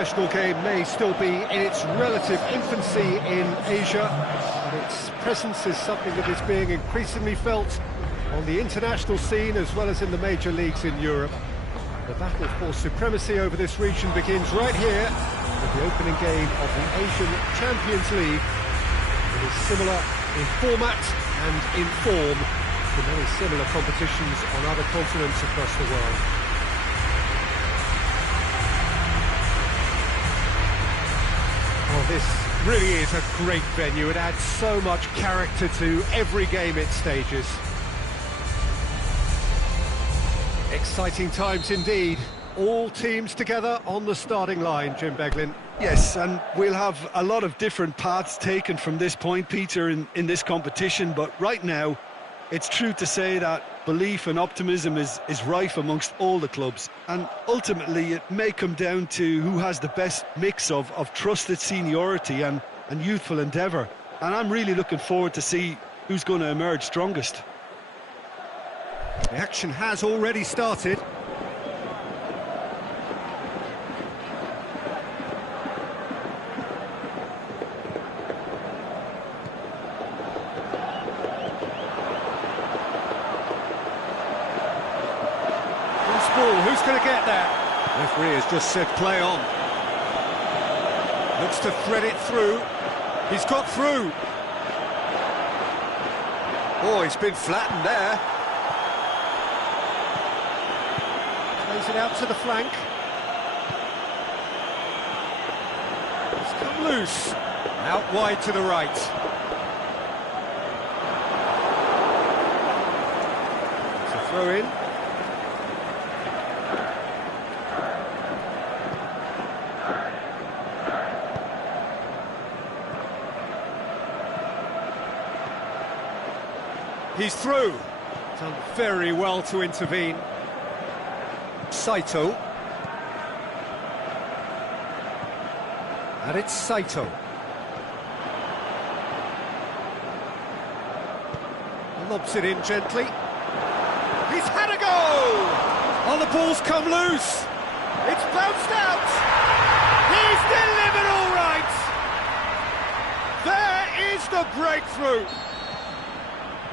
professional game may still be in its relative infancy in Asia, but its presence is something that is being increasingly felt on the international scene as well as in the major leagues in Europe. The battle for supremacy over this region begins right here with the opening game of the Asian Champions League. It is similar in format and in form to many similar competitions on other continents across the world. Oh, this really is a great venue. It adds so much character to every game it stages. Exciting times indeed. All teams together on the starting line, Jim Beglin. Yes, and we'll have a lot of different paths taken from this point, Peter, in this competition, but right now, it's true to say that belief and optimism is rife amongst all the clubs, and ultimately it may come down to who has the best mix of trusted seniority and youthful endeavour, and I'm really looking forward to see who's going to emerge strongest. The action has already started. Who's going to get that? Referee has just said play on. Looks to thread it through. He's got through. Oh, he's been flattened there. Plays it out to the flank. It's come loose. Out wide to the right. It's a throw in. He's through. Done very well to intervene. Saito. And it's Saito. Lobs it in gently. He's had a go! Oh, the ball's come loose. It's bounced out. He's delivered all right. There is the breakthrough.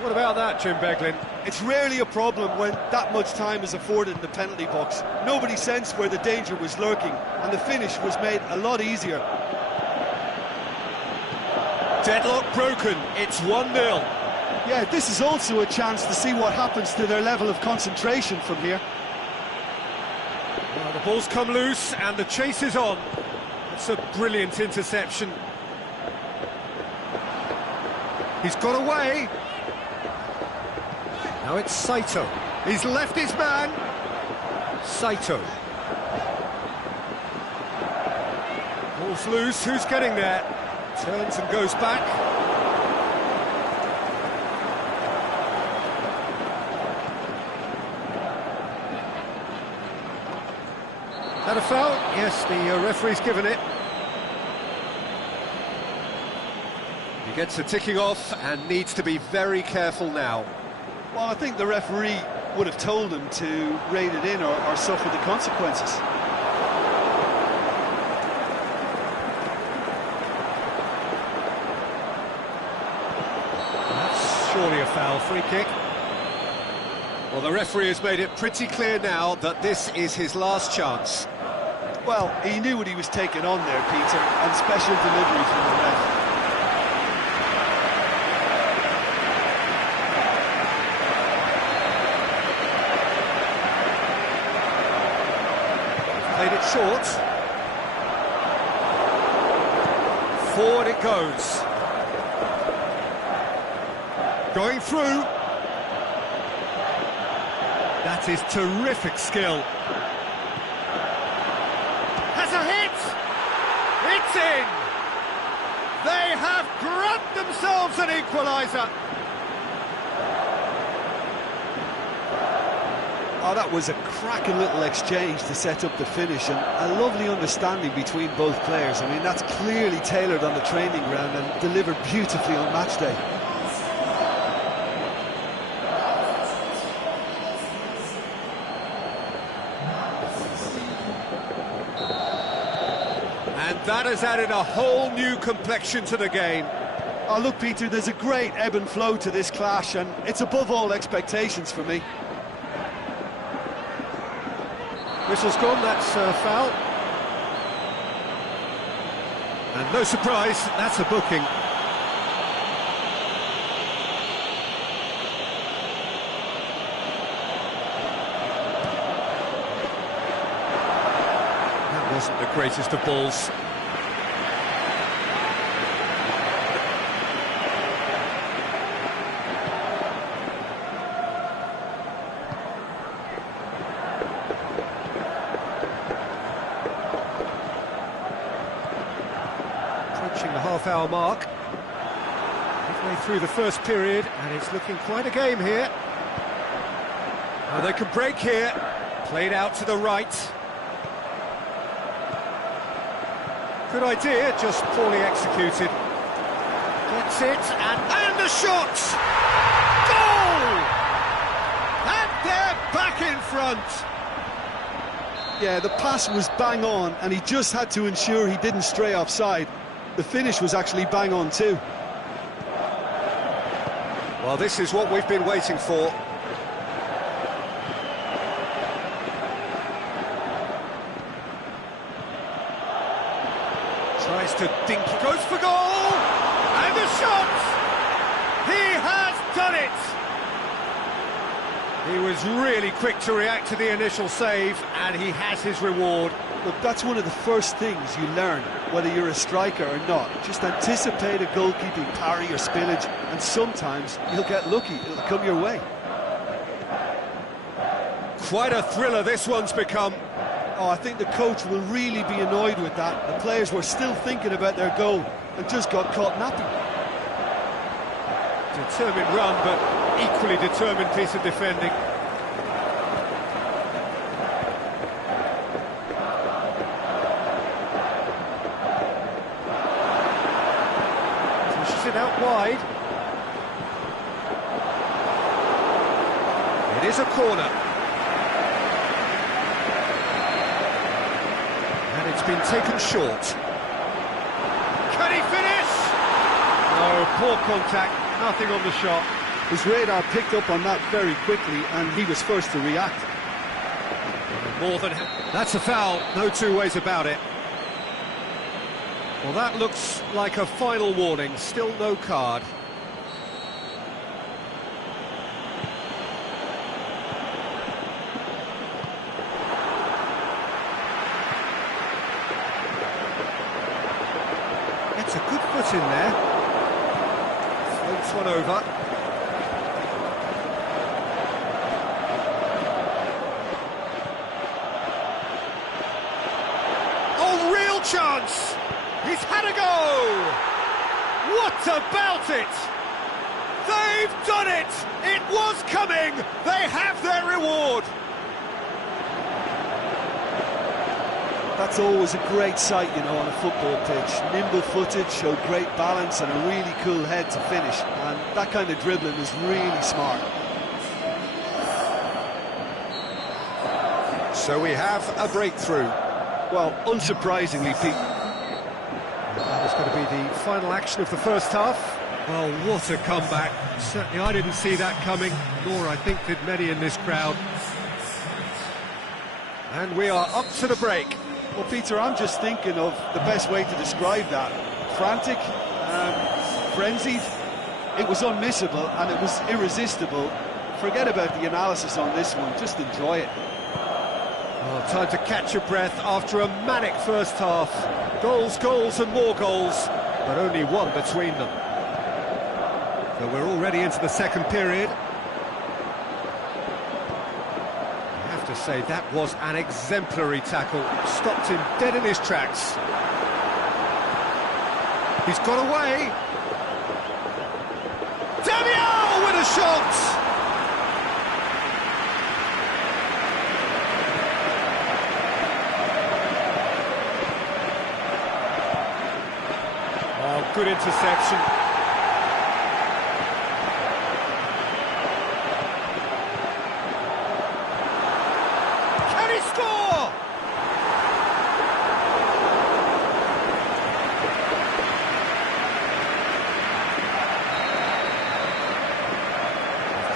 What about that, Jim Beglin? It's rarely a problem when that much time is afforded in the penalty box. Nobody sensed where the danger was lurking, and the finish was made a lot easier. Deadlock broken, it's 1-0. Yeah, this is also a chance to see what happens to their level of concentration from here. Well, the ball's come loose, and the chase is on. That's a brilliant interception. He's got away. Now it's Saito. He's left his man. Saito. Ball's loose. Who's getting there? Turns and goes back. That a foul? Yes, the referee's given it. He gets a ticking off and needs to be very careful now. Well, I think the referee would have told him to rein it in or suffer the consequences. That's surely a foul. Free kick. Well, the referee has made it pretty clear now that this is his last chance. Well, he knew what he was taking on there, Peter, and special delivery from the ref. Played it short. Forward it goes. Going through. That is terrific skill. Has a hit! It's in! They have grabbed themselves an equaliser. Oh, that was a cracking little exchange to set up the finish, and a lovely understanding between both players. I mean, that's clearly tailored on the training ground and delivered beautifully on match day. that has added a whole new complexion to the game. Oh, look, Peter, there's a great ebb and flow to this clash, and it's above all expectations for me. Whistle's gone, that's a foul. And no surprise, that's a booking. That wasn't the greatest of balls. Approaching the half-hour mark. Midway through the first period, and it's looking quite a game here. Oh, they can break here. Played out to the right. Good idea, just poorly executed. Gets it, and the shot! Goal! And they're back in front. Yeah, the pass was bang on, and he just had to ensure he didn't stray offside. The finish was actually bang on too. Well, this is what we've been waiting for. Tries to dink, goes for goal! And the shot! He has done it! He was really quick to react to the initial save, and he has his reward. Look, that's one of the first things you learn, whether you're a striker or not. Just anticipate a goalkeeping parry or spillage, and sometimes you'll get lucky, it'll come your way. Quite a thriller this one's become. Oh, I think the coach will really be annoyed with that. The players were still thinking about their goal and just got caught napping. Determined run, but equally determined piece of defending. Pushes it out wide. It is a corner. And it's been taken short. Can he finish? No, poor contact. Nothing on the shot. His radar picked up on that very quickly, and he was first to react. More than... That's a foul, no two ways about it. Well, that looks like a final warning, still no card. It's a good foot in there. Floats one over. Oh, real chance! He's had a go! What about it? They've done it! It was coming! They have their reward! That's always a great sight, you know, on a football pitch. Nimble-footed, showed great balance and a really cool head to finish. And that kind of dribbling is really smart. So we have a breakthrough. Well, unsurprisingly, Pete. That is going to be the final action of the first half. Well, what a comeback. Certainly I didn't see that coming, nor I think did many in this crowd. And we are up to the break. Well, Peter, I'm just thinking of the best way to describe that. Frantic, frenzied. It was unmissable and it was irresistible. Forget about the analysis on this one, just enjoy it. Oh, time to catch your breath after a manic first half. Goals, goals and more goals, but only one between them. So we're already into the second period. To say that was an exemplary tackle, stopped him dead in his tracks. He's got away. Damian with a shot. Oh, good interception.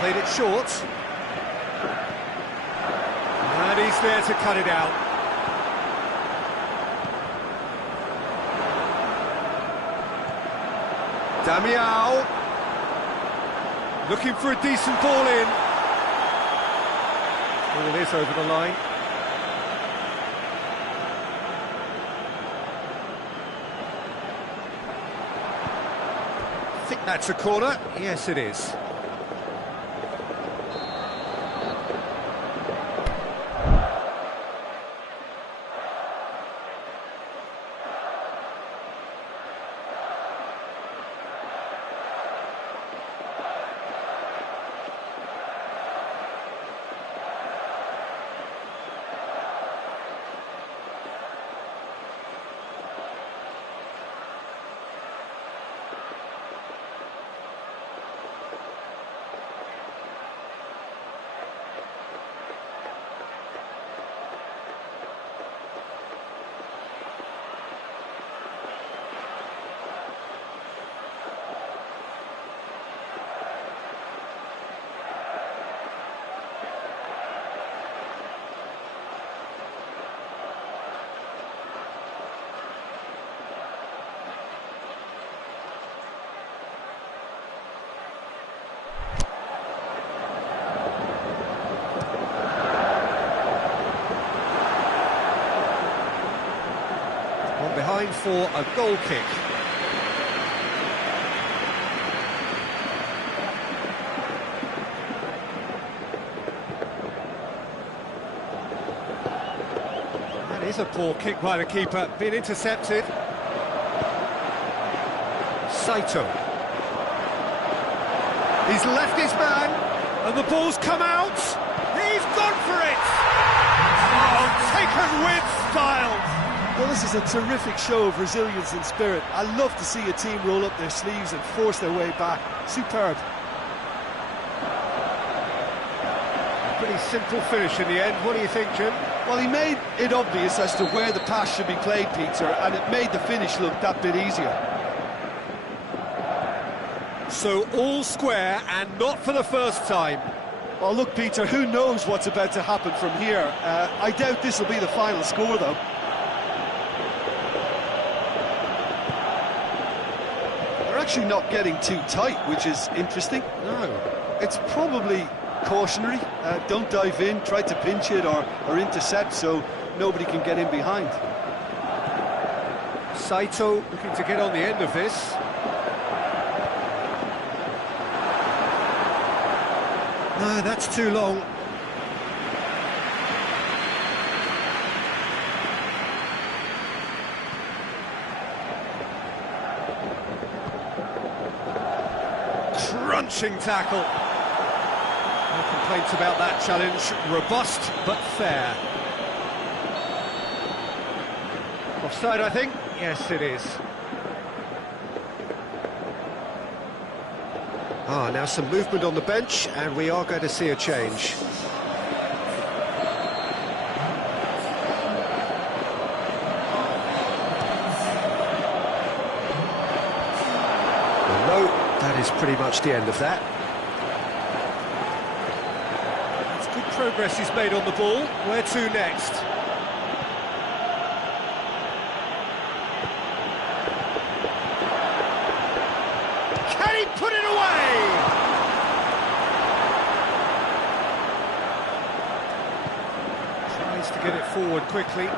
Played it short. And he's there to cut it out. Damiao. Looking for a decent ball in. Ball is over the line. I think that's a corner. Yes, it is. Behind for a goal kick. That is a poor kick by the keeper, been intercepted. Saito. He's left his man, and the ball's come out. He's gone for it! Oh, taken with style! Well, this is a terrific show of resilience and spirit. I love to see a team roll up their sleeves and force their way back. Superb. Pretty simple finish in the end. What do you think, Jim? Well, he made it obvious as to where the pass should be played, Peter, and it made the finish look that bit easier. So all square, and not for the first time. Well, look, Peter, who knows what's about to happen from here? I doubt this will be the final score, though. Actually not getting too tight, which is interesting. No. It's probably cautionary. Don't dive in, try to pinch it or intercept so nobody can get in behind. Saito looking to get on the end of this. No, that's too long. Crunching tackle. No complaints about that challenge. Robust but fair. Offside, I think. Yes, it is. Now some movement on the bench, and we are going to see a change. That is pretty much the end of that. It's good progress he's made on the ball. Where to next? Can he put it away? Tries to get it forward quickly.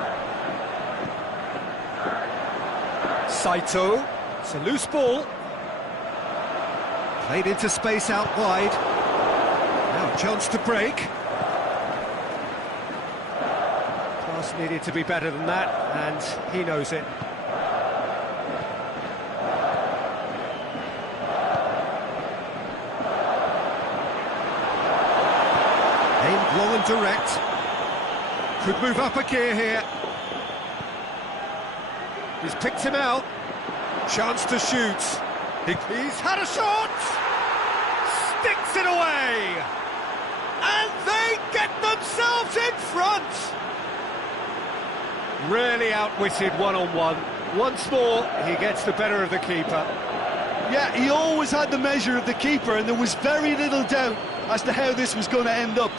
Saito. It's a loose ball. Played into space out wide. Now a chance to break. Pass needed to be better than that, and he knows it. Aimed long and direct. Could move up a gear here. He's picked him out. Chance to shoot. He's had a shot! Sticks it away! And they get themselves in front! Really outwitted one-on-one. Once more, he gets the better of the keeper. Yeah, he always had the measure of the keeper, and there was very little doubt as to how this was going to end up.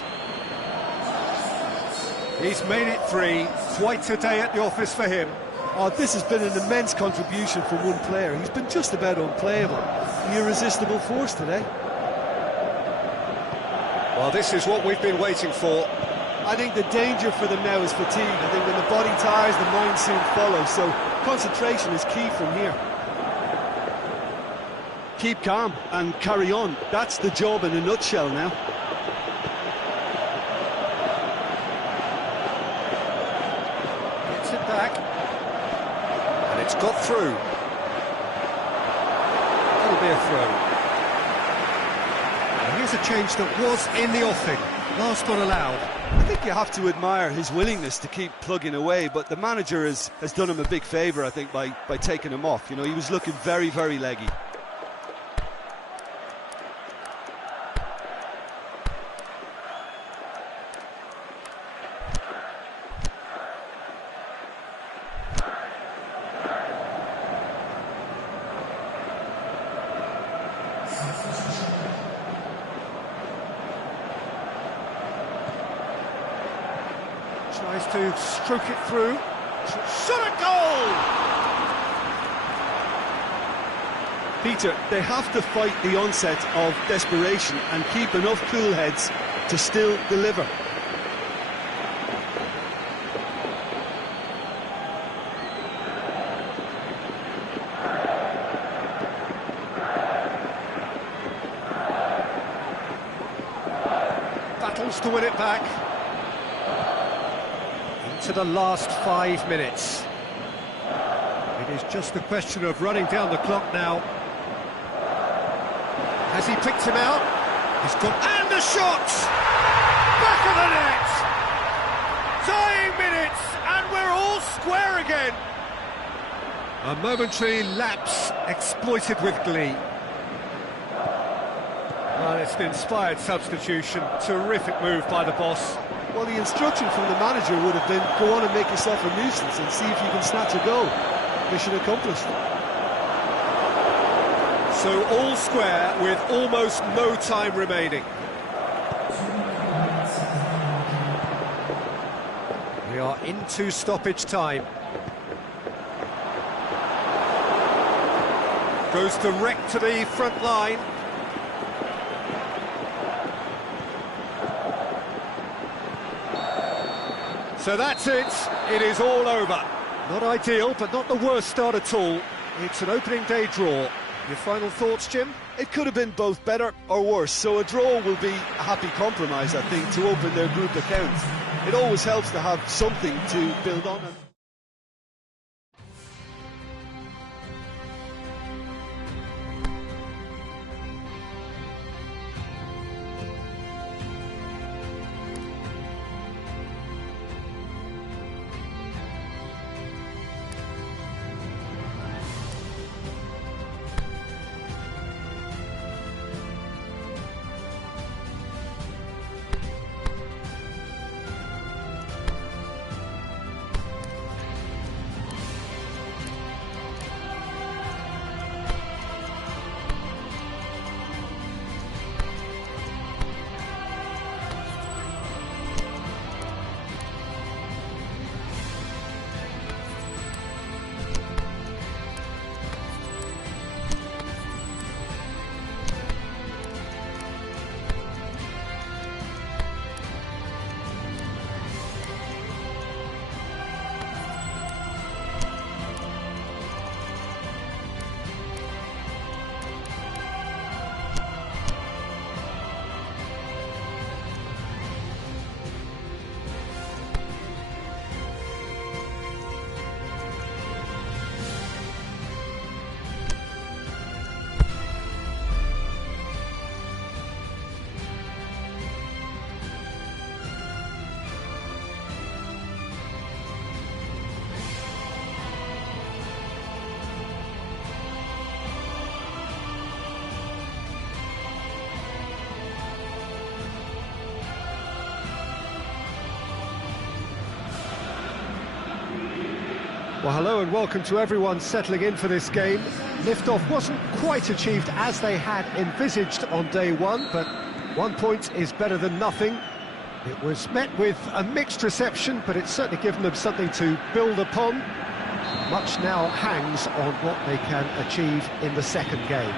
He's made it 3. Quite a day at the office for him. Oh, this has been an immense contribution from one player. He's been just about unplayable. An irresistible force today. Well, this is what we've been waiting for. I think the danger for them now is fatigue. I think when the body tires, the mind soon follows. So concentration is key from here. Keep calm and carry on. That's the job in a nutshell now. Gets it back. And it's got through. That'll be a throw. And here's a change that was in the offing. Last not allowed. I think you have to admire his willingness to keep plugging away, but the manager has done him a big favour, I think, by taking him off. You know, he was looking very, very leggy. Tries to stroke it through. Shot a goal! Peter, they have to fight the onset of desperation and keep enough cool heads to still deliver. Battles to win it back. To the last 5 minutes. It is just a question of running down the clock now. Has he picked him out? He's got... And the shot! Back of the net! Dying minutes, and we're all square again! A momentary lapse exploited with glee. Well, it's an inspired substitution. Terrific move by the boss. Well, the instruction from the manager would have been, go on and make yourself a nuisance and see if you can snatch a goal. Mission accomplished. So all square with almost no time remaining. We are into stoppage time. Goes direct to the front line. So that's it, it is all over. Not ideal, but not the worst start at all. It's an opening day draw. Your final thoughts, Jim? It could have been both better or worse, so a draw will be a happy compromise, I think, to open their group account. It always helps to have something to build on. Well, hello and welcome to everyone settling in for this game. Liftoff wasn't quite achieved as they had envisaged on day one, but 1 point is better than nothing. It was met with a mixed reception, but it's certainly given them something to build upon. Much now hangs on what they can achieve in the second game.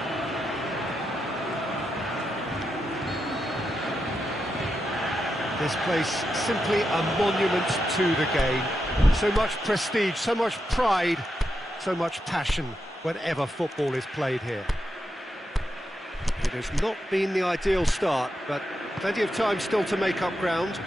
This place simply a monument to the game. So much prestige, so much pride, so much passion whenever football is played here. It has not been the ideal start, but plenty of time still to make up ground.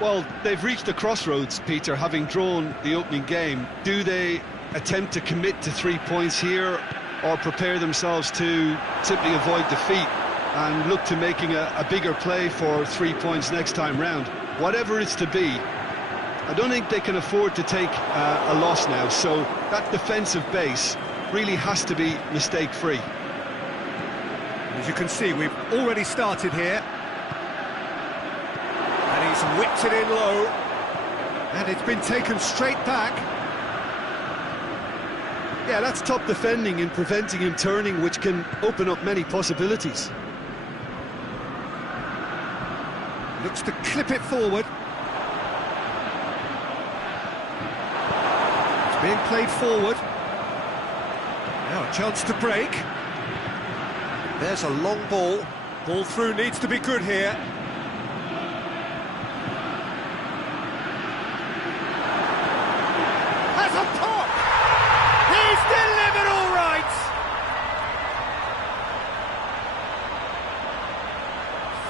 Well, they've reached a crossroads, Peter, having drawn the opening game. Do they attempt to commit to 3 points here, or prepare themselves to simply avoid defeat and look to making a bigger play for 3 points next time round? Whatever it's to be, I don't think they can afford to take a loss now, so that defensive base really has to be mistake-free. As you can see, we've already started here. And he's whipped it in low. And it's been taken straight back. Yeah, that's top defending and preventing him turning, which can open up many possibilities. Looks to clip it forward. It's being played forward. Now a chance to break. There's a long ball. Ball through needs to be good here. Has a pop! He's delivered all right!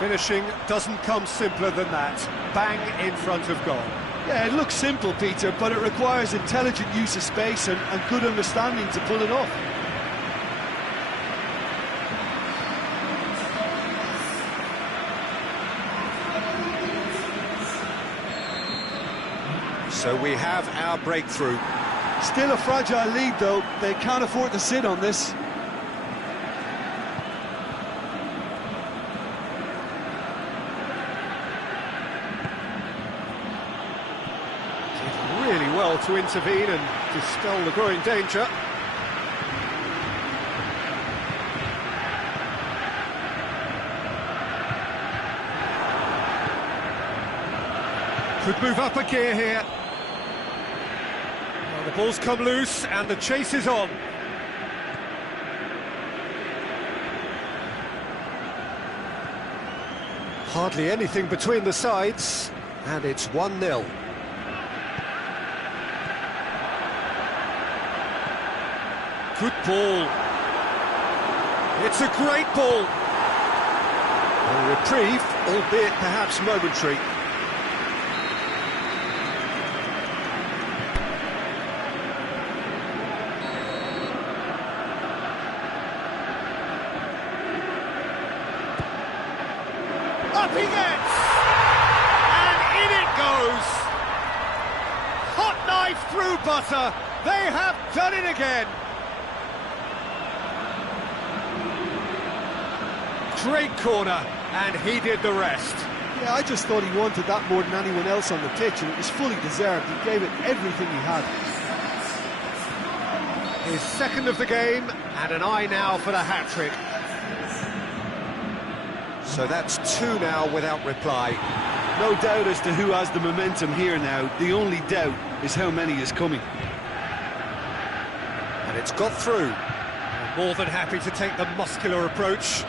Finishing doesn't come simpler than that. Bang in front of goal. Yeah, it looks simple, Peter, but it requires intelligent use of space and good understanding to pull it off. So we have our breakthrough. Still a fragile lead, though. They can't afford to sit on this. Did really well to intervene and dispel the growing danger. Could move up a gear here. Well, the ball's come loose and the chase is on. Hardly anything between the sides, and it's 1-0. Good ball. It's a great ball. A reprieve, albeit perhaps momentary. Up he gets! And in it goes! Hot knife through butter! They have done it again! Great corner, and he did the rest. Yeah, I just thought he wanted that more than anyone else on the pitch, and it was fully deserved. He gave it everything he had. His second of the game, and an eye now for the hat-trick. So that's 2 now without reply. No doubt as to who has the momentum here now. The only doubt is how many is coming. And it's got through. More than happy to take the muscular approach.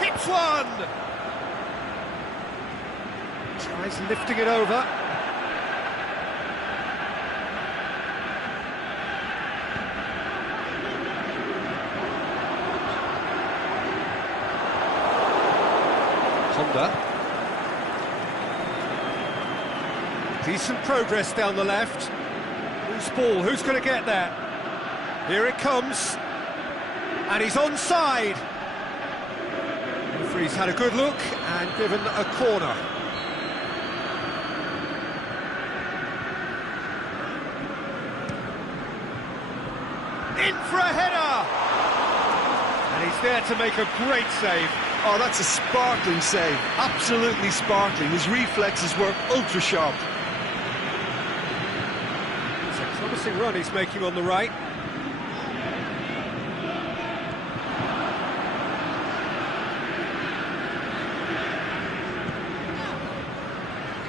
Hits one! Tries lifting it over. Honda. Decent progress down the left. Who's ball? Who's going to get that? Here it comes. And he's onside. Referee's had a good look and given a corner. In for a header! And he's there to make a great save. Oh, that's a sparkling save. Absolutely sparkling. His reflexes were ultra-sharp. It's a promising run he's making on the right.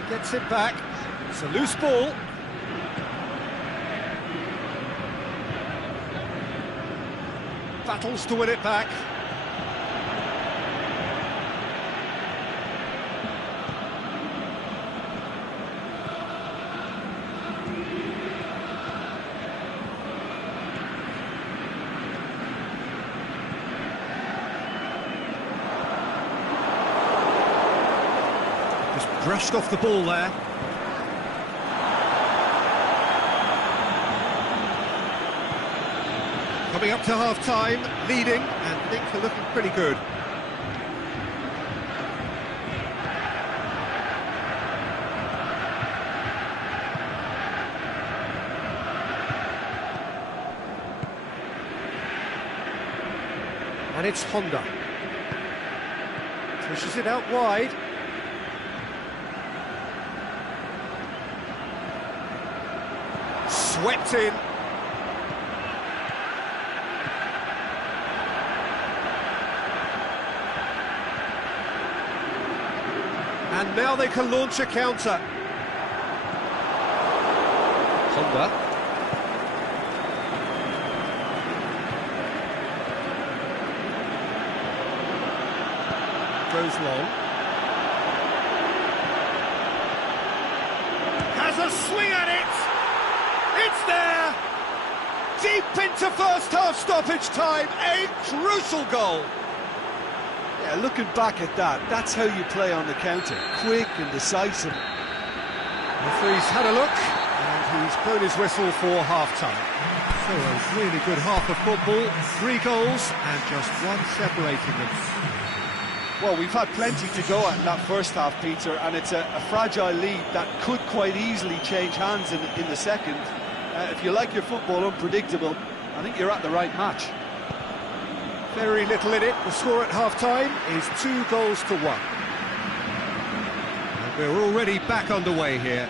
Gets it back. It's a loose ball. Battles to win it back. Just brushed off the ball there. Coming up to half-time, leading, and things are looking pretty good. And it's Honda. Pushes it out wide. Swept in. And now they can launch a counter. Honda. Goes long. Has a swing at it! It's there! Deep into first half stoppage time, a crucial goal! Yeah, looking back at that, that's how you play on the counter. Quick and decisive. Referee's had a look, and he's blown his whistle for half-time. So a really good half of football, 3 goals, and just one separating them. Well, we've had plenty to go at in that first half, Peter, and it's a fragile lead that could quite easily change hands in the second. If you like your football unpredictable, I think you're at the right match. Very little in it. The score at half-time is 2 goals to 1. And we're already back underway here.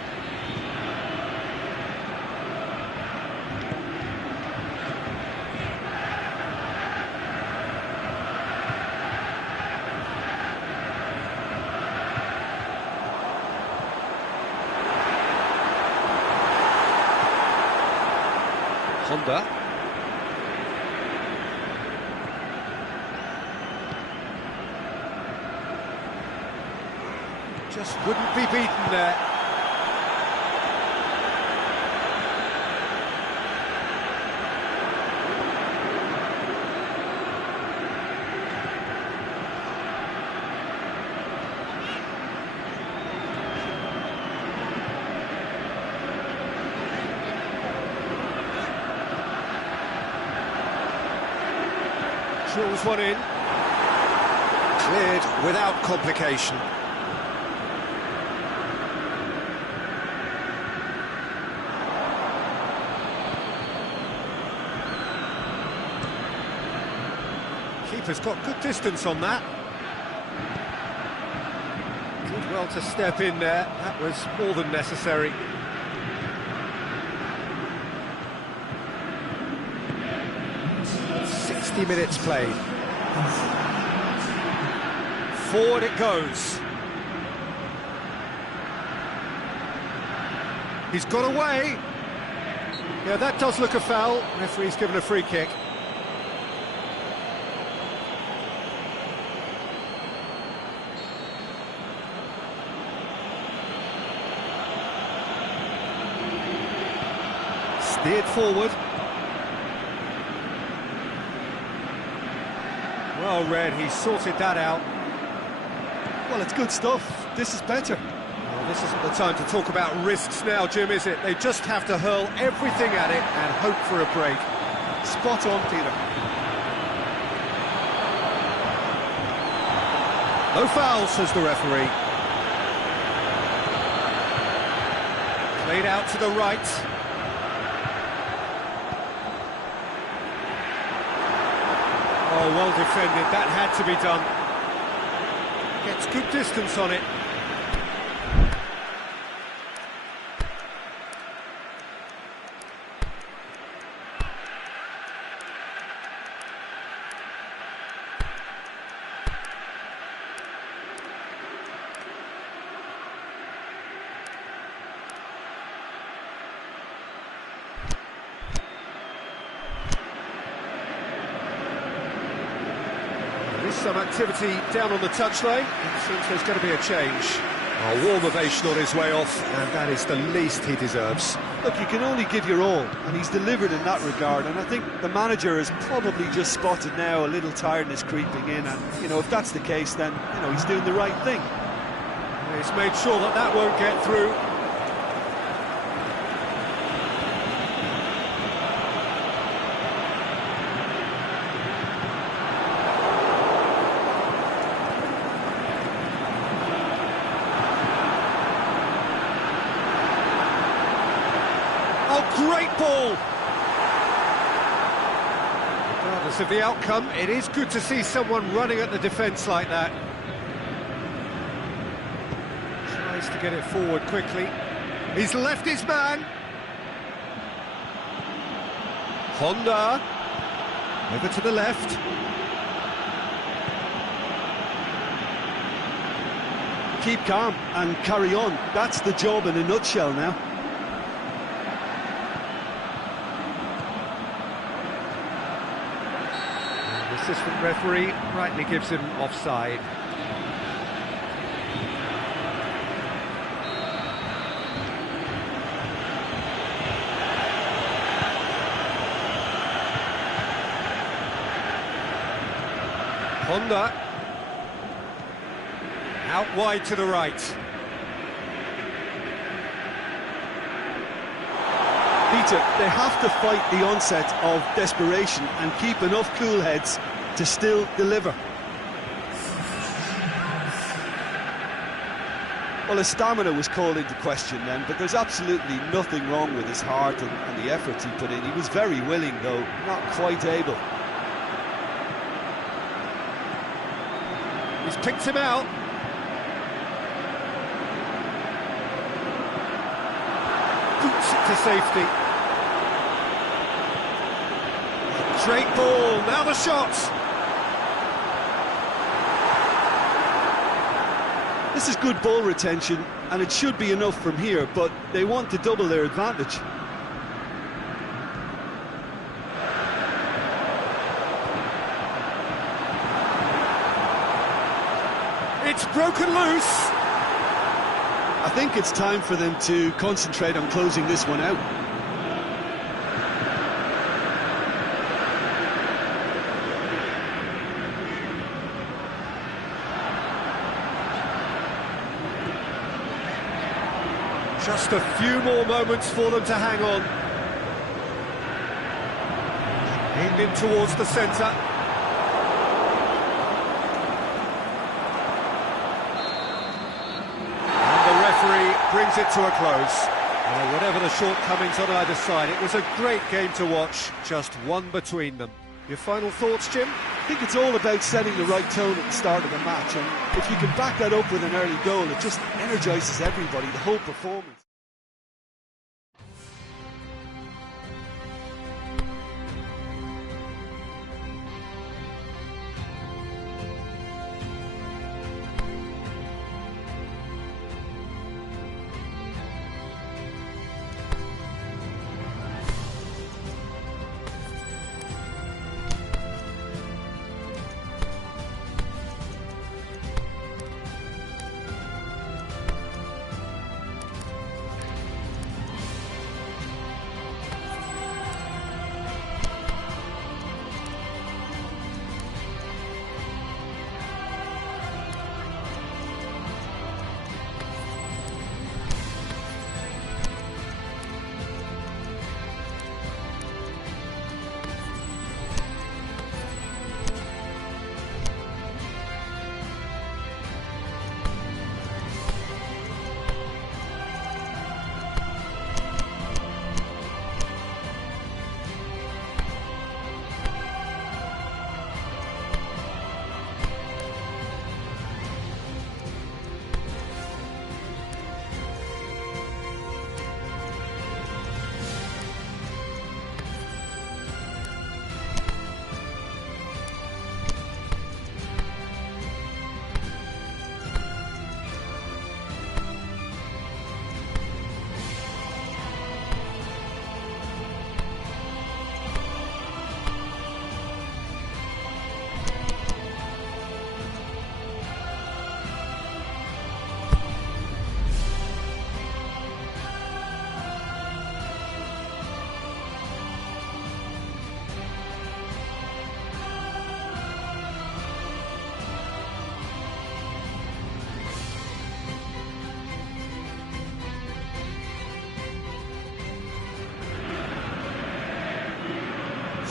Honda. Just wouldn't be beaten there. Drills one in. Cleared without complication. Keeper's got good distance on that. Did well to step in there. That was more than necessary. Minutes played. Forward it goes. He's got away. Yeah, that does look a foul. Referee's given a free kick. Steered forward. Well read, he sorted that out. Well, it's good stuff. This is better. Well, this isn't the time to talk about risks now, Jim, is it? They just have to hurl everything at it and hope for a break. Spot on, Peter. No foul, says the referee. Played out to the right. Oh, well defended, that had to be done. Gets good distance on it. Some activity down on the touchline. It seems there's going to be a change. A warm ovation on his way off, and that is the least he deserves. Look, you can only give your all, and he's delivered in that regard, and I think the manager has probably just spotted now a little tiredness creeping in, and, you know, if that's the case, then, you know, he's doing the right thing. He's made sure that that won't get through. Great ball! Regardless of the outcome, it is good to see someone running at the defence like that. Tries to get it forward quickly. He's left his man. Honda. Over to the left. Keep calm and carry on. That's the job in a nutshell now. Assistant referee rightly gives him offside. Honda out wide to the right. Peter, they have to fight the onset of desperation and keep enough cool heads to still deliver. Well, his stamina was called into question then, but there's absolutely nothing wrong with his heart and the efforts he put in. He was very willing, though, not quite able. He's picked him out. Boots it to safety. Great ball, now the shot! This is good ball retention, and it should be enough from here, but they want to double their advantage. It's broken loose! I think it's time for them to concentrate on closing this one out. Just a few more moments for them to hang on. Aimed in towards the centre. And the referee brings it to a close. Well, whatever the shortcomings on either side, it was a great game to watch, just one between them. Your final thoughts, Jim? I think it's all about setting the right tone at the start of the match, and if you can back that up with an early goal, it just energises everybody, the whole performance.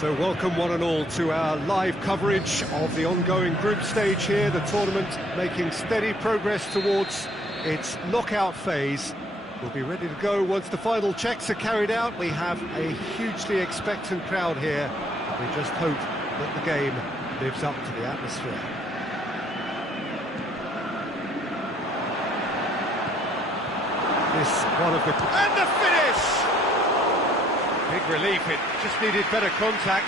So welcome one and all to our live coverage of the ongoing group stage here, the tournament making steady progress towards its knockout phase. We'll be ready to go once the final checks are carried out. We have a hugely expectant crowd here. We just hope that the game lives up to the atmosphere. This one of the... And the finish! Big relief, it just needed better contact.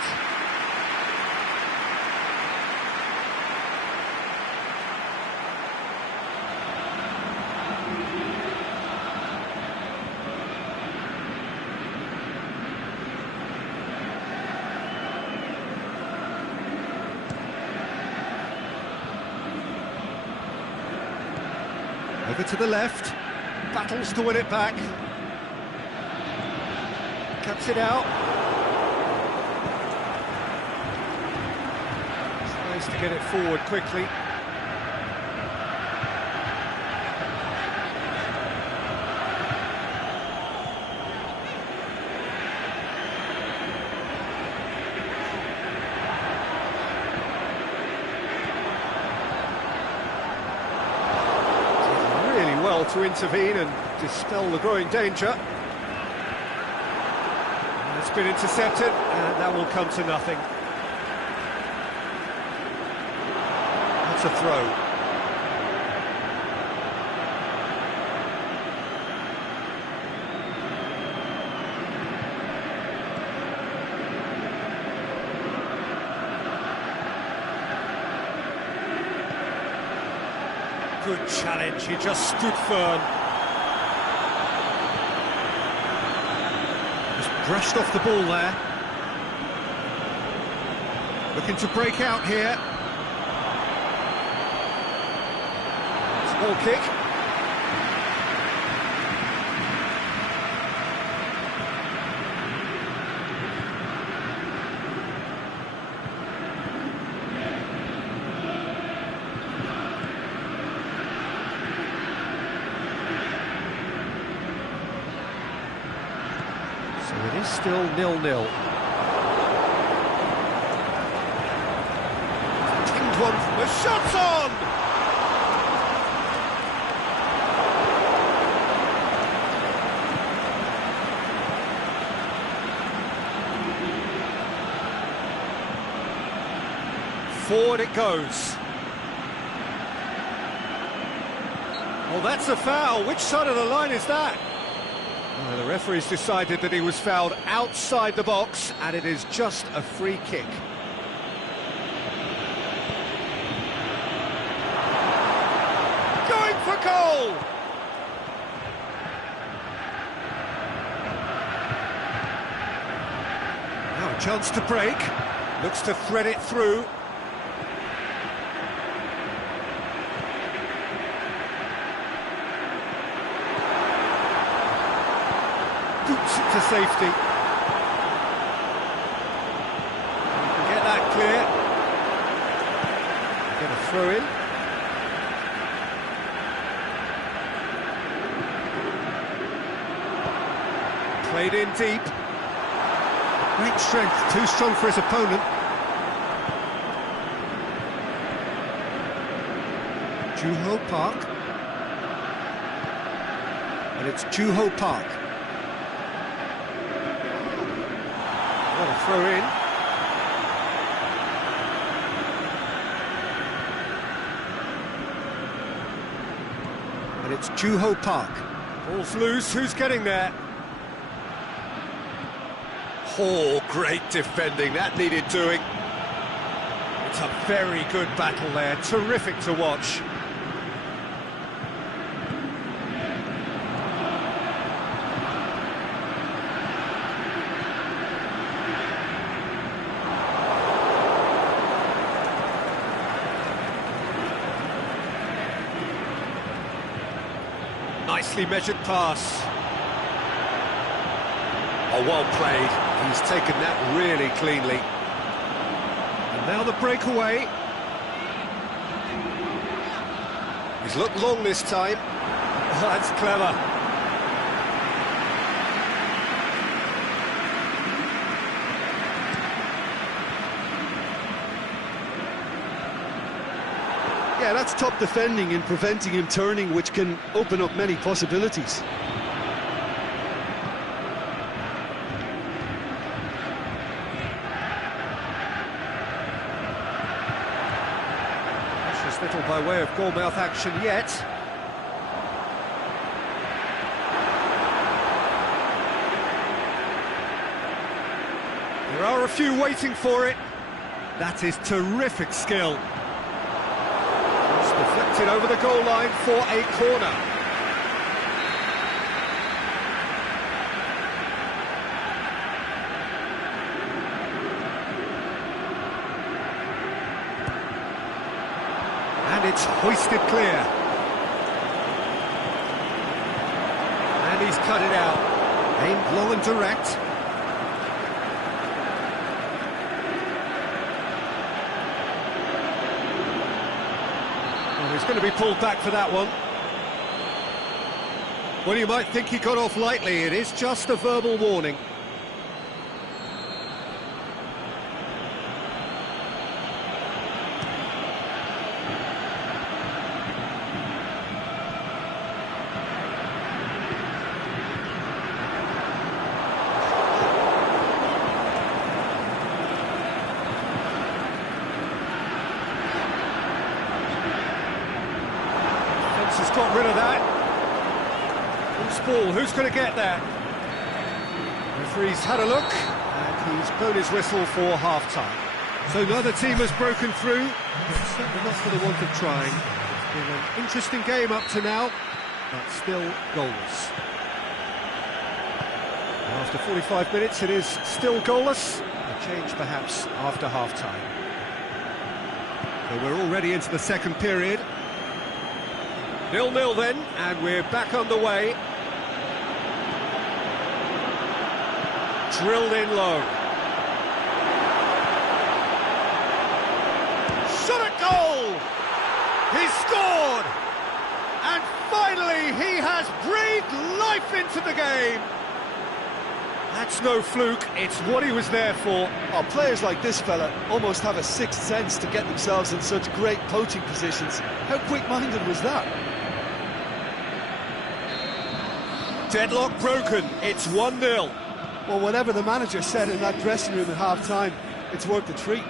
Over to the left, battles to win it back. Cuts it out. Tries to get it forward quickly. Really well to intervene and dispel the growing danger. It's been intercepted, and that will come to nothing. That's a throw. Good challenge, he just stood firm. Brushed off the ball there. Looking to break out here. Small kick. It is still 0-0. Tinged one, the shot's on! Forward it goes. Well, that's a foul. Which side of the line is that? Well, the referee's decided that he was fouled outside the box, and it is just a free kick. Going for goal! Now a chance to break. Looks to thread it through. Boots it to safety. You can get that clear. Get a throw in. Played in deep. Great strength, too strong for his opponent. Juho Park. And it's Juho Park. What a throw in. And it's Juho Park. Ball's loose, who's getting there? Oh, great defending, that needed doing. It's a very good battle there, terrific to watch. Nicely measured pass. Oh, well played. He's taken that really cleanly. And now the breakaway. He's looked long this time. Oh, that's clever. Yeah, that's top defending and preventing him turning, which can open up many possibilities. Precious little by way of goal-mouth action yet. There are a few waiting for it. That is terrific skill. It's deflected over the goal line for a corner. And it's hoisted clear. And he's cut it out. Aimed long and direct. He's going to be pulled back for that one. Well, you might think he got off lightly. It is just a verbal warning. Has got rid of that. Loose ball, who's going to get there? Referee's had a look, and he's blown his whistle for half-time. So neither team has broken through, but certainly not for the want of trying. It's been an interesting game up to now, but still goalless. And after 45 minutes, it is still goalless. A change perhaps after half-time. So we're already into the second period. 0-0 then, and we're back underway. Drilled in low. Shot at goal! He scored! And finally he has breathed life into the game. That's no fluke, it's what he was there for. Oh, players like this fella almost have a sixth sense to get themselves in such great poaching positions. How quick-minded was that? Deadlock broken, it's 1-0. Well, whatever the manager said in that dressing room at half-time, it's worth the treat.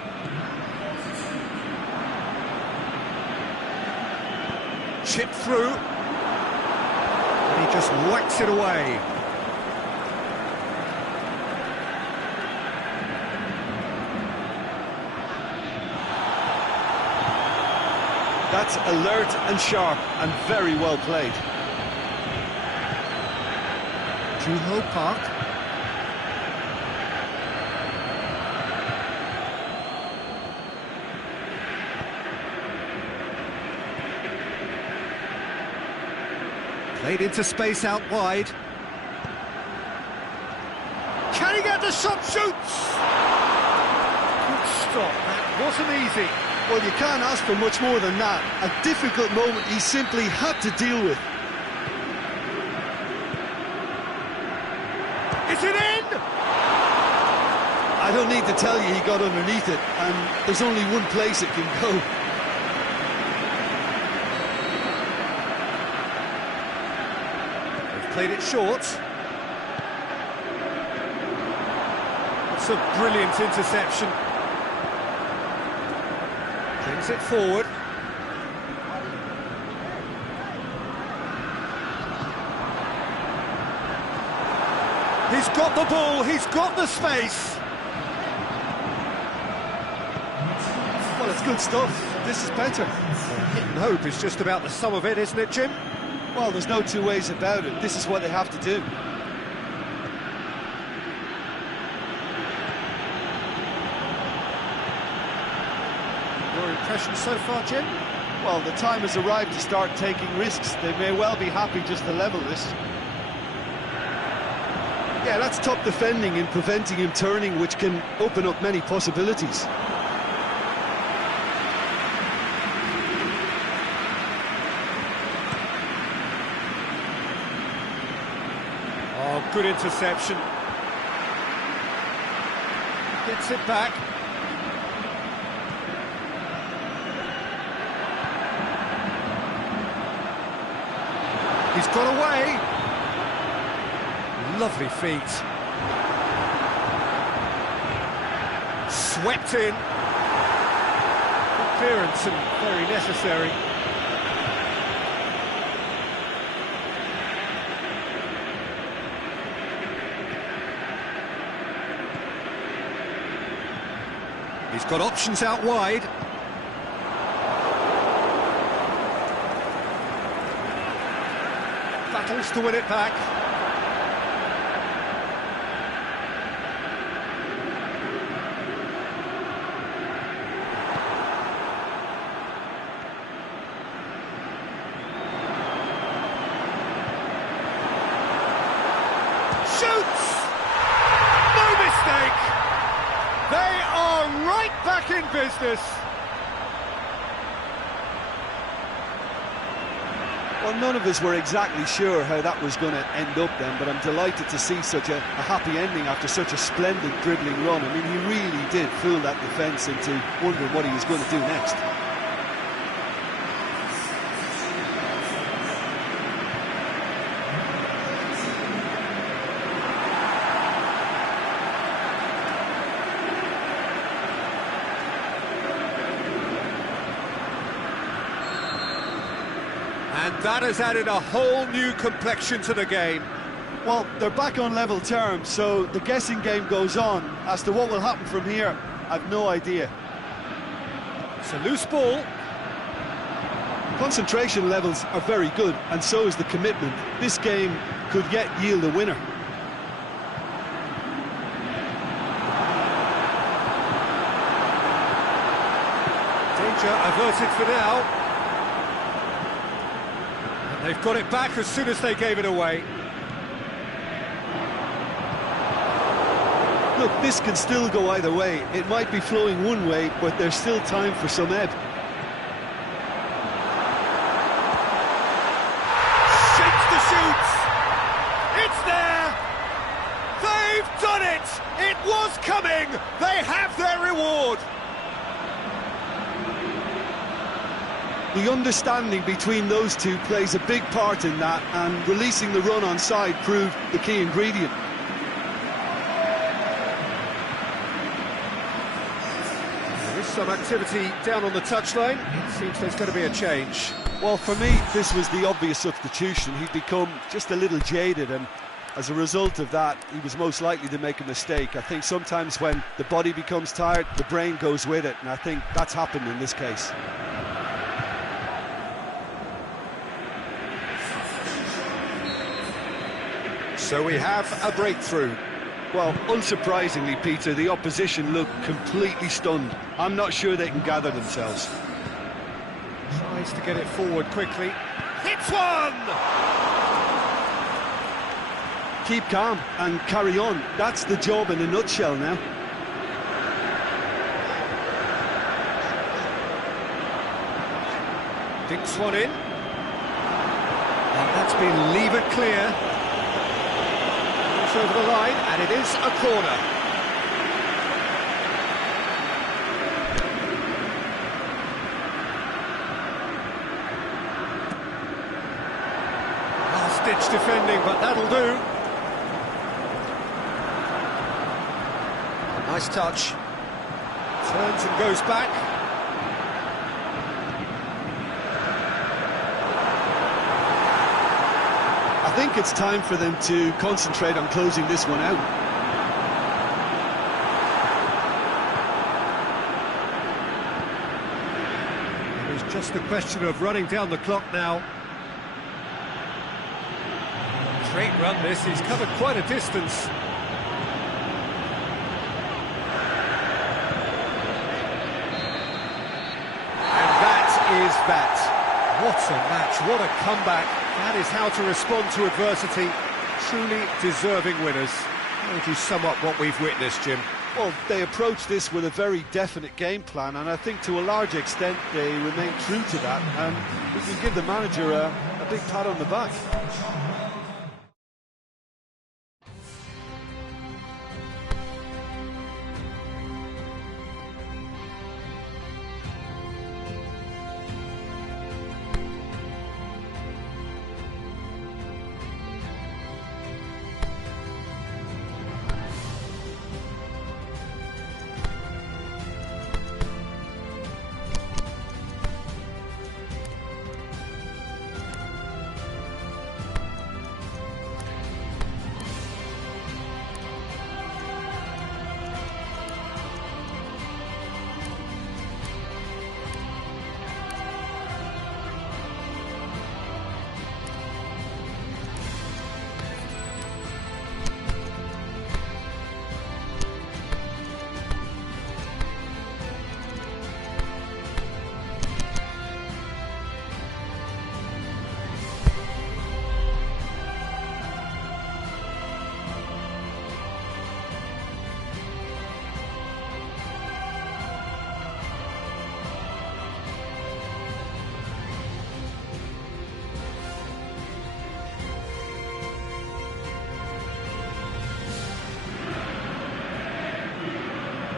Chipped through, and he just whacks it away. That's alert and sharp and very well played. Juho Park. Played into space out wide. Can he get the shot? Shoots! Good stop, that wasn't easy. Well, you can't ask for much more than that. A difficult moment he simply had to deal with. Is it in? I don't need to tell you he got underneath it, and there's only one place it can go. They've played it short. It's a brilliant interception. Brings it forward. He's got the ball, he's got the space. Well, it's good stuff. This is better. Hit and hope is just about the sum of it, isn't it, Jim? Well, there's no two ways about it. This is what they have to do. Your impression so far, Jim? Well, the time has arrived to start taking risks. They may well be happy just to level this. Yeah, that's top defending and preventing him turning, which can open up many possibilities. Oh, good interception. Gets it back. got away. Lovely feet. Swept in. Good clearance and very necessary. He's got options out wide. Battles to win it back. Shoots! No mistake! They are right back in business. Well, none of us were exactly sure how that was going to end up then, but I'm delighted to see such a happy ending after such a splendid dribbling run. I mean, he really did fool that defence into wondering what he was going to do next. And that has added a whole new complexion to the game. Well, they're back on level terms, so the guessing game goes on. As to what will happen from here, I've no idea. It's a loose ball. Concentration levels are very good, and so is the commitment. This game could yet yield a winner. Danger averted for now. They've got it back as soon as they gave it away. Look, this can still go either way. It might be flowing one way, but there's still time for some ebb. Shakes the shoots! It's there! They've done it! It was coming! They have their reward! The understanding between those two plays a big part in that, and releasing the run on side proved the key ingredient. There is some activity down on the touchline. It seems there's going to be a change. Well, for me, this was the obvious substitution. He'd become just a little jaded, and as a result of that, he was most likely to make a mistake. I think sometimes when the body becomes tired, the brain goes with it, and I think that's happened in this case. So we have a breakthrough. Well, unsurprisingly, Peter, the opposition look completely stunned. I'm not sure they can gather themselves. Tries to get it forward quickly. Hits one! Keep calm and carry on. That's the job in a nutshell now. Dinks one in. And that's been levered clear. Over the line, and it is a corner. Last-ditch defending, but that'll do. Nice touch. Turns and goes back. I think it's time for them to concentrate on closing this one out. It is just a question of running down the clock now. Great run this, he's covered quite a distance. And that is that. What a match, what a comeback. That is how to respond to adversity. Truly deserving winners. How would you sum up what we've witnessed, Jim? Well, they approached this with a very definite game plan, and I think to a large extent they remain true to that, and we can give the manager a big pat on the back.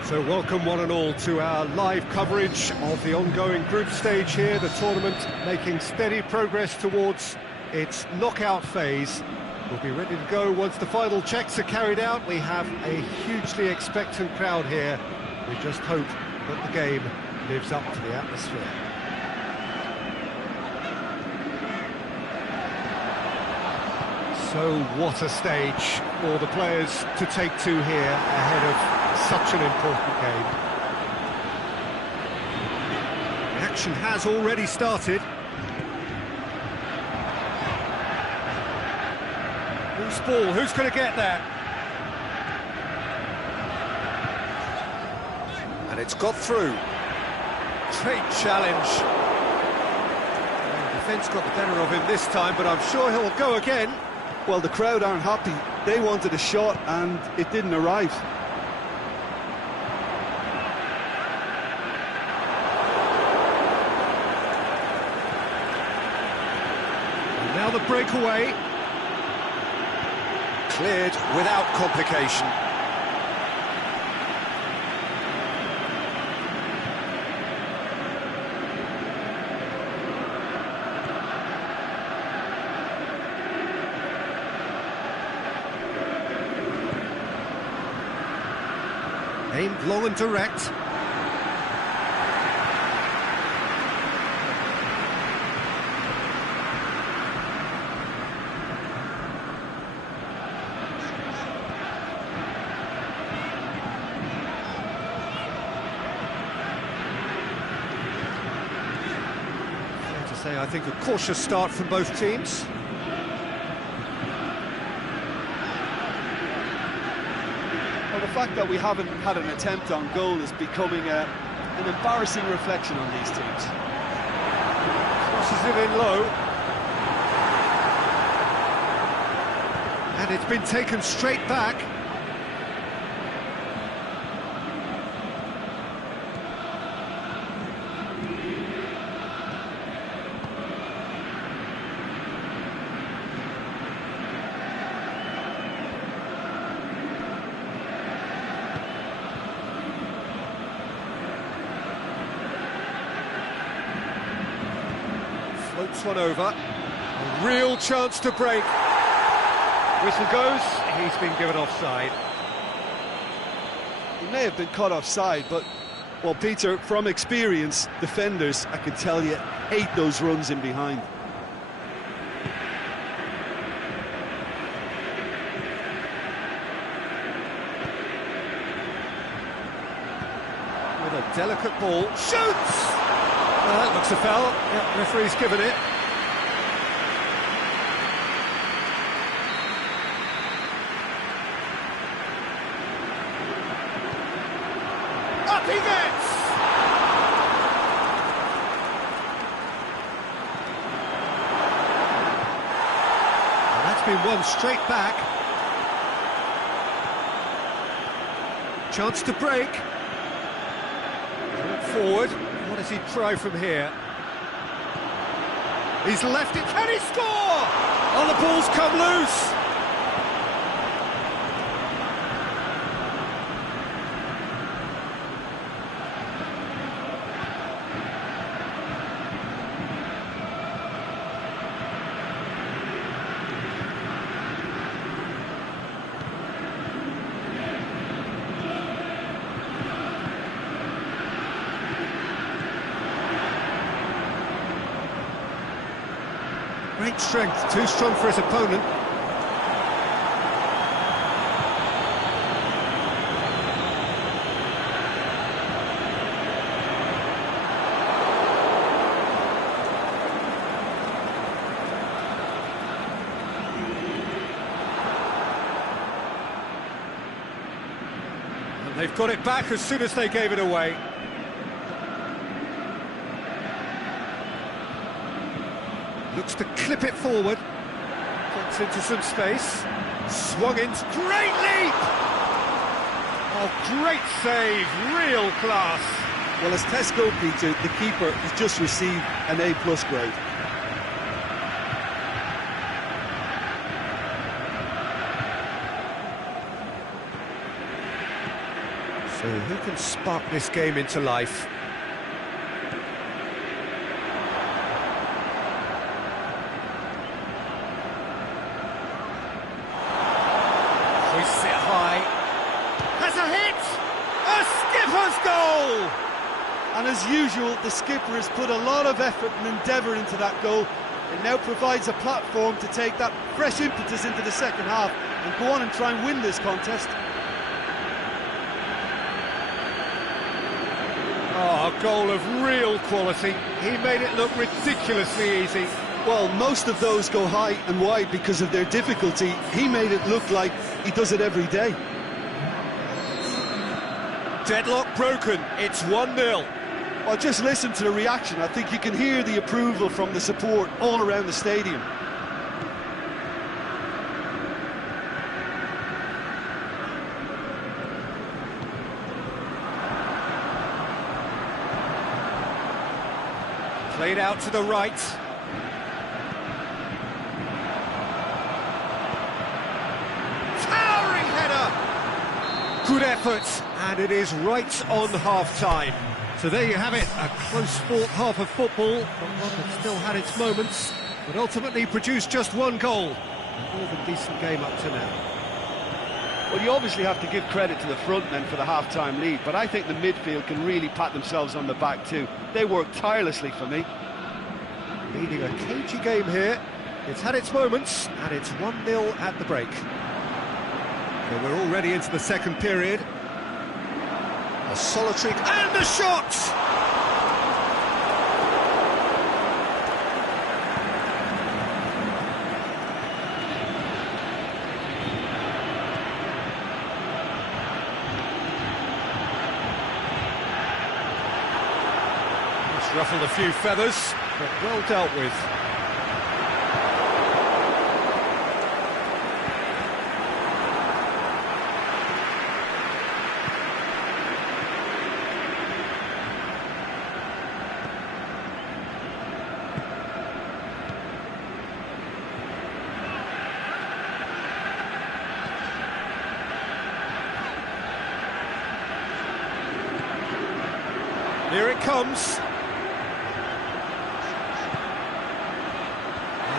So welcome one and all to our live coverage of the ongoing group stage here, the tournament making steady progress towards its knockout phase. We'll be ready to go once the final checks are carried out. We have a hugely expectant crowd here. We just hope that the game lives up to the atmosphere. So what a stage for the players to take to here ahead of such an important game. The action has already started. Who's ball? Who's going to get there? And it's got through. Great challenge. The defence got the better of him this time, but I'm sure he'll go again. Well, the crowd aren't happy. They wanted a shot and it didn't arrive. And now the breakaway. Cleared without complication. Aimed long and direct. Fair to say, I think a cautious start from both teams. Well, the fact that we haven't had an attempt on goal is becoming an embarrassing reflection on these teams. Crosses it in low. And it's been taken straight back. Floats one over. A real chance to break. Whistle goes, he's been given offside. He may have been caught offside, but, well, Peter, from experience, defenders, I can tell you, hate those runs in behind. With a delicate ball, shoots! Well, that looks a foul. Yeah, referee's given it. Up he gets! And that's been won straight back. Chance to break. Forward. What does he try from here? He's left it. Can he score? Oh, the ball's come loose. Great strength, too strong for his opponent. And they've got it back as soon as they gave it away. Looks to clip it forward. Gets into some space. Swung in. Great leap! Oh, great save. Real class. Well, as Tesco, Peter, the keeper has just received an A+ grade. So So who can spark this game into life? Hoists it high. Has a hit! A skipper's goal! And as usual, the skipper has put a lot of effort and endeavour into that goal. It now provides a platform to take that fresh impetus into the second half and go on and try and win this contest. Oh, a goal of real quality. He made it look ridiculously easy. Well, most of those go high and wide because of their difficulty. He made it look like he does it every day. Deadlock broken. It's 1-0. Well, just listen to the reaction. I think you can hear the approval from the support all around the stadium. Played out to the right. Towering header! Good effort, and it is right on half-time. So there you have it, a close-fought half of football, but one that still had its moments, but ultimately produced just one goal. A more than decent game up to now. Well, you obviously have to give credit to the front men for the half-time lead, but I think the midfield can really pat themselves on the back too. They worked tirelessly for me. Leading a cagey game here. It's had its moments, and it's 1-0 at the break. So we're already into the second period. A solitary... and the shot! It's ruffled a few feathers, but well dealt with. Here it comes.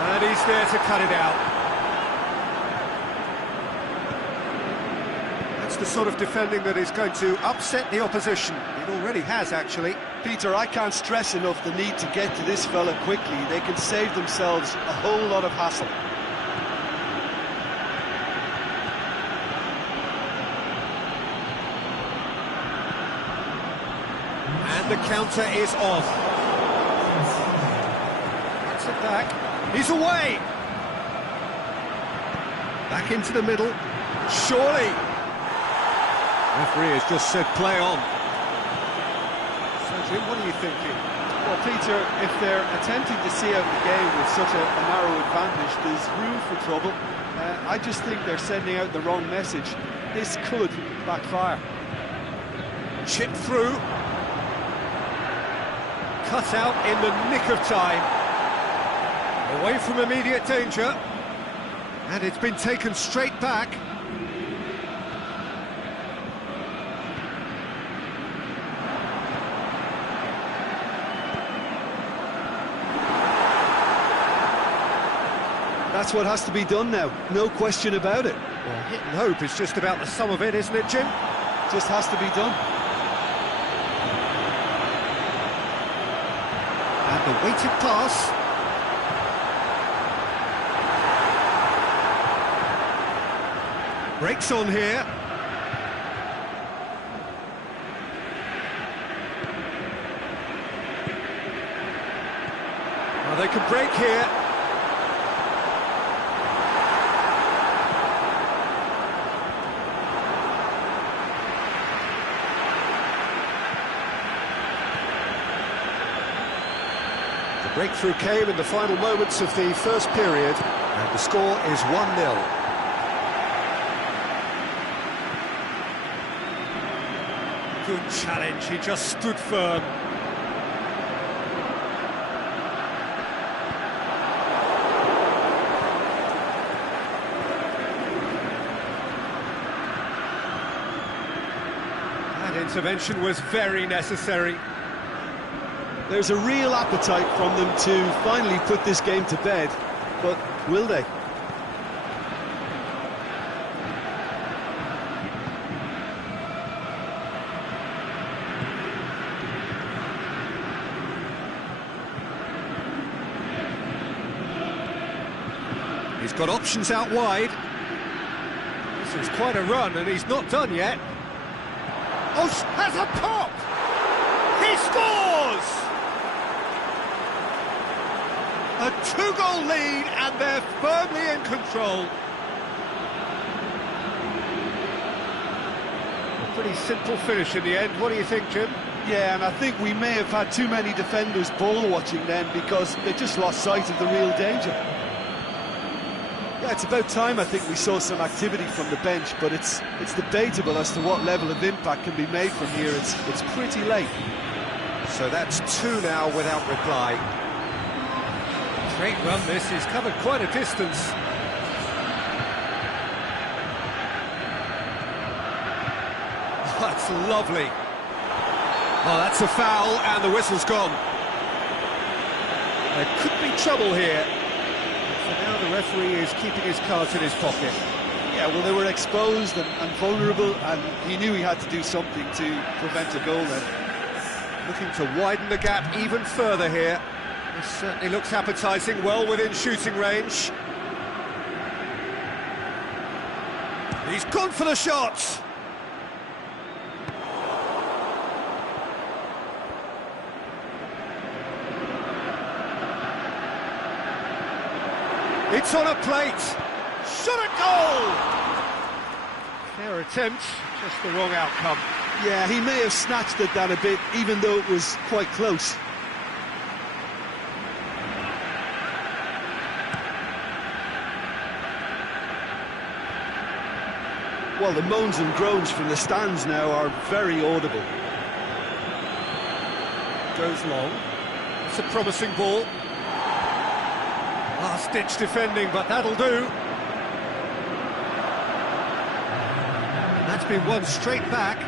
And he's there to cut it out. That's the sort of defending that is going to upset the opposition. It already has, actually. Peter, I can't stress enough the need to get to this fella quickly. They can save themselves a whole lot of hassle. And the counter is on. Gets it back. He's away! Back into the middle. Surely! Referee has just said play on. So Jim, what are you thinking? Well, Peter, if they're attempting to see out the game with such a narrow advantage, there's room for trouble. I just think they're sending out the wrong message. This could backfire. Chipped through. Cut out in the nick of time. Away from immediate danger. And it's been taken straight back. That's what has to be done now, no question about it. Well, hit and hope is just about the sum of it, isn't it, Jim? Just has to be done. And the weighted pass. Breaks on here. Well, they could break here. The breakthrough came in the final moments of the first period, and the score is 1-0. Good challenge, he just stood firm. And intervention was very necessary. There's a real appetite from them to finally put this game to bed, but will they? He's got options out wide. This is quite a run, and he's not done yet. Oh, has a pop! He scores! A two-goal lead, and they're firmly in control. A pretty simple finish in the end. What do you think, Jim? Yeah, and I think we may have had too many defenders ball-watching then because they just lost sight of the real danger. Yeah, it's about time I think we saw some activity from the bench, but it's debatable as to what level of impact can be made from here. It's pretty late. So that's two now without reply. Great run this, he's covered quite a distance. That's lovely. Oh, that's a foul, and the whistle's gone. There could be trouble here. So now the referee is keeping his cards in his pocket. Yeah, well, they were exposed and vulnerable, and he knew he had to do something to prevent a goal then. Looking to widen the gap even further here. This certainly looks appetising, well within shooting range. He's gone for the shot! It's on a plate! Shot at goal! Fair attempt, just the wrong outcome. Yeah, he may have snatched at that a bit, even though it was quite close. Well, the moans and groans from the stands now are very audible. Goes long. It's a promising ball. Last-ditch defending, but that'll do. And that's been won straight back.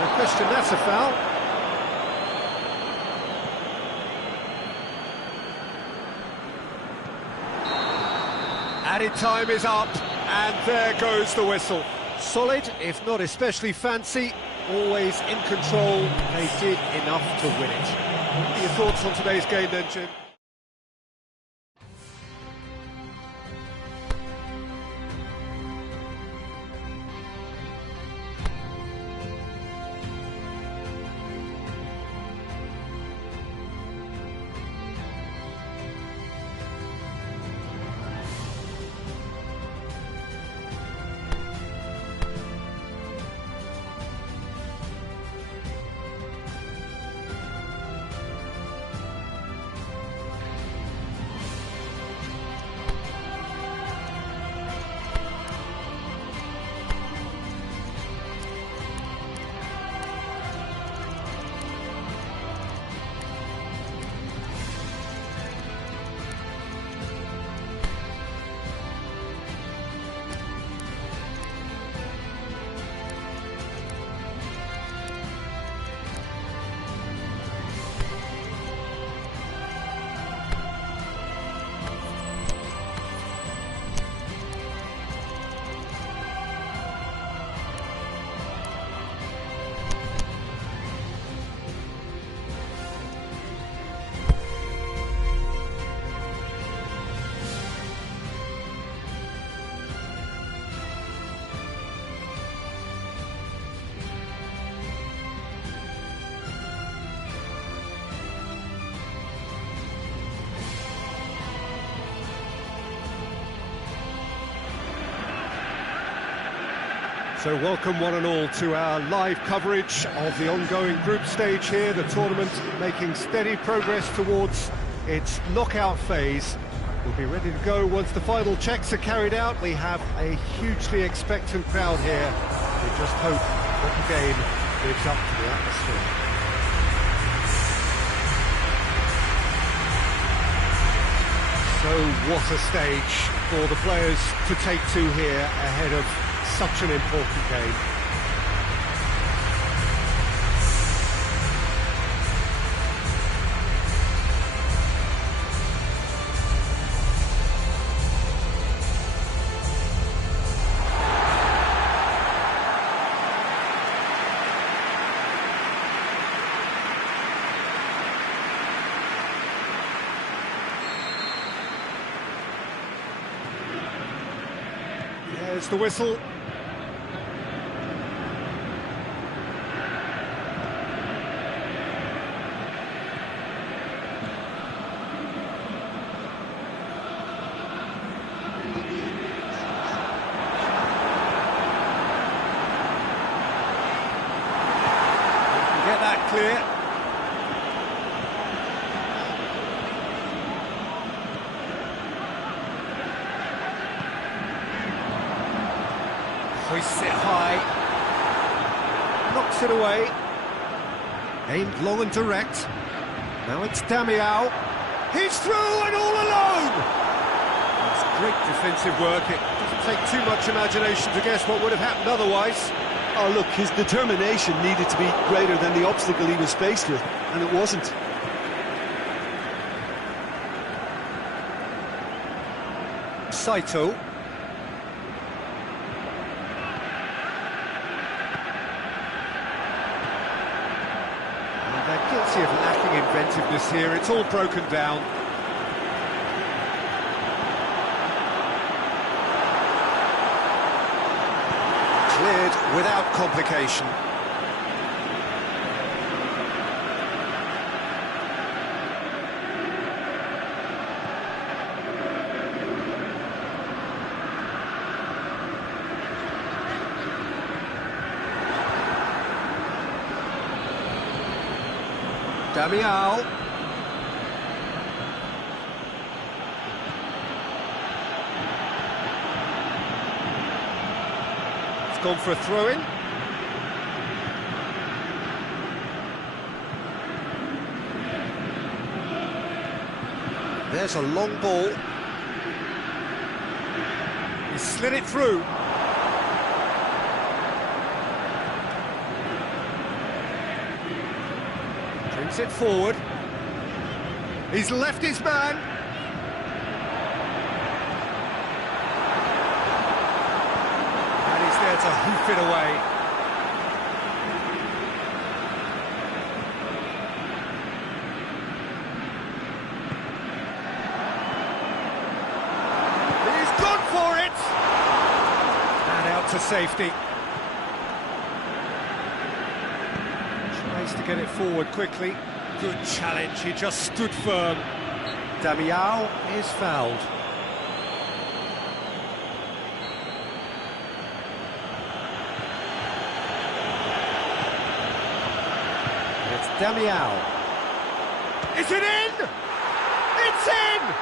No question, that's a foul. Added time is up, and there goes the whistle. Solid, if not especially fancy, always in control. They did enough to win it. What are your thoughts on today's game then, Jim? So welcome one and all to our live coverage of the ongoing group stage here, the tournament making steady progress towards its knockout phase. We'll be ready to go once the final checks are carried out. We have a hugely expectant crowd here. We just hope that the game lives up to the atmosphere. So what a stage for the players to take to here ahead of Such an important game. There's the whistle. Get that clear. Hoists it high, knocks it away, aimed long and direct. Now it's Damiao, he's through and all alone! That's great defensive work. It doesn't take too much imagination to guess what would have happened otherwise. Oh, look, his determination needed to be greater than the obstacle he was faced with, and it wasn't. Saito. They're guilty of lacking inventiveness here. It's all broken down. Cleared without complication. Damiao. It's gone for a throw-in. There's a long ball. He slid it through. Brings it forward. He's left his man. And he's there to hoof it away. He's gone for it! And out to safety. To get it forward quickly. Good challenge, he just stood firm. Damiao is fouled. It's Damiao. Is it in? It's in!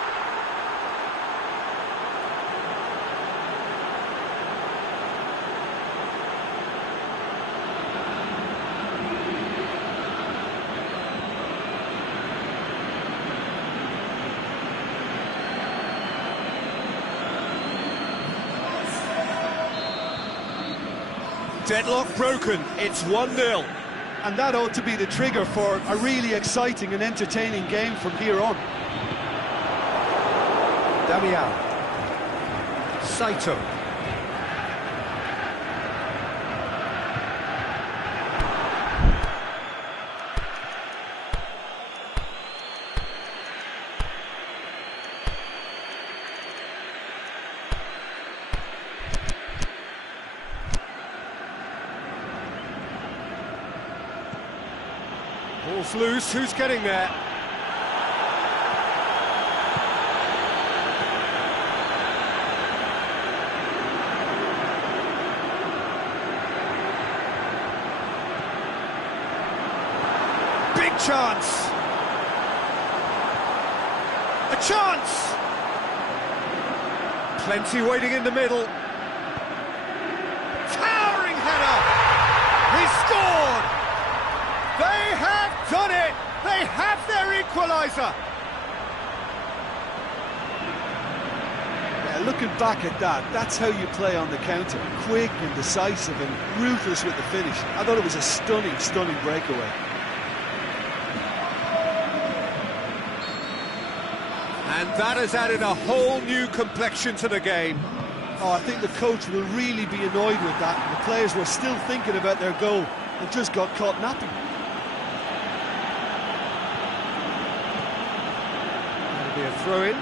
Deadlock broken, it's 1-0. And that ought to be the trigger for a really exciting and entertaining game from here on. Damiao. Saito. Ball's loose, who's getting there? Big chance! A chance! Plenty waiting in the middle. Towering header! He scored! They have done it! They have their equaliser! Yeah, looking back at that, that's how you play on the counter. Quick and decisive and ruthless with the finish. I thought it was a stunning, stunning breakaway. And that has added a whole new complexion to the game. Oh, I think the coach will really be annoyed with that. The players were still thinking about their goal and just got caught napping. That'll be a throw-in.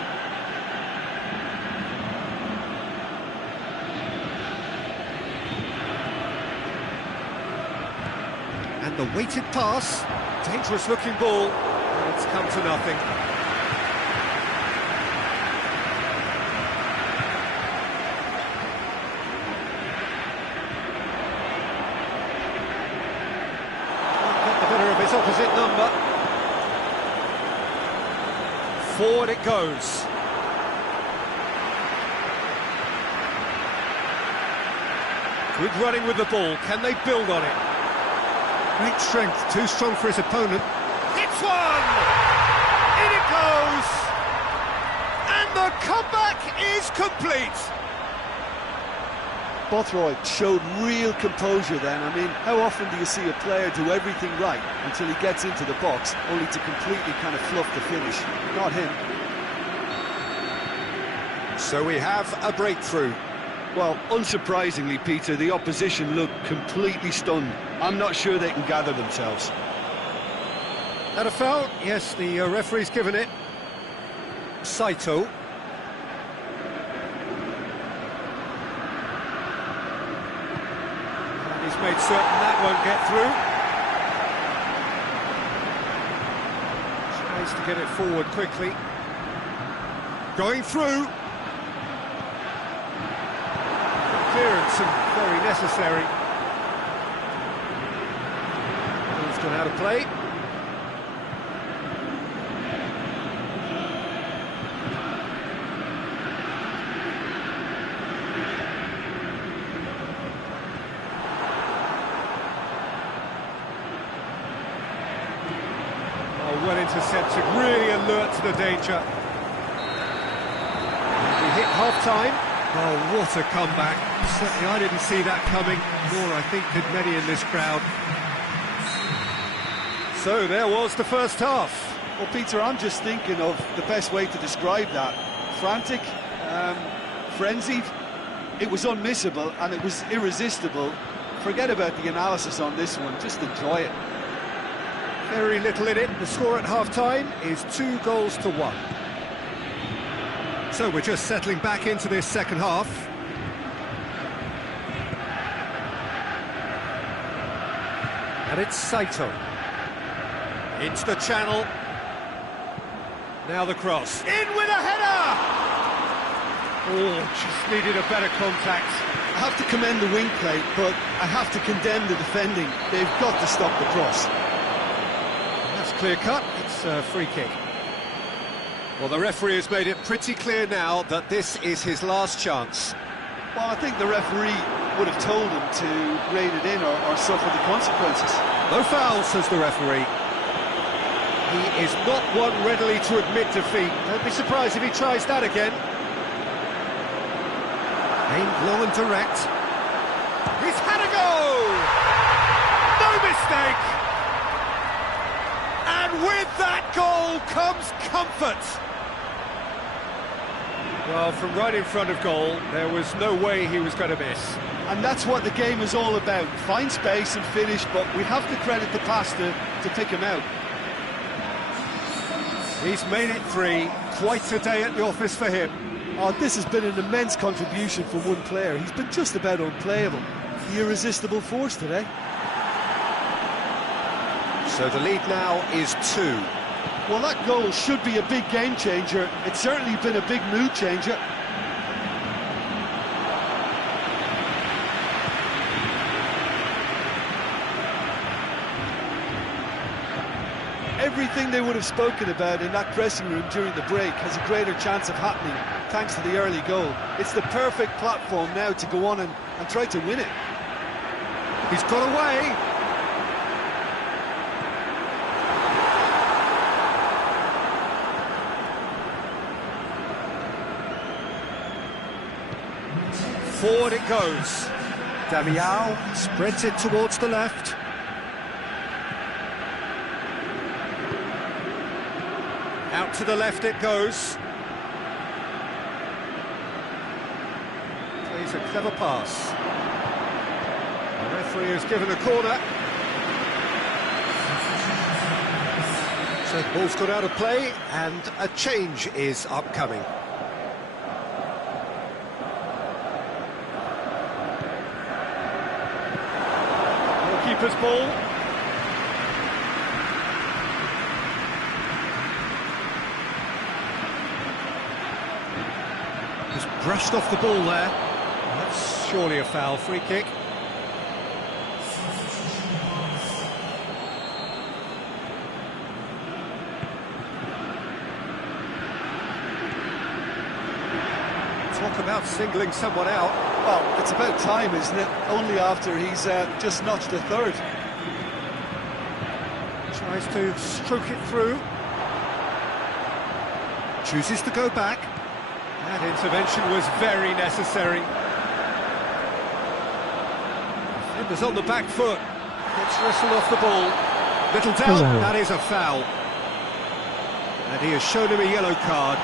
And the weighted pass. Dangerous looking ball. And it's come to nothing. His opposite number. Forward it goes. Good running with the ball. Can they build on it? Great strength. Too strong for his opponent. It's one! In it goes! And the comeback is complete! Bothroyd showed real composure then. I mean, how often do you see a player do everything right until he gets into the box, only to completely kind of fluff the finish? Not him. So we have a breakthrough. Well, unsurprisingly, Peter, the opposition looked completely stunned. I'm not sure they can gather themselves. And a foul? Yes, the referee's given it. Saito. He's made certain that won't get through. Tries to get it forward quickly. Going through. Clearance and very necessary. He's gone out of play. Well intercepted, really alert to the danger. We hit half-time. Oh, what a comeback. Certainly I didn't see that coming, nor I think did many in this crowd. So there was the first half. Well, Peter, I'm just thinking of the best way to describe that. Frantic, frenzied. It was unmissable and it was irresistible. Forget about the analysis on this one, just enjoy it. Very little in it. The score at half-time is 2-1. So we're just settling back into this second half. And it's Saito. Into the channel. Now the cross. In with a header! Oh, just needed a better contact. I have to commend the wing play, but I have to condemn the defending. They've got to stop the cross. That's clear cut. It's a free kick. Well, the referee has made it pretty clear now that this is his last chance. Well, I think the referee would have told him to rein it in or suffer the consequences. No foul, says the referee. He is not one readily to admit defeat. Don't be surprised if he tries that again. Aimed low and direct. He's had a go! No mistake! And with that goal comes comfort. Well, from right in front of goal, there was no way he was going to miss. And that's what the game is all about. Find space and finish, but we have to credit the pass to pick him out. He's made it 3. Quite a day at the office for him. Oh, this has been an immense contribution from one player. He's been just about unplayable. The irresistible force today. So the lead now is 2. Well, that goal should be a big game changer. It's certainly been a big mood changer. Everything they would have spoken about in that dressing room during the break has a greater chance of happening thanks to the early goal. It's the perfect platform now to go on and try to win it. He's got away. Forward it goes. Damiao spreads it towards the left. Out to the left it goes. Plays a clever pass. The referee has given a corner. So the ball's got out of play and a change is upcoming. Goalkeeper's ball. Just brushed off the ball there. That's surely a foul. Free kick. Talk about singling someone out. Well, it's about time, isn't it? Only after he's just notched a third. Tries to stroke it through. Chooses to go back. That intervention was very necessary. Defender's on the back foot. Gets wrestled off the ball. Little doubt, that is a foul. And he has shown him a yellow card.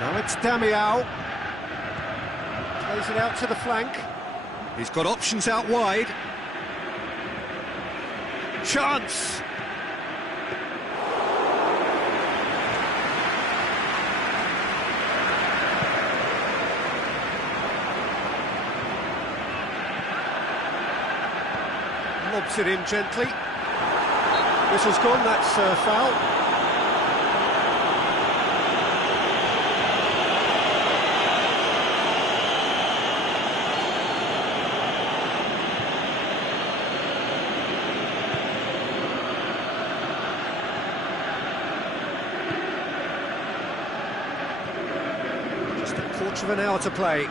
Now it's Damiao. Plays it out to the flank. He's got options out wide. Chance! Lobs it in gently. Whistle's gone, that's foul. Quarter of an hour to play.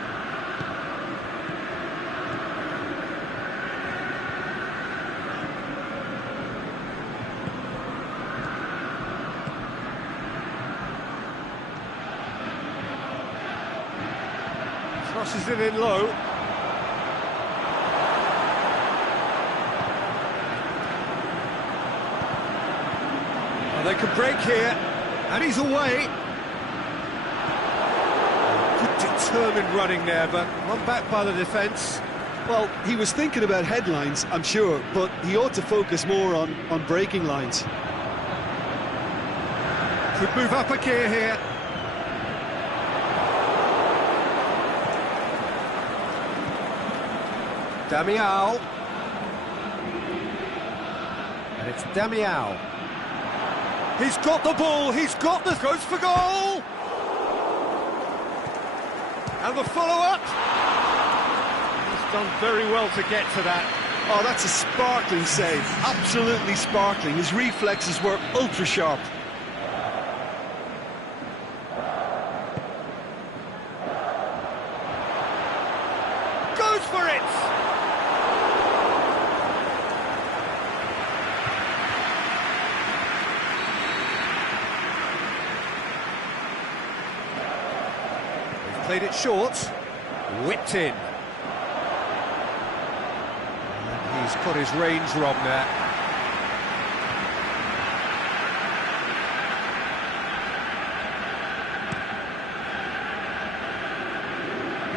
Crosses it in low. Oh, they can break here, and he's away. Determined running there, but one back by the defence. Well, he was thinking about headlines, I'm sure, but he ought to focus more on breaking lines. Could move up a gear here. Damiao. And it's Damiao. He's got the ball, he's got the... Goes for goal! And the follow-up. He's done very well to get to that. Oh, that's a sparkling save. Absolutely sparkling. His reflexes were ultra-sharp. Goes for it! Played it short, whipped in. And he's got his range wrong there.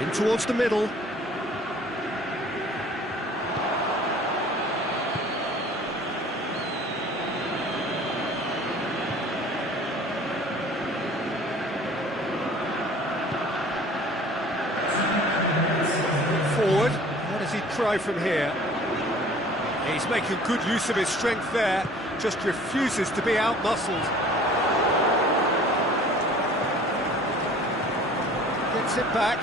In towards the middle. Forward, what does he try from here? He's making good use of his strength there, just refuses to be out-muscled. Gets it back.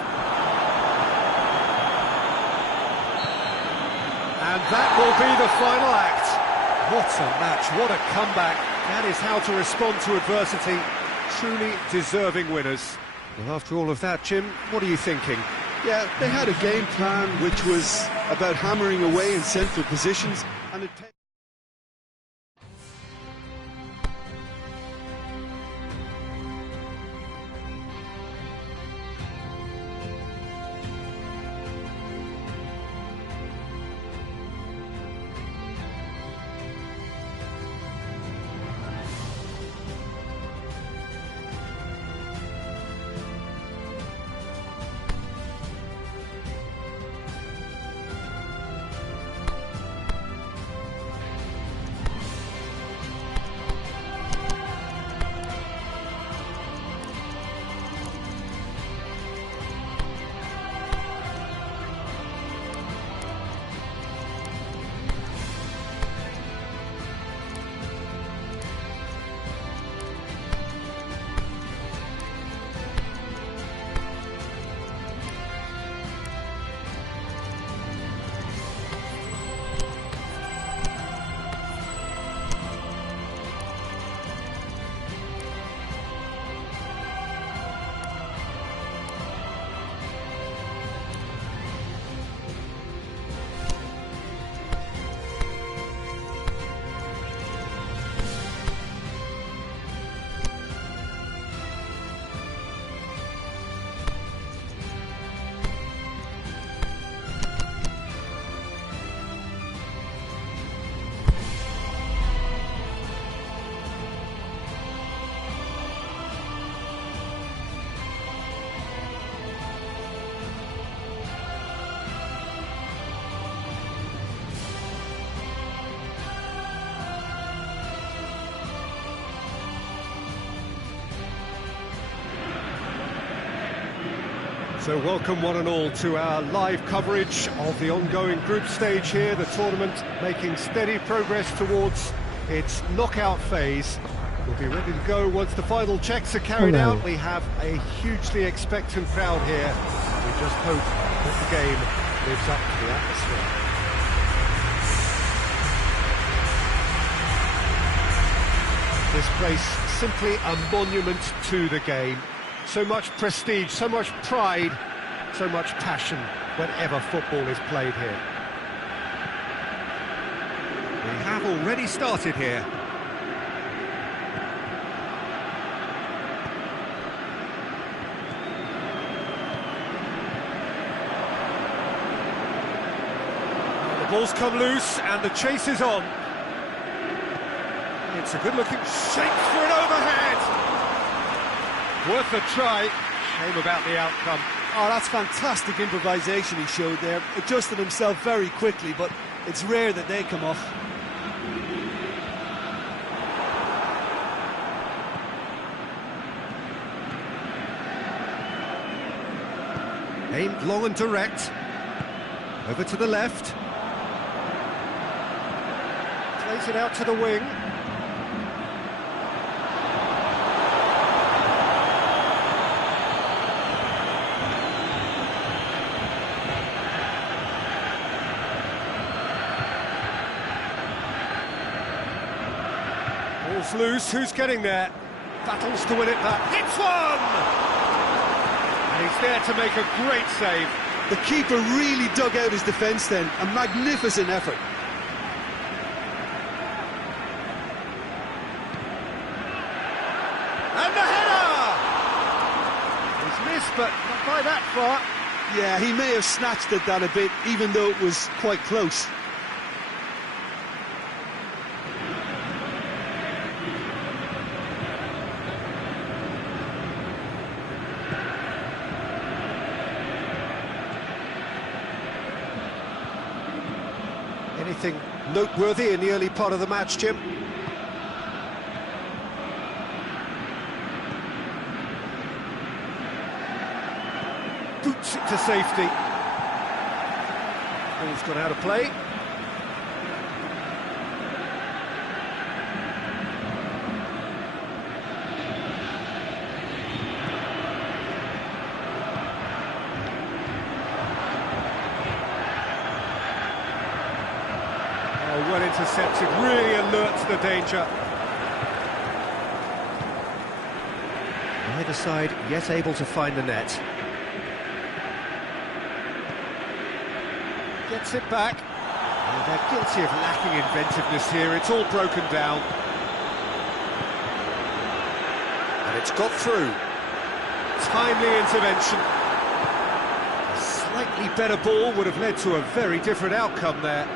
And that will be the final act. What a match, what a comeback. That is how to respond to adversity. truly deserving winners. Well, after all of that, Jim, what are you thinking? Yeah, they had a game plan which was about hammering away in central positions, and it So welcome one and all to our live coverage of the ongoing group stage here, the tournament making steady progress towards its knockout phase. We'll be ready to go once the final checks are carried out. We have a hugely expectant crowd here. We just hope that the game lives up to the atmosphere. This place simply a monument to the game. So much prestige, so much pride, so much passion whenever football is played here. We have already started here. The ball's come loose and the chase is on. It's a good-looking shape for an overhead. Worth a try. Shame about the outcome. Oh, that's fantastic improvisation he showed there. Adjusted himself very quickly, but it's rare that they come off. Aimed long and direct. Over to the left. Plays it out to the wing. Ball's loose, who's getting there? Battles to win it back. Hits one! And he's there to make a great save. The keeper really dug out his defence then. A magnificent effort. And the header! He's missed, but not by that far. Yeah, he may have snatched at that a bit, even though it was quite close. Anything noteworthy in the early part of the match, Jim? Boots it to safety. Ball's gone out of play. Well intercepted, really alerts the danger. Neither side yet able to find the net. Gets it back. Oh, they're guilty of lacking inventiveness here. It's all broken down. And it's got through. Timely intervention. A slightly better ball would have led to a very different outcome there.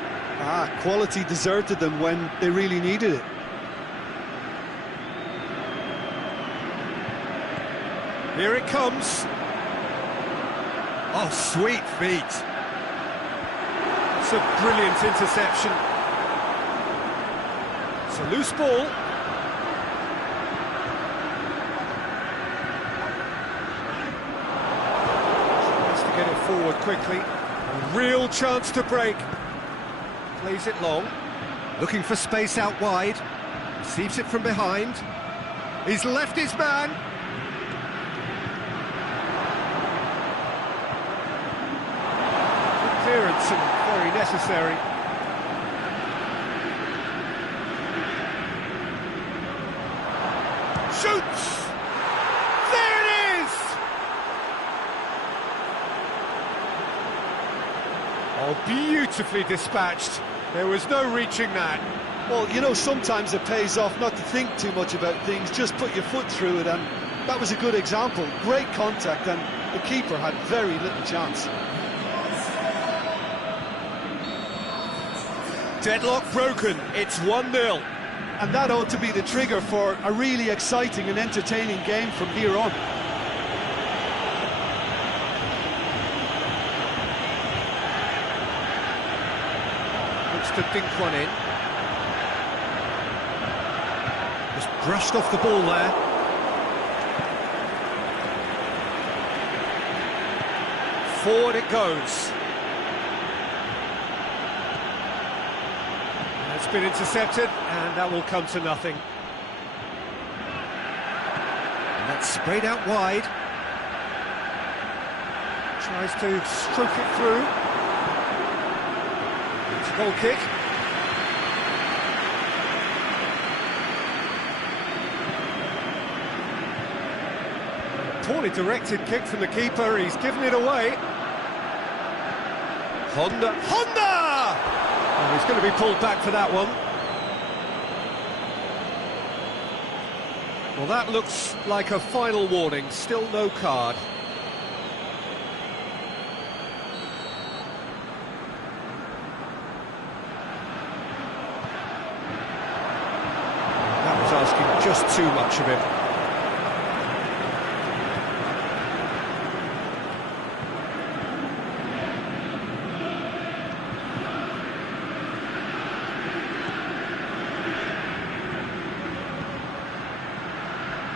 Quality deserted them when they really needed it. Here it comes. Oh, sweet feet. It's a brilliant interception. It's a loose ball. Tries to get it forward quickly. A real chance to break. Plays it long. Looking for space out wide. Receives it from behind. He's left his man. Clearance and very necessary. Shoots! There it is! Oh, beautifully dispatched. There was no reaching that. Well, you know, sometimes it pays off not to think too much about things, just put your foot through it, and that was a good example. Great contact, and the keeper had very little chance. Deadlock broken, it's 1-0. And that ought to be the trigger for a really exciting and entertaining game from here on. Looks to dink one in. Just brushed off the ball there. Forward it goes. It's been intercepted, and that will come to nothing. And that's sprayed out wide. Tries to stroke it through. It's a goal kick. Poorly directed kick from the keeper, he's given it away. Honda! Oh, he's going to be pulled back for that one. Well, that looks like a final warning, still no card. That was asking just too much of him.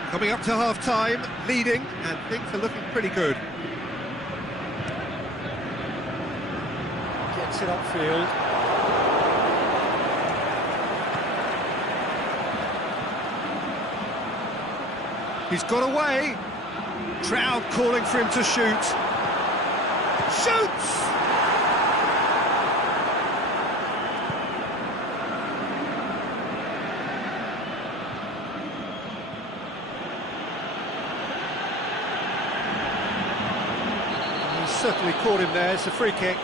Coming up to half-time, leading, and things are looking pretty good. Gets it upfield. He's got away. Crowd calling for him to shoot. Shoots! Certainly caught him there. It's a free kick.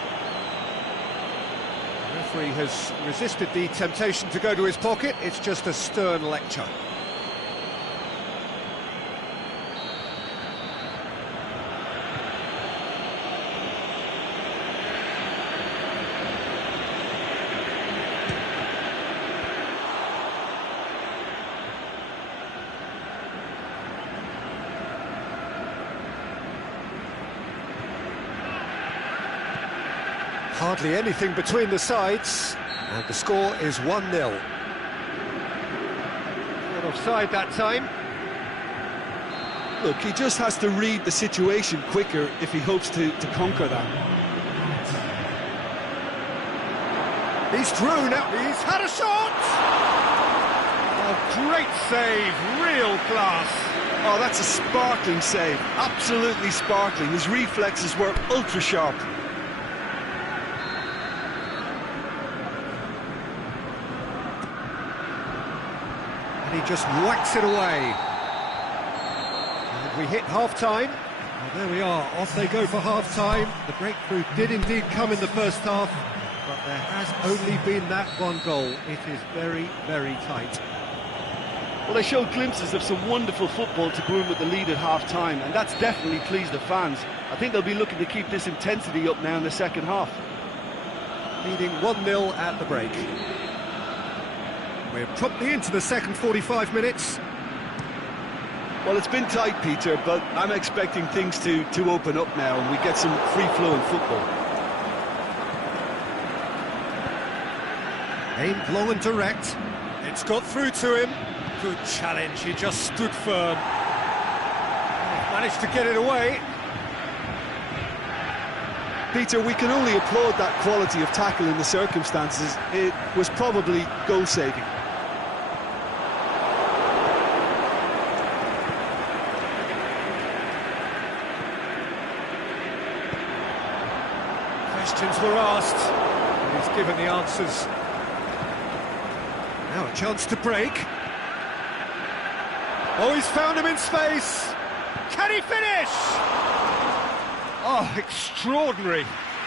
The referee has resisted the temptation to go to his pocket. It's just a stern lecture. Hardly anything between the sides, and the score is 1-0. Not offside that time. Look, he just has to read the situation quicker if he hopes to conquer that. He's through now, he's had a shot! Oh, great save, real class. Oh, that's a sparkling save, absolutely sparkling. His reflexes were ultra sharp. He just whacks it away. And We hit half-time. Well, there we are, off they go for half-time. The breakthrough did indeed come in the first half, but there has only been that one goal. It is very, very tight. Well, they showed glimpses of some wonderful football to go in with the lead at half-time, and that's definitely pleased the fans. I think they'll be looking to keep this intensity up now in the second half. Leading 1-0 at the break. We're promptly into the second 45 minutes. Well, it's been tight, Peter, but I'm expecting things to open up now and we get some free-flowing football. Aimed long and direct. It's got through to him. Good challenge, he just stood firm. Managed to get it away. Peter, we can only applaud that quality of tackle in the circumstances. It was probably goal-saving. Questions were asked, and he's given the answers. Now a chance to break. Oh, he's found him in space. Can he finish? Oh, extraordinary.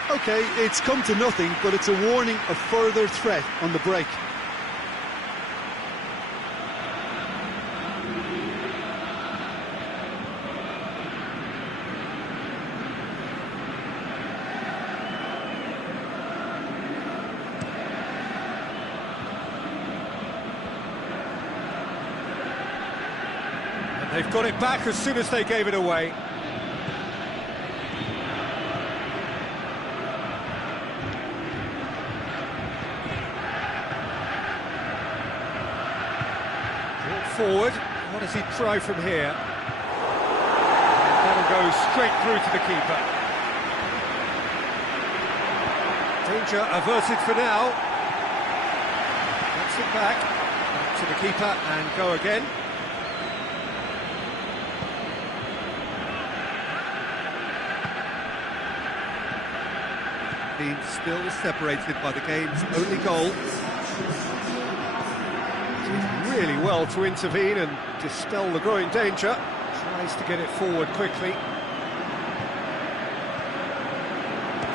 OK, it's come to nothing, but it's a warning of further threat on the break. They've got it back as soon as they gave it away. Brought forward. What does he try from here? And that'll go straight through to the keeper. Danger averted for now. Gets it back to the keeper and go again. Still separated by the game's only goal. Did really well to intervene and dispel the growing danger. Tries to get it forward quickly.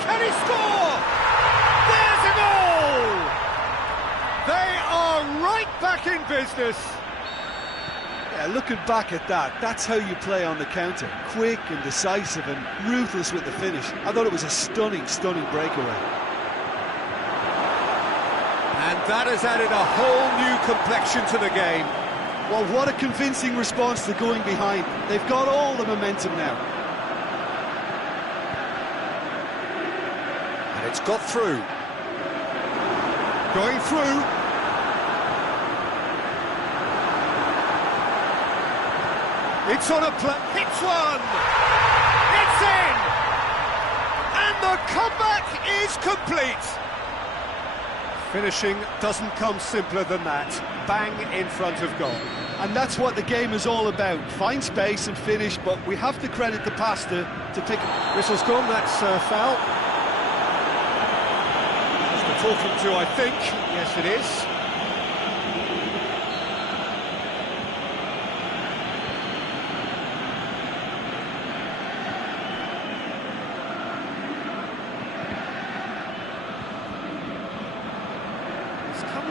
Can he score? There's a goal! They are right back in business. Yeah, looking back at that, that's how you play on the counter. Quick and decisive and ruthless with the finish. I thought it was a stunning, stunning breakaway. And that has added a whole new complexion to the game. Well, what a convincing response to going behind. They've got all the momentum now. And it's got through. Going through. It's on a play. Hits one. It's in. And the comeback is complete. Finishing doesn't come simpler than that. Bang in front of goal. And that's what the game is all about. Find space and finish, but we have to credit the pass to pick it. Whistle's gone, that's foul. Just a talking to, I think. Yes, it is.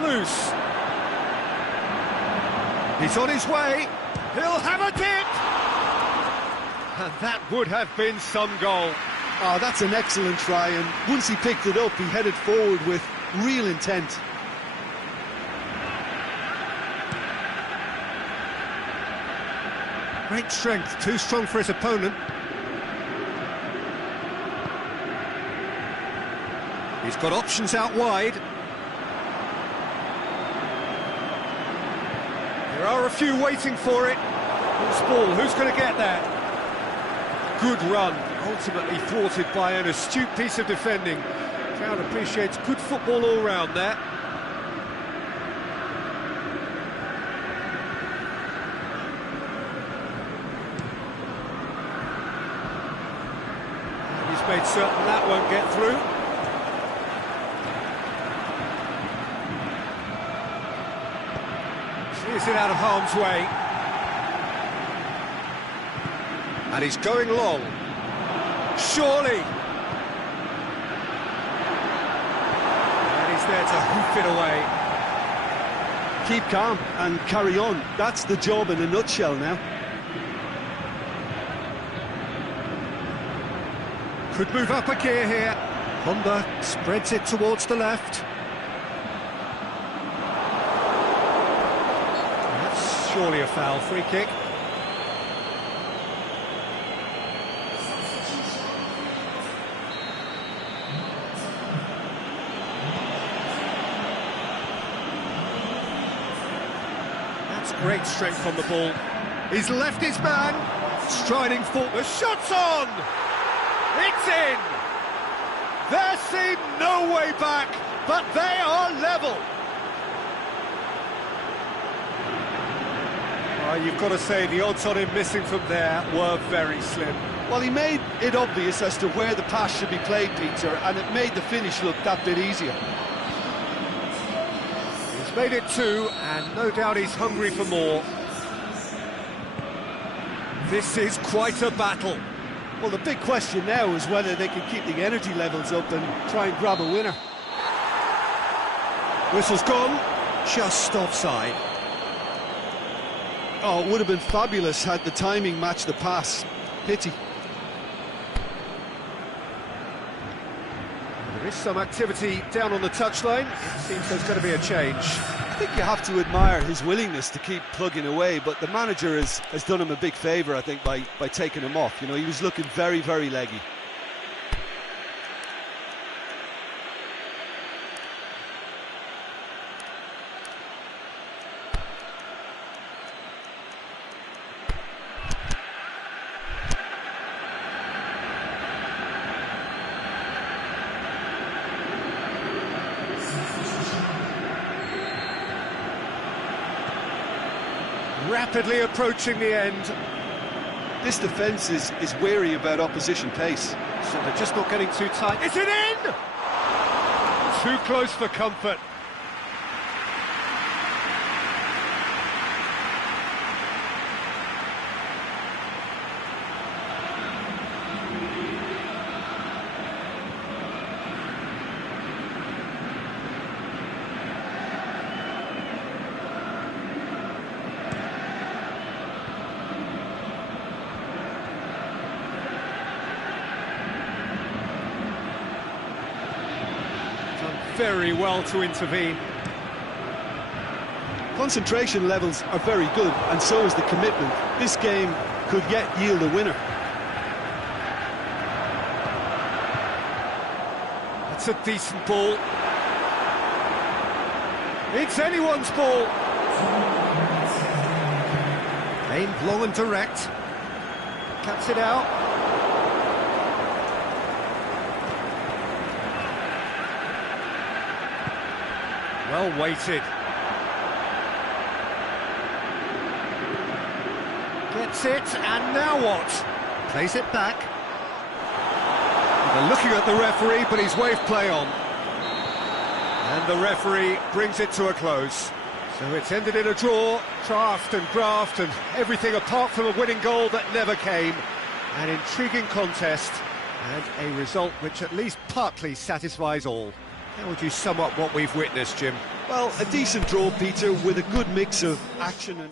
Loose. He's on his way. He'll have a dip. And that would have been some goal. Oh, that's an excellent try, and once he picked it up, he headed forward with real intent. Great strength, too strong for his opponent. He's got options out wide. There are a few waiting for it. Who's ball? Who's going to get that? Good run, ultimately thwarted by an astute piece of defending. Crowd appreciates good football all round there. And he's made certain that won't get through. Clears it out of harm's way. And he's going long. Surely. And he's there to hoof it away. Keep calm and carry on. That's the job in a nutshell now. Could move up a gear here. Honda spreads it towards the left. That's surely a foul. Free kick. That's great strength on the ball. He's left his man. Striding forward. The shot's on! It's in! There seemed no way back, but they are level. You've got to say, the odds on him missing from there were very slim. Well, he made it obvious as to where the pass should be played, Peter, and it made the finish look that bit easier. He's made it 2, and no doubt he's hungry for more. This is quite a battle. Well, the big question now is whether they can keep the energy levels up and try and grab a winner. Whistle's gone, just offside. Oh, it would have been fabulous had the timing matched the pass. Pity. There is some activity down on the touchline. It seems there's going to be a change. I think you have to admire his willingness to keep plugging away, but the manager has done him a big favour, I think, by taking him off. You know, he was looking very, very leggy. Rapidly approaching the end. This defence is wary about opposition pace. So they're just not getting too tight. Is it in? Too close for comfort. Very well to intervene. Concentration levels are very good, and so is the commitment. This game could yet yield a winner. That's a decent ball. It's anyone's ball. Aimed long and direct. Cuts it out. Well weighted. Gets it, and now what? Plays it back. They're looking at the referee, but he's waved play on. And the referee brings it to a close. So it's ended in a draw, draft and graft, and everything apart from a winning goal that never came. An intriguing contest, and a result which at least partly satisfies all. How would you sum up what we've witnessed, Jim? Well, a decent draw, Peter, with a good mix of action and...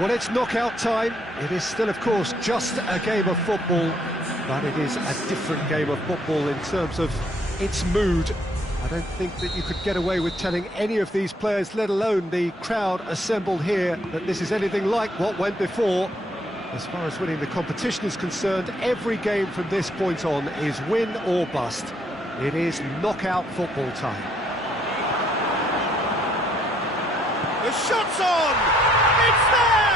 Well, it's knockout time. It is still, of course, just a game of football, but it is a different game of football in terms of its mood. I don't think that you could get away with telling any of these players, let alone the crowd assembled here, that this is anything like what went before. As far as winning the competition is concerned, every game from this point on is win or bust. It is knockout football time. The shot's on! It's there!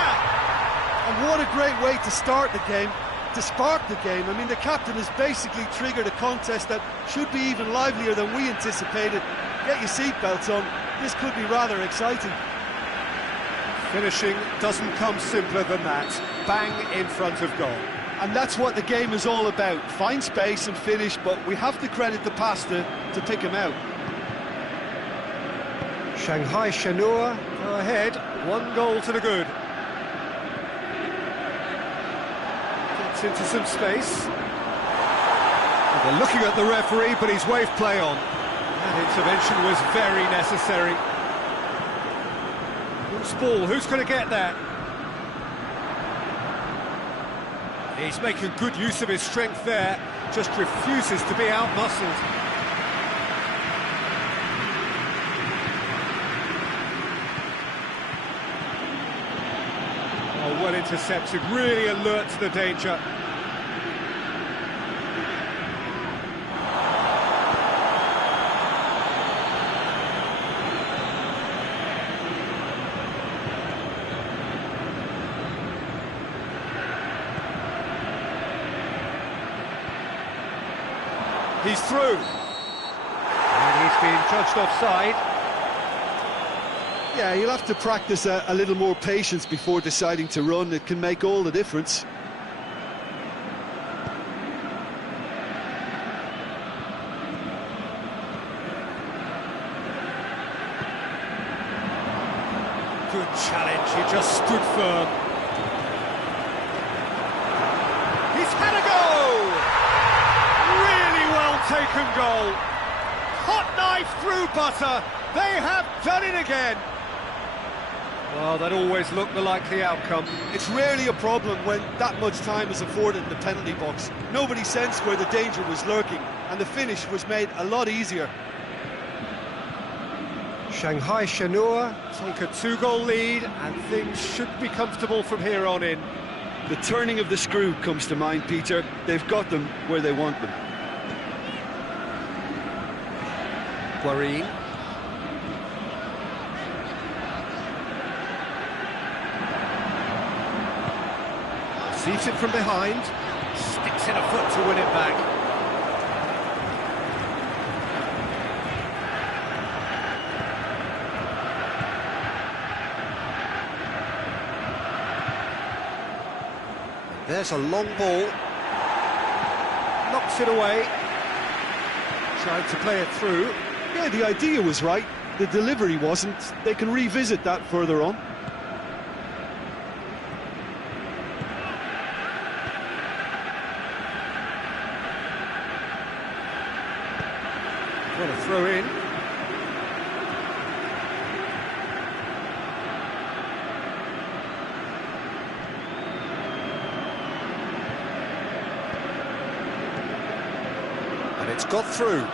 And what a great way to start the game, to spark the game. I mean, the captain has basically triggered a contest that should be even livelier than we anticipated. Get your seatbelts on, this could be rather exciting. Finishing doesn't come simpler than that. Bang in front of goal. And that's what the game is all about. Find space and finish, but we have to credit the passer to pick him out. Shanghai Shenhua go ahead, 1 goal to the good. Gets into some space. And they're looking at the referee, but he's waved play on. That intervention was very necessary. Loose ball, who's going to get that? He's making good use of his strength there, just refuses to be out-muscled. Oh, well intercepted, really alert to the danger. He's through. And he's been judged offside. Yeah, you'll have to practice a little more patience before deciding to run. It can make all the difference. Good challenge, he just stood firm. He's had a go! Really well taken goal. Hot knife through butter. They have done it again. Well, that always looked the likely outcome. It's rarely a problem when that much time is afforded in the penalty box. Nobody sensed where the danger was lurking, and the finish was made a lot easier. Shanghai Shenhua take a 2-goal lead, and things should be comfortable from here on in. The turning of the screw comes to mind, Peter. They've got them where they want them. Guarin. Seated from behind, sticks in a foot to win it back. There's a long ball. Knocks it away. Trying to play it through. Yeah, the idea was right. The delivery wasn't. They can revisit that further on. What a throw in. And it's got through.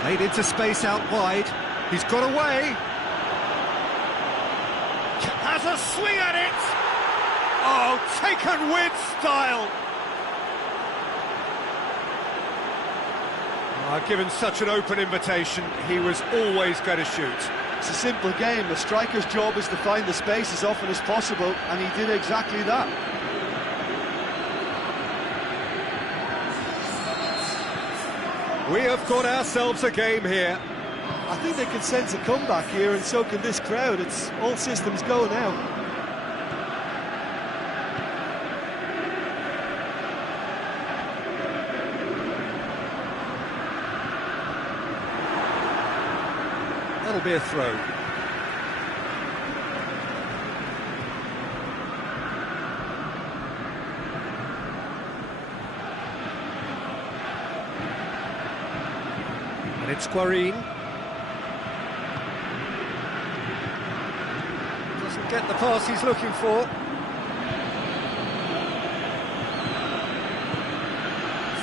Played into space out wide. He's got away. Has a swing at it. Oh, taken with style. Given such an open invitation, he was always going to shoot. It's a simple game. A striker's job is to find the space as often as possible, and he did exactly that. We have got ourselves a game here. I think they can sense a comeback here, and so can this crowd. It's all systems go now. That'll be a throw. And it's Guarin. Doesn't get the pass he's looking for.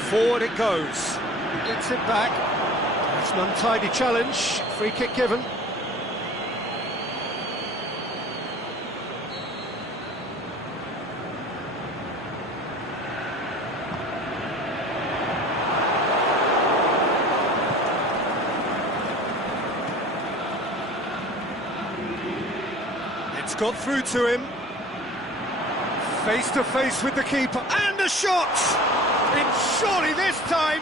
Forward it goes. Gets it back. It's an untidy challenge. Free kick given. It's got through to him. Face to face with the keeper, and a shot! It's surely this time!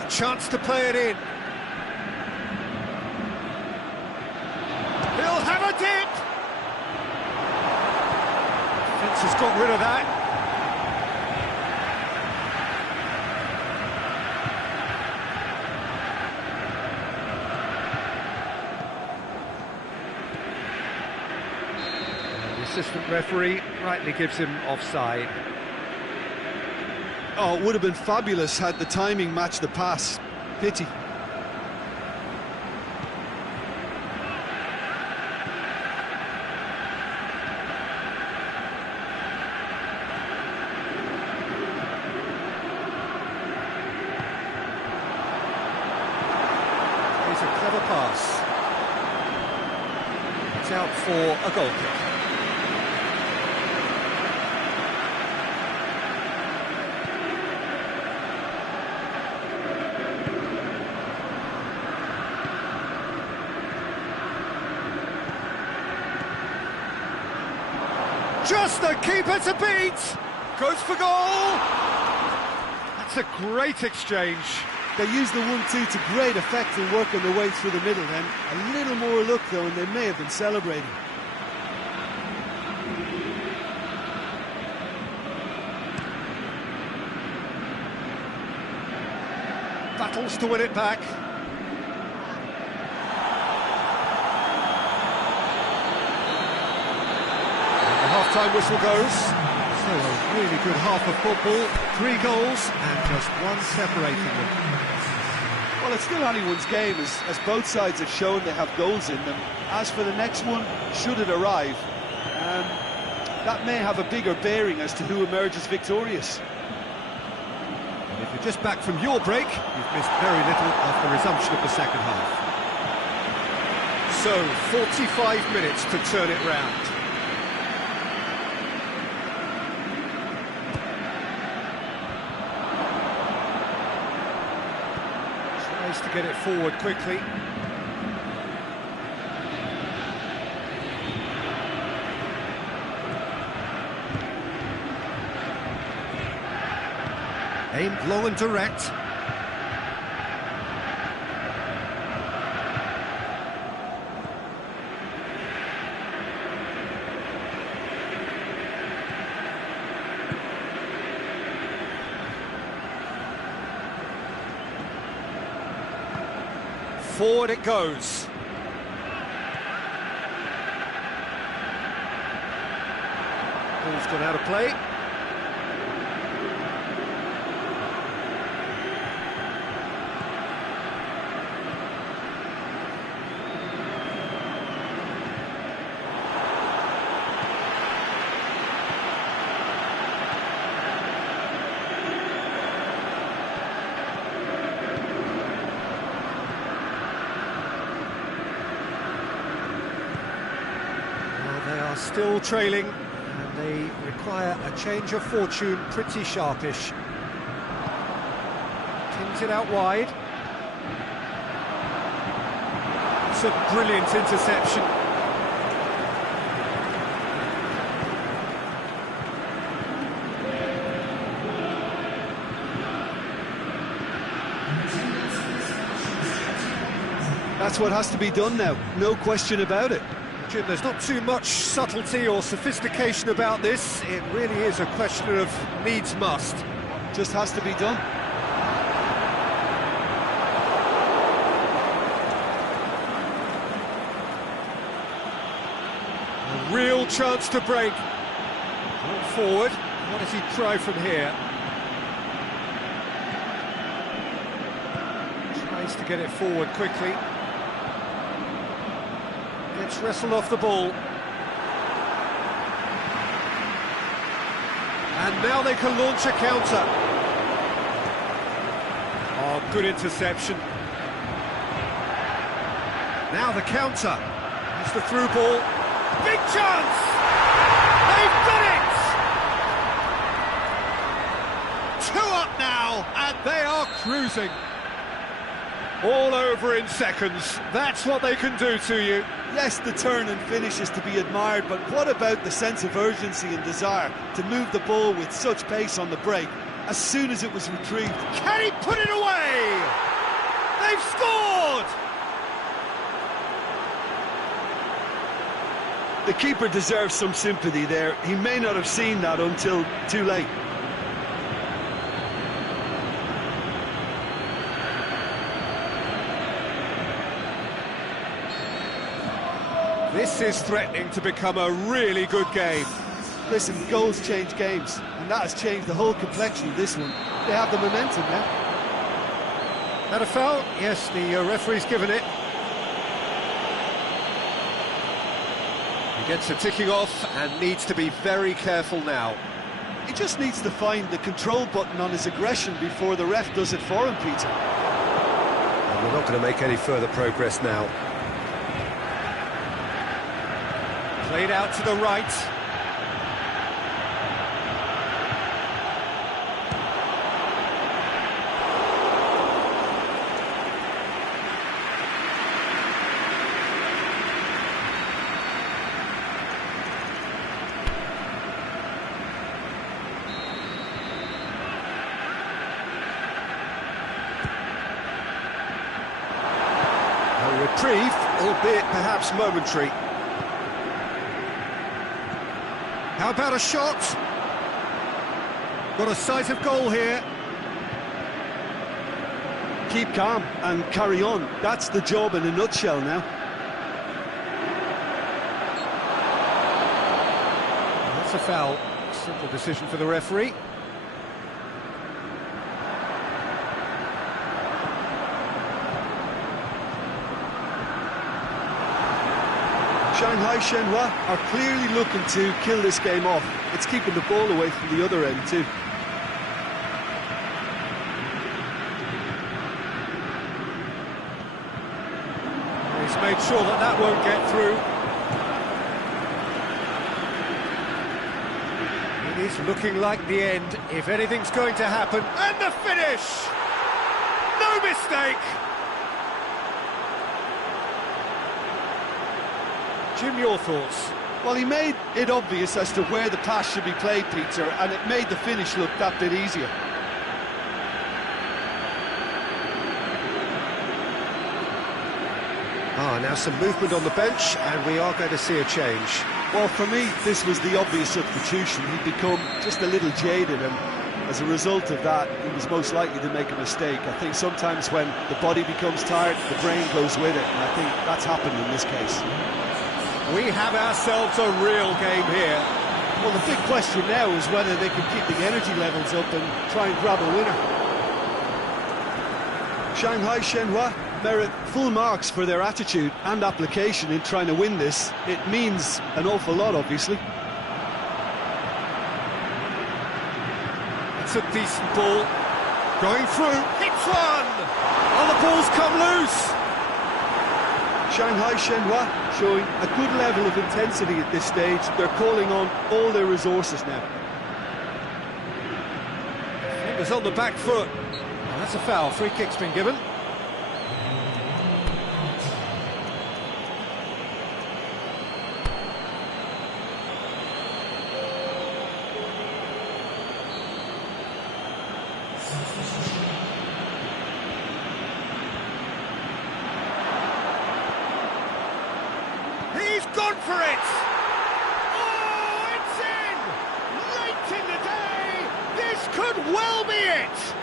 A chance to play it in. He'll have a dip! Defence has got rid of that. Assistant referee rightly gives him offside. Oh, it would have been fabulous had the timing matched the pass. Pity. Here's a clever pass. It's out for a goal kick. Just the keeper to beat! Goes for goal! That's a great exchange. They used the 1-2 to great effect in working their way through the middle then. A little more luck though, and they may have been celebrating. Battles to win it back. Half-time whistle goes. So a really good half of football. 3 goals and just one separating them. Well, it's still anyone's game, as both sides have shown they have goals in them. As for the next one, should it arrive, that may have a bigger bearing as to who emerges victorious. And if you're just back from your break, you've missed very little of the resumption of the second half. So, 45 minutes to turn it round. To get it forward quickly. Aimed low and direct. Forward it goes. Ball's gone out of play. Still trailing, and they require a change of fortune, pretty sharpish. Pins it out wide. It's a brilliant interception. That's what has to be done now, no question about it. Jim, there's not too much subtlety or sophistication about this. It really is a question of needs must. Just has to be done. A real chance to break. Ball forward. What does he try from here? chance to get it forward quickly. Gets wrestled off the ball. And now they can launch a counter. Oh, good interception. Now the counter. It's the through ball. Big chance! They've done it! 2 up now, and they are cruising. All over in seconds. That's what they can do to you. Yes, the turn and finish is to be admired, but what about the sense of urgency and desire to move the ball with such pace on the break as soon as it was retrieved? Can he put it away? They've scored! The keeper deserves some sympathy there. He may not have seen that until too late. This is threatening to become a really good game. Listen, goals change games, and that has changed the whole complexion of this one. They have the momentum now. Had a foul? Yes, the referee's given it. He gets a ticking off and needs to be very careful now. He just needs to find the control button on his aggression before the ref does it for him, Peter. And we're not going to make any further progress now. Played out to the right. A reprieve, albeit perhaps momentary. How about a shot? Got a sight of goal here. Keep calm and carry on. That's the job in a nutshell now. That's a foul. Simple decision for the referee. Shanghai Shenhua are clearly looking to kill this game off. It's keeping the ball away from the other end too. He's made sure that that won't get through. It is looking like the end, if anything's going to happen. And the finish! No mistake! Jim, your thoughts? Well, he made it obvious as to where the pass should be played, Peter, and it made the finish look that bit easier. Now some movement on the bench, and we are going to see a change. Well, for me, this was the obvious substitution. He'd become just a little jaded, and as a result of that, he was most likely to make a mistake. I think sometimes when the body becomes tired, the brain goes with it, and I think that's happened in this case. We have ourselves a real game here. Well, the big question now is whether they can keep the energy levels up and try and grab a winner. Shanghai Shenhua merit full marks for their attitude and application in trying to win this. It means an awful lot, obviously. It's a decent ball. Going through. Hits one! Oh, the ball's come loose! Shanghai Shenhua showing a good level of intensity at this stage. They're calling on all their resources now. Fingers on the back foot. Oh, that's a foul. Free kick's been given. He's gone for it! Oh, it's in! Late in the day! This could well be it!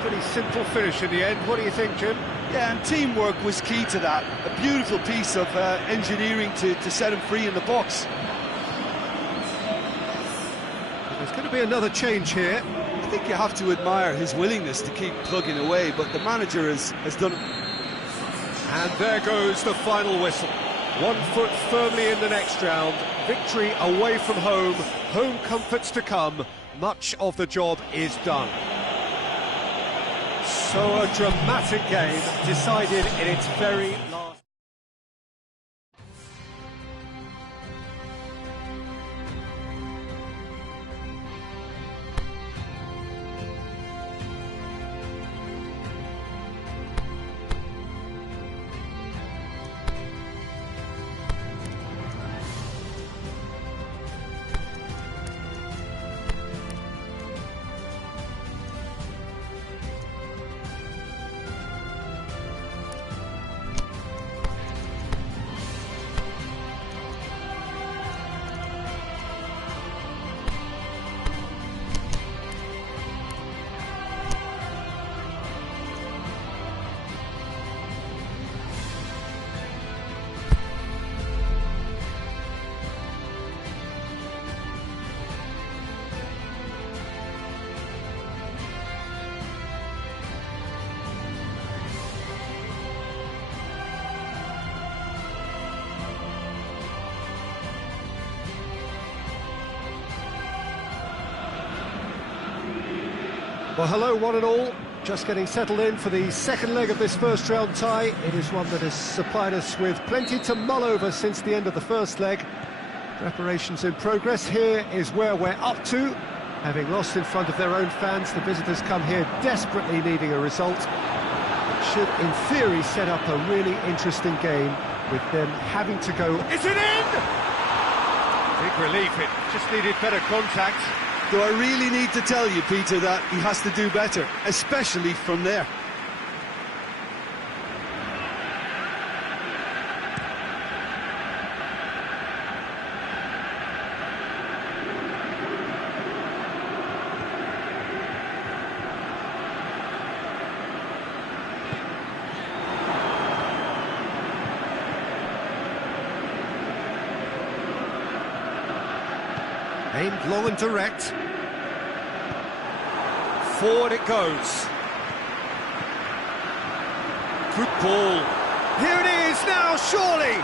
Pretty simple finish in the end. What do you think, Jim? Yeah, and teamwork was key to that. A beautiful piece of engineering to set him free in the box. There's going to be another change here. think you have to admire his willingness to keep plugging away, but the manager has done it. And there goes the final whistle. 1 foot firmly in the next round. Victory away from home. Home comforts to come. Much of the job is done. So a dramatic game decided in its very last... Well, hello, one and all. Just getting settled in for the second leg of this first round tie. It is one that has supplied us with plenty to mull over since the end of the first leg. Preparations in progress. Here is where we're up to. Having lost in front of their own fans, the visitors come here desperately needing a result. It should, in theory, set up a really interesting game with them having to go... Is it in? Big relief, it just needed better contact. Do I really need to tell you, Peter, that he has to do better, especially from there? Aimed long and direct. Forward it goes. Good ball. Here it is now, surely!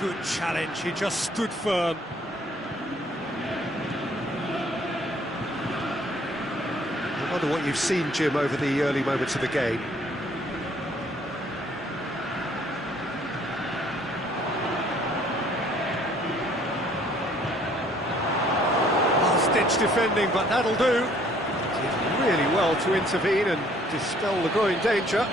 Good challenge, he just stood firm. I wonder what you've seen, Jim, over the early moments of the game. Last-ditch defending, but that'll do. Did really well to intervene and dispel the growing danger.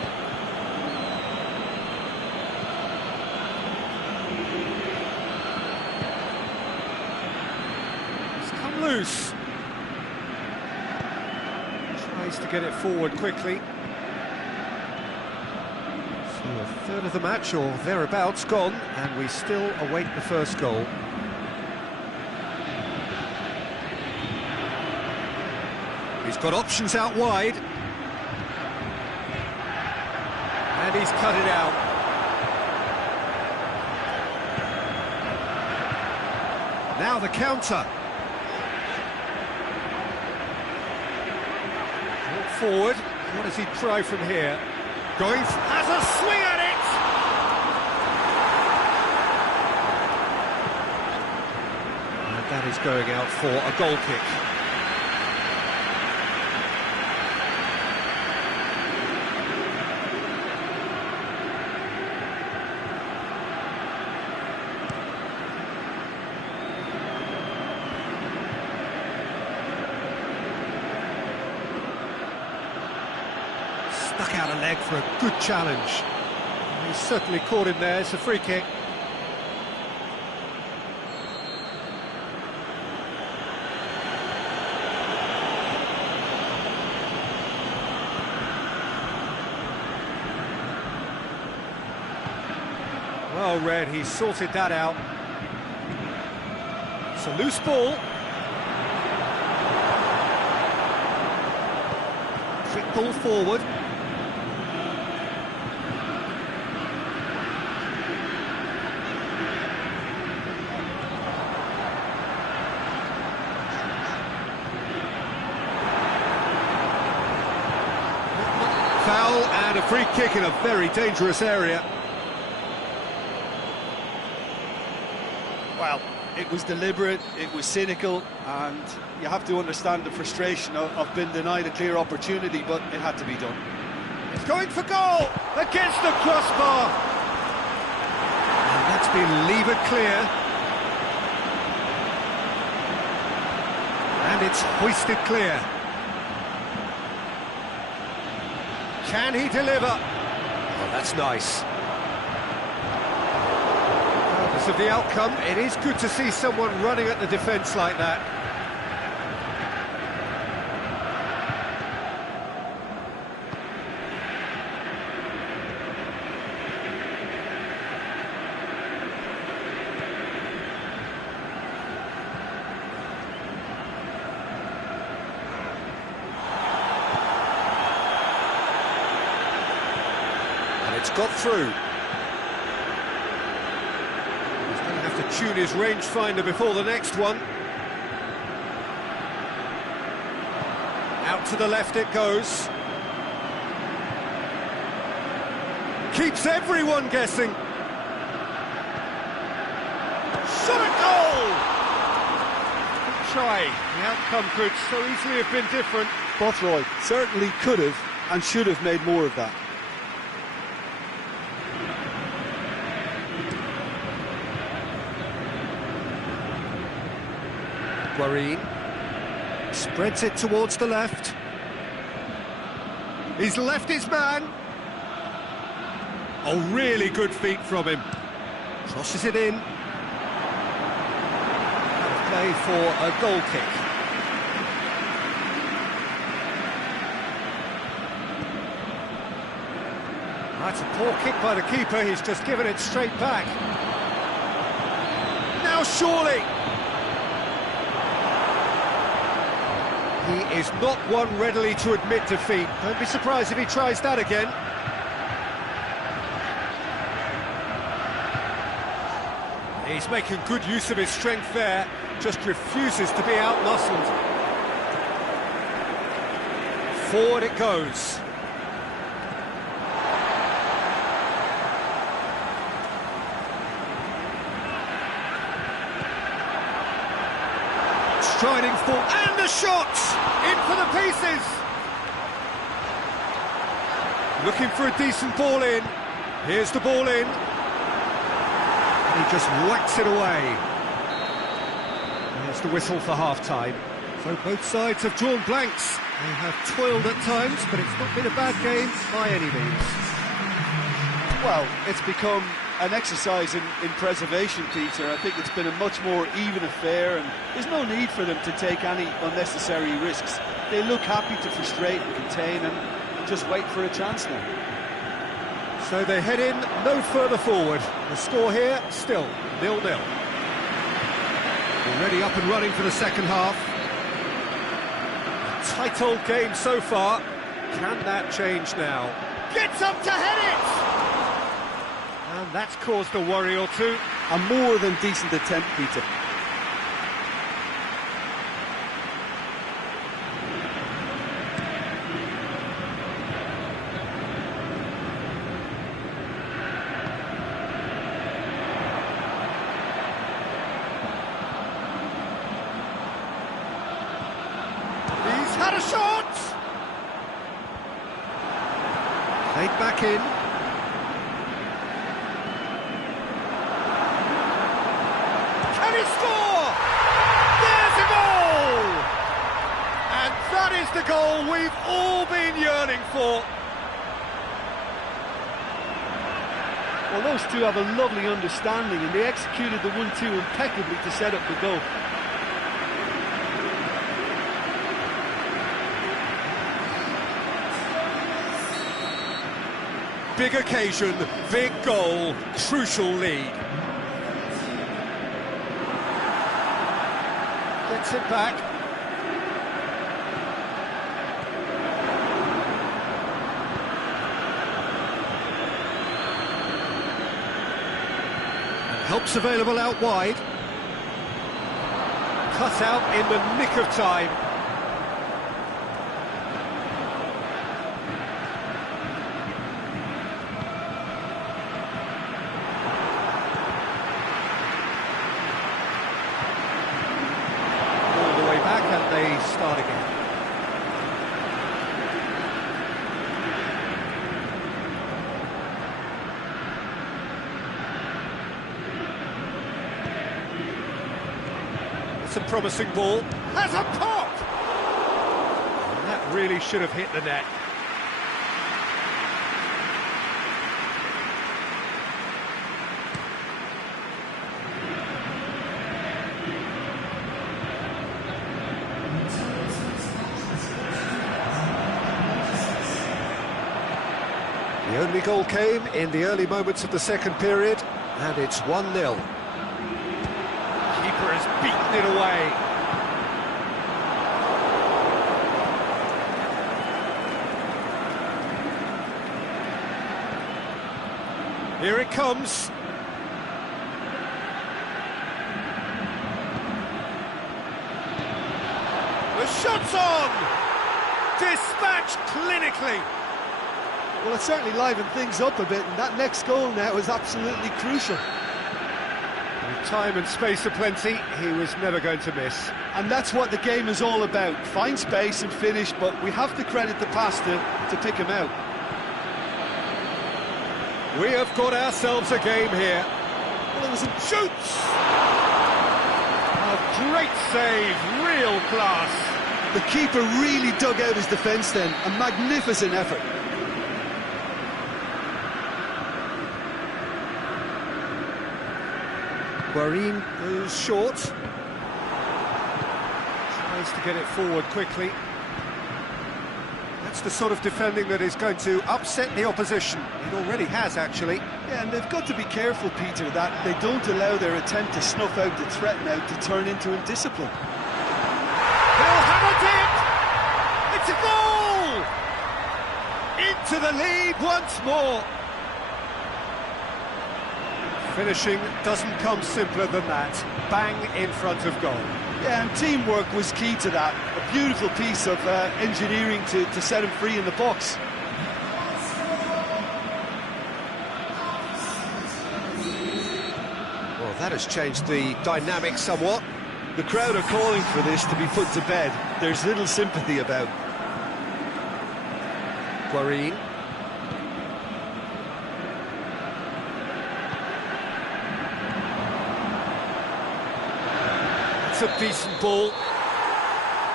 It's come loose. Tries to get it forward quickly. So a third of the match, or thereabouts, gone, and we still await the first goal. He's got options out wide. And he's cut it out. Now the counter. Forward, what does he try from here? Going, has a swing at it! And that is going out for a goal kick. Stuck out a leg for a good challenge. He's certainly caught him there. It's a free kick. Well read, he sorted that out. It's a loose ball. pull forward. Foul and a free kick in a very dangerous area. Well, it was deliberate, it was cynical, and you have to understand the frustration of being denied a clear opportunity, but it had to be done. It's going for goal against the crossbar. And that's been levered clear. And it's hoisted clear. Can he deliver? Oh, that's nice. Regardless of the outcome, it is good to see someone running at the defence like that. It's got through. He's going to have to tune his rangefinder before the next one. Out to the left it goes. Keeps everyone guessing. Shot at goal! Good try. The outcome could so easily have been different. Bothroyd certainly could have and should have made more of that. Guarin spreads it towards the left. He's left his man. Oh, really good feet from him. Crosses it in. Play for a goal kick. That's a poor kick by the keeper. He's just given it straight back. Now surely. He is not one readily to admit defeat. Don't be surprised if he tries that again. He's making good use of his strength there, just refuses to be out-muscled. Forward it goes. Striding full, and the shot! In for the pieces! Looking for a decent ball in. Here's the ball in. And he just whacks it away. There's the whistle for half-time. So both sides have drawn blanks. They have toiled at times, but it's not been a bad game by any means. Well, it's become an exercise in preservation, Peter. I think it's been a much more even affair, and there's no need for them to take any unnecessary risks. They look happy to frustrate and contain and just wait for a chance now. So they head in no further forward. The score here, still 0-0. Already up and running for the second half. A tight old game so far. Can that change now? Gets up to head it! And that's caused a worry or two. A more than decent attempt, Peter. He's had a shot! Played back in. Can he score? There's a goal! And that is the goal we've all been yearning for. Well, those two have a lovely understanding, and they executed the 1-2 impeccably to set up the goal. Big occasion, big goal, crucial lead. Gets it back. Help's available out wide. Cut out in the nick of time. All the way back and they start again. A promising ball, has a pop! And that really should have hit the net. The only goal came in the early moments of the second period, and it's 1-0. Has beaten it away. Here it comes. The shot's on! Dispatched clinically. Well, it certainly livened things up a bit, and that next goal now is absolutely crucial. With time and space aplenty, he was never going to miss. And that's what the game is all about. Find space and finish, but we have to credit the pass to pick him out. We have got ourselves a game here. Well, it was a shoots! A great save, real class. The keeper really dug out his defence then. A magnificent effort. Guarín goes short. Tries to get it forward quickly. That's the sort of defending that is going to upset the opposition. It already has, actually. Yeah, and they've got to be careful, Peter, that they don't allow their attempt to snuff out the threat now to turn into indiscipline. He'll have a dip! It's a goal! Into the lead once more. Finishing doesn't come simpler than that. Bang in front of goal. Yeah, and teamwork was key to that. A beautiful piece of engineering to set him free in the box. Well, that has changed the dynamic somewhat. The crowd are calling for this to be put to bed. There's little sympathy about. Guarín. It's a decent ball.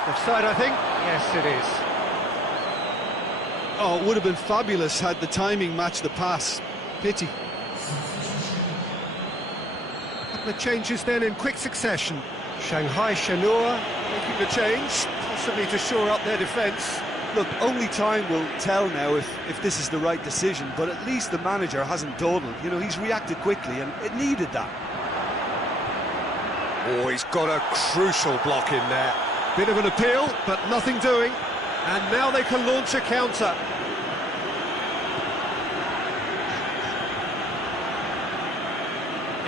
Offside, I think? Yes, it is. Oh, it would have been fabulous had the timing matched the pass. Pity. A couple of changes then in quick succession. Shanghai Shenhua making the change, possibly to shore up their defence. Look, only time will tell now if this is the right decision, but at least the manager hasn't dawdled. You know, he's reacted quickly, and it needed that. Oh, he's got a crucial block in there. Bit of an appeal, but nothing doing. And now they can launch a counter.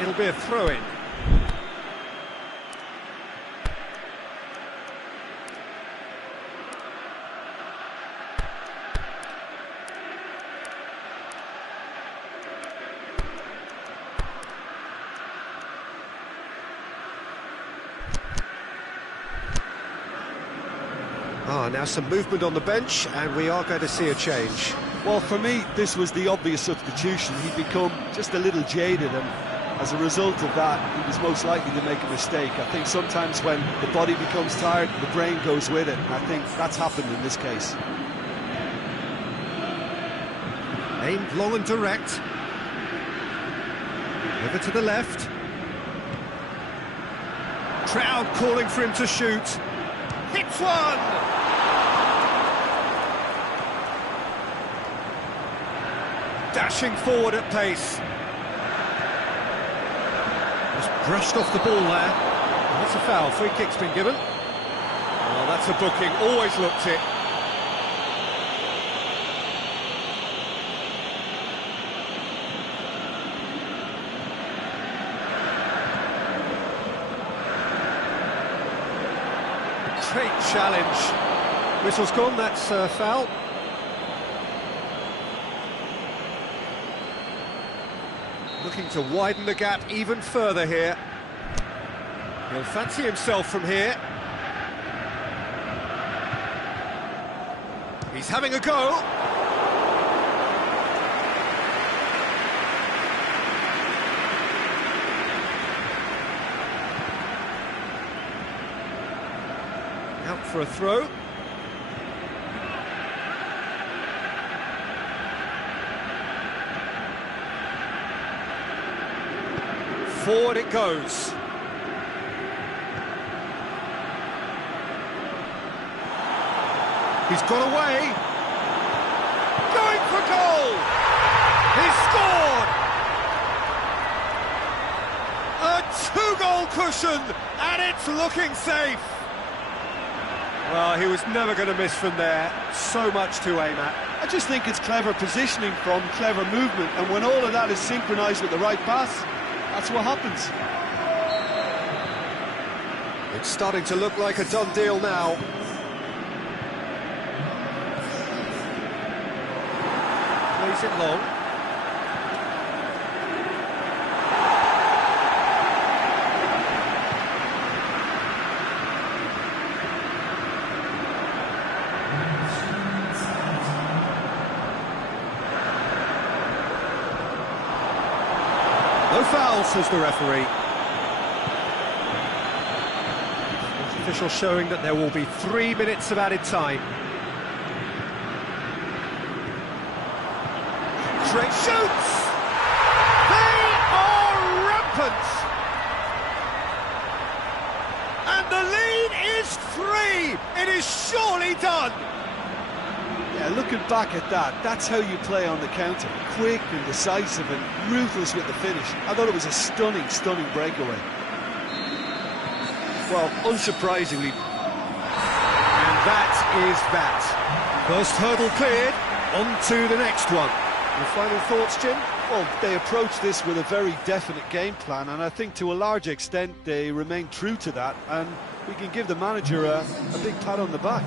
It'll be a throw-in. Now some movement on the bench, and we are going to see a change. Well, for me, this was the obvious substitution. He'd become just a little jaded, and as a result of that, he was most likely to make a mistake. I think sometimes when the body becomes tired, the brain goes with it. I think that's happened in this case. Aimed long and direct. Over to the left. Crowd calling for him to shoot. Hits one! Dashing forward at pace. Just brushed off the ball there. That's a foul. Free kick's been given. Well, that's a booking. Always looked it. Great challenge. Whistle's gone, that's a foul. Looking to widen the gap even further here. He'll fancy himself from here. He's having a go. Out for a throw. Forward it goes. He's got away. Going for goal. He's scored. A two-goal cushion, and it's looking safe. Well, he was never going to miss from there. So much to aim at. I just think it's clever positioning from clever movement, and when all of that is synchronised with the right pass, that's what happens. It's starting to look like a done deal now. Plays it long. No foul, says the referee. Official showing that there will be 3 minutes of added time. Great shoots! They are rampant! And the lead is 3! It is surely done! Yeah, looking back at that, that's how you play on the counter. Quick and decisive and ruthless with the finish. I thought it was a stunning, stunning breakaway. Well, unsurprisingly. And that is that. First hurdle cleared, on to the next one. Your final thoughts, Jim? Well, they approached this with a very definite game plan, and I think to a large extent they remain true to that, and we can give the manager a big pat on the back.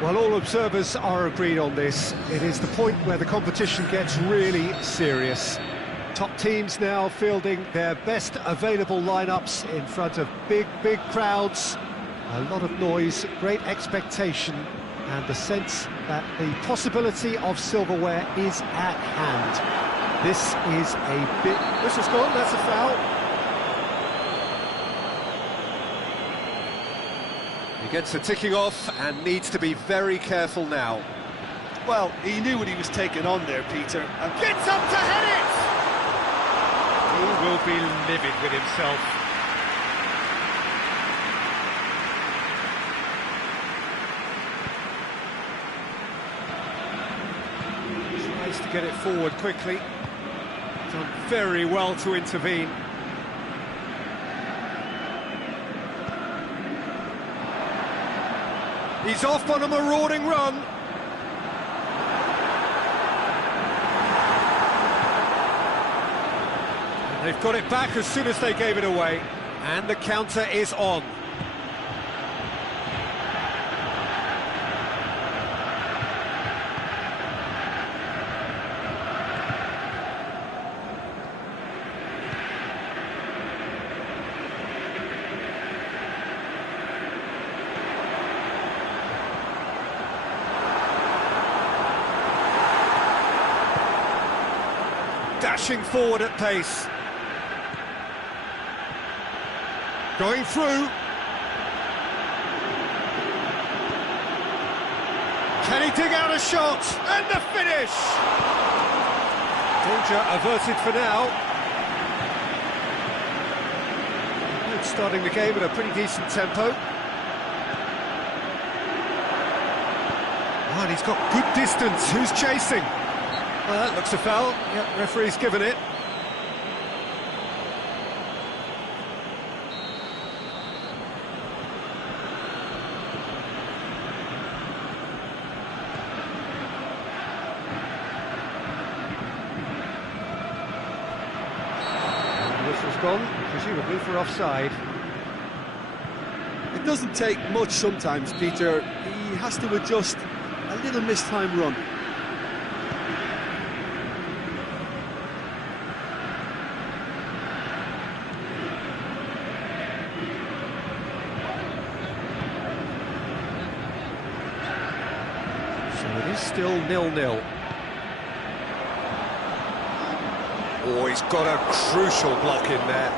Well, all observers are agreed on this. It is the point where the competition gets really serious. Top teams now fielding their best available lineups in front of big crowds. A lot of noise, great expectation, and the sense that the possibility of silverware is at hand. This is a bit... Whistle's gone, that's a foul. He gets a ticking off and needs to be very careful now. Well, he knew what he was taking on there, Peter. And gets up to head it! He will be livid with himself. Tries to get it forward quickly. Done very well to intervene. He's off on a marauding run. They've got it back as soon as they gave it away, and the counter is on. Dashing forward at pace. Going through. Can he dig out a shot? And the finish! Danger averted for now. It's starting the game at a pretty decent tempo. Oh, and he's got good distance. Who's chasing? Well, that looks a foul. Yep, referee's given it. Whistle's gone, presumably for offside. It doesn't take much sometimes, Peter. He has to adjust a little mistimed run. So it is still 0-0. Oh, he's got a crucial block in there.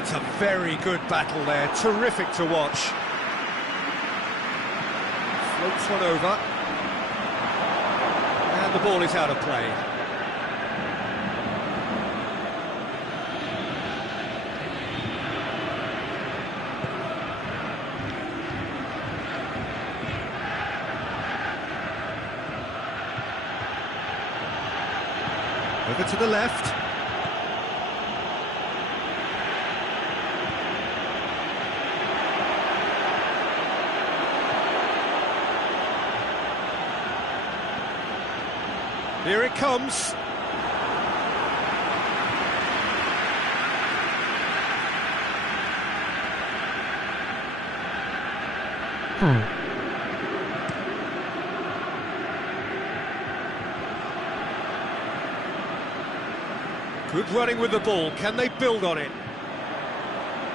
It's a very good battle there, terrific to watch. Floats one over. And the ball is out of play. Over to the left. Here it comes. Good running with the ball. Can they build on it?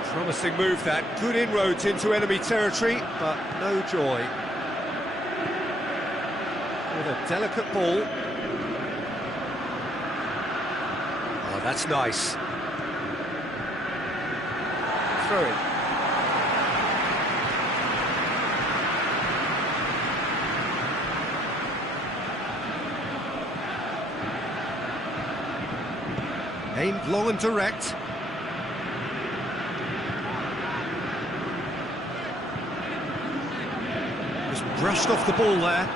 Promising move that. Good inroads into enemy territory, but no joy. With a delicate ball. Oh, that's nice. Throw it. Aimed long and direct. Just brushed off the ball there.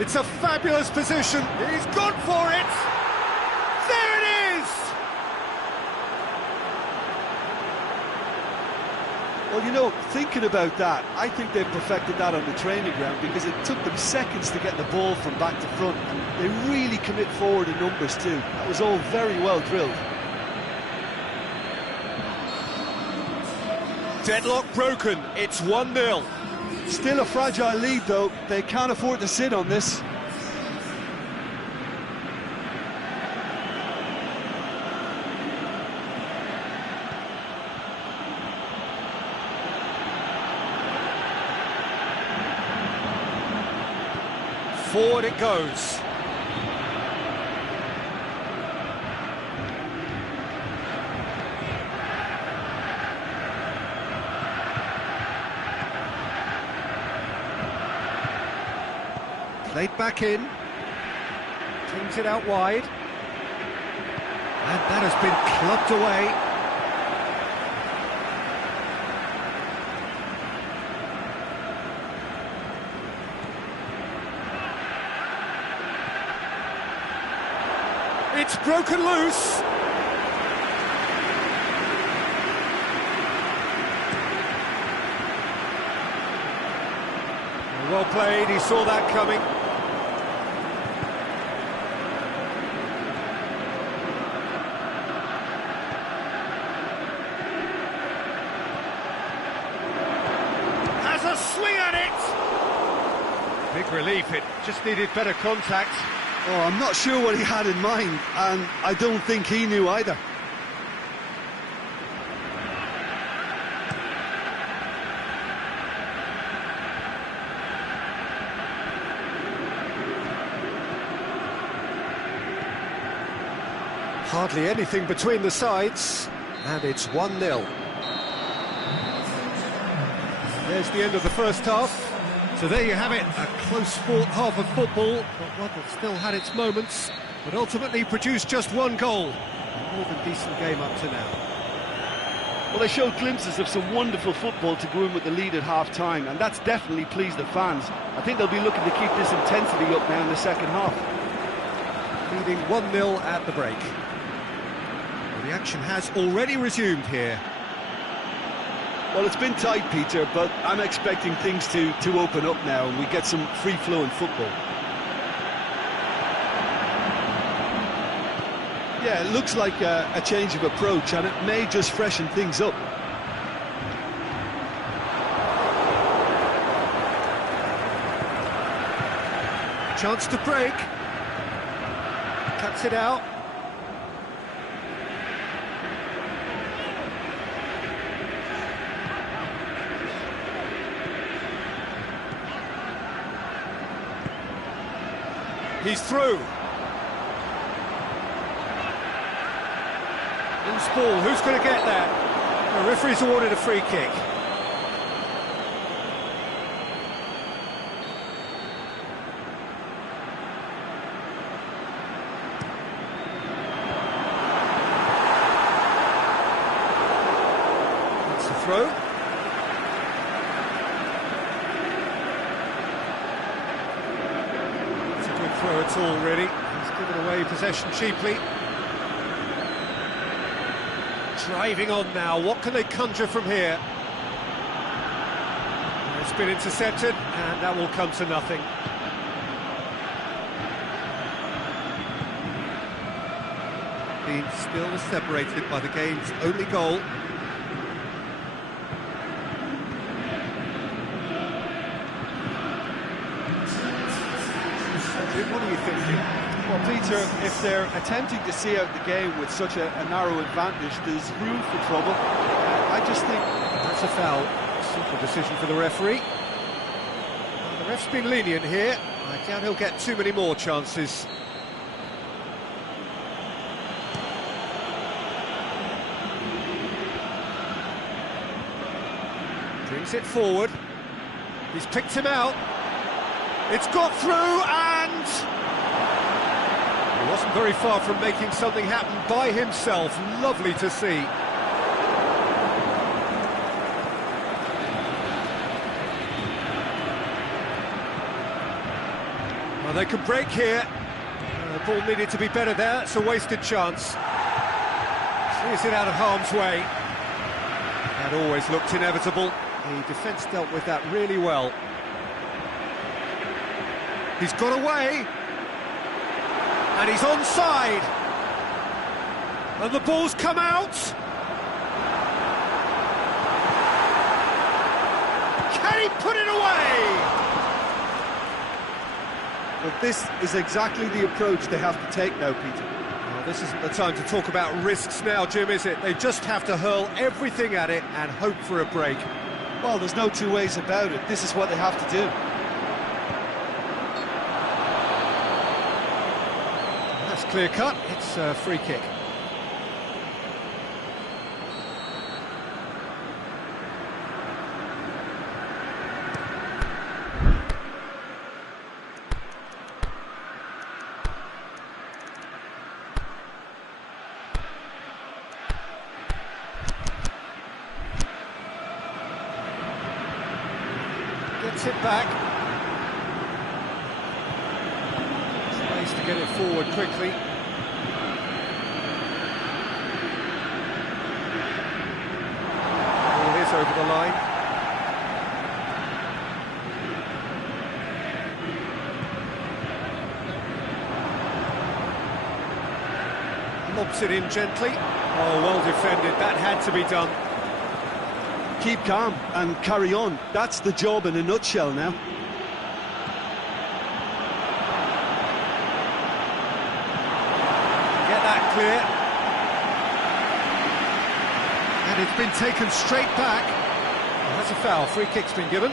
It's a fabulous position. He's gone for it. There it is! Well, you know, thinking about that, I think they've perfected that on the training ground because it took them seconds to get the ball from back to front, and they really commit forward in numbers too. That was all very well drilled. Deadlock broken, it's 1-0. Still a fragile lead though, they can't afford to sit on this. Forward it goes. Played back in. Flings it out wide. And that has been clubbed away. It's broken loose. Well played, he saw that coming. Has a swing at it! Big relief, it just needed better contact. Oh, I'm not sure what he had in mind, and I don't think he knew either. Hardly anything between the sides, and it's 1-0. There's the end of the first half. So there you have it, a close-fought half of football, but one that still had its moments, but ultimately produced just one goal. A more than decent game up to now. Well, they showed glimpses of some wonderful football to go in with the lead at half-time, and that's definitely pleased the fans. I think they'll be looking to keep this intensity up now in the second half. Leading 1-0 at the break. The action has already resumed here. Well, it's been tight, Peter, but I'm expecting things to open up now and we get some free-flowing football. Yeah, it looks like a change of approach, and it may just freshen things up. Chance to break. Cuts it out. He's through. Loose ball, who's going to get that? The referee's awarded a free kick. That's a throw. Throw at all, really. He's given away possession cheaply. Driving on now, what can they conjure from here? It's been intercepted, and that will come to nothing. Being still separated by the game's only goal. What are you thinking? Well, Peter, if they're attempting to see out the game with such a narrow advantage, there's room for trouble. I just think that's a foul. Simple decision for the referee. Well, the ref's been lenient here. I doubt he'll get too many more chances. Brings it forward. He's picked him out. It's got through, and he wasn't very far from making something happen by himself. Lovely to see. Well, they can break here. The ball needed to be better there. It's a wasted chance. Clears it out of harm's way. That always looked inevitable. The defence dealt with that really well. He's got away, and he's onside, and the ball's come out. Can he put it away? Well, this is exactly the approach they have to take now, Peter. Well, this isn't the time to talk about risks now, Jim, is it? They just have to hurl everything at it and hope for a break. Well, there's no two ways about it. This is what they have to do. Clear cut, it's a free kick. Gets it back. To get it forward quickly. Ball is over the line. lobs it in gently. Oh, well defended, that had to be done. Keep calm and carry on. That's the job in a nutshell now. Get that clear. And it's been taken straight back. Well, that's a foul, free kick's been given.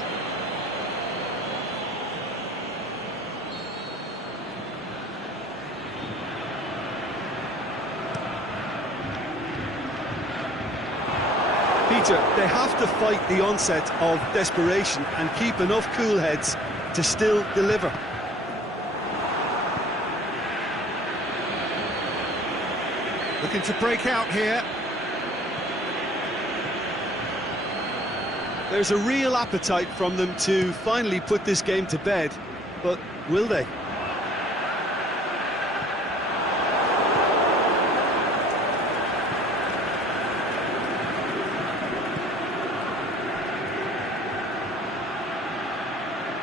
Peter, they have to fight the onset of desperation and keep enough cool heads to still deliver. Looking to break out here. There's a real appetite from them to finally put this game to bed, but will they?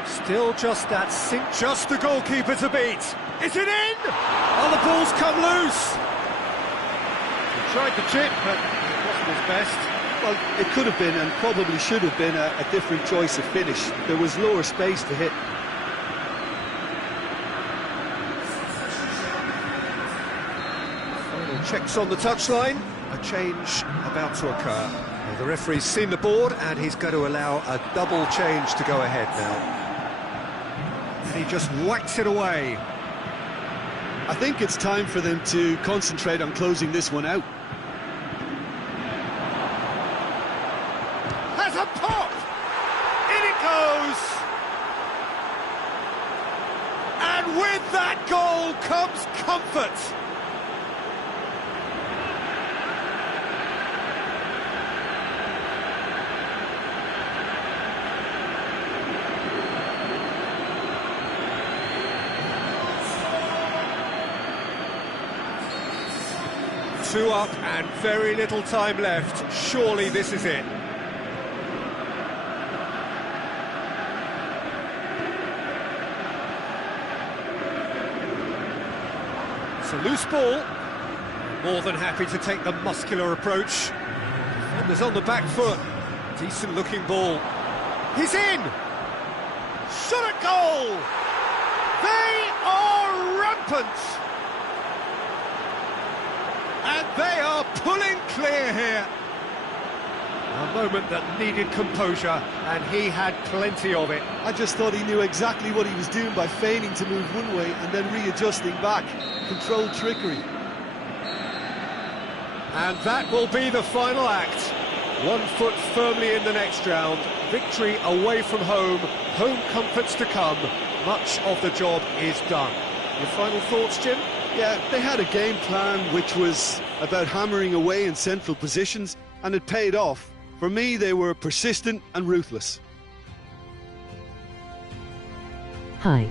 Still just that sink, just the goalkeeper to beat. Is it in? Oh, the ball's come loose. He tried the chip, but it wasn't his best. Well, it could have been and probably should have been a different choice of finish. There was lower space to hit. Final checks on the touchline. A change about to occur. Well, the referee's seen the board and he's going to allow a double change to go ahead now. And he just whacks it away. I think it's time for them to concentrate on closing this one out. Has a pop! In it goes! And with that goal comes comfort. Two up and very little time left. Surely this is it. It's a loose ball. More than happy to take the muscular approach. Defender's on the back foot. Decent looking ball. He's in! Shot at goal! They are rampant! And they are pulling clear here. A moment that needed composure, and he had plenty of it. I just thought he knew exactly what he was doing by feigning to move one way and then readjusting back. Controlled trickery. And that will be the final act. 1 foot firmly in the next round. Victory away from home. Home comforts to come. Much of the job is done. Your final thoughts, Jim? Yeah, they had a game plan which was about hammering away in central positions, and it paid off. For me, they were persistent and ruthless. Hi.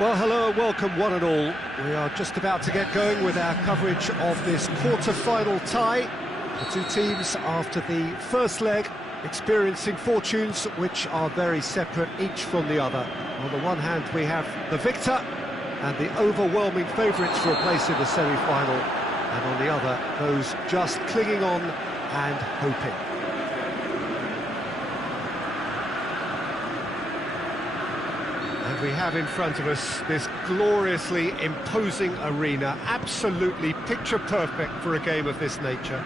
Well, hello and welcome one and all. We are just about to get going with our coverage of this quarter-final tie. The two teams after the first leg experiencing fortunes which are very separate, each from the other. On the one hand, we have the victor and the overwhelming favourites for a place in the semi-final, and on the other, those just clinging on and hoping. And we have in front of us this gloriously imposing arena, absolutely picture-perfect for a game of this nature.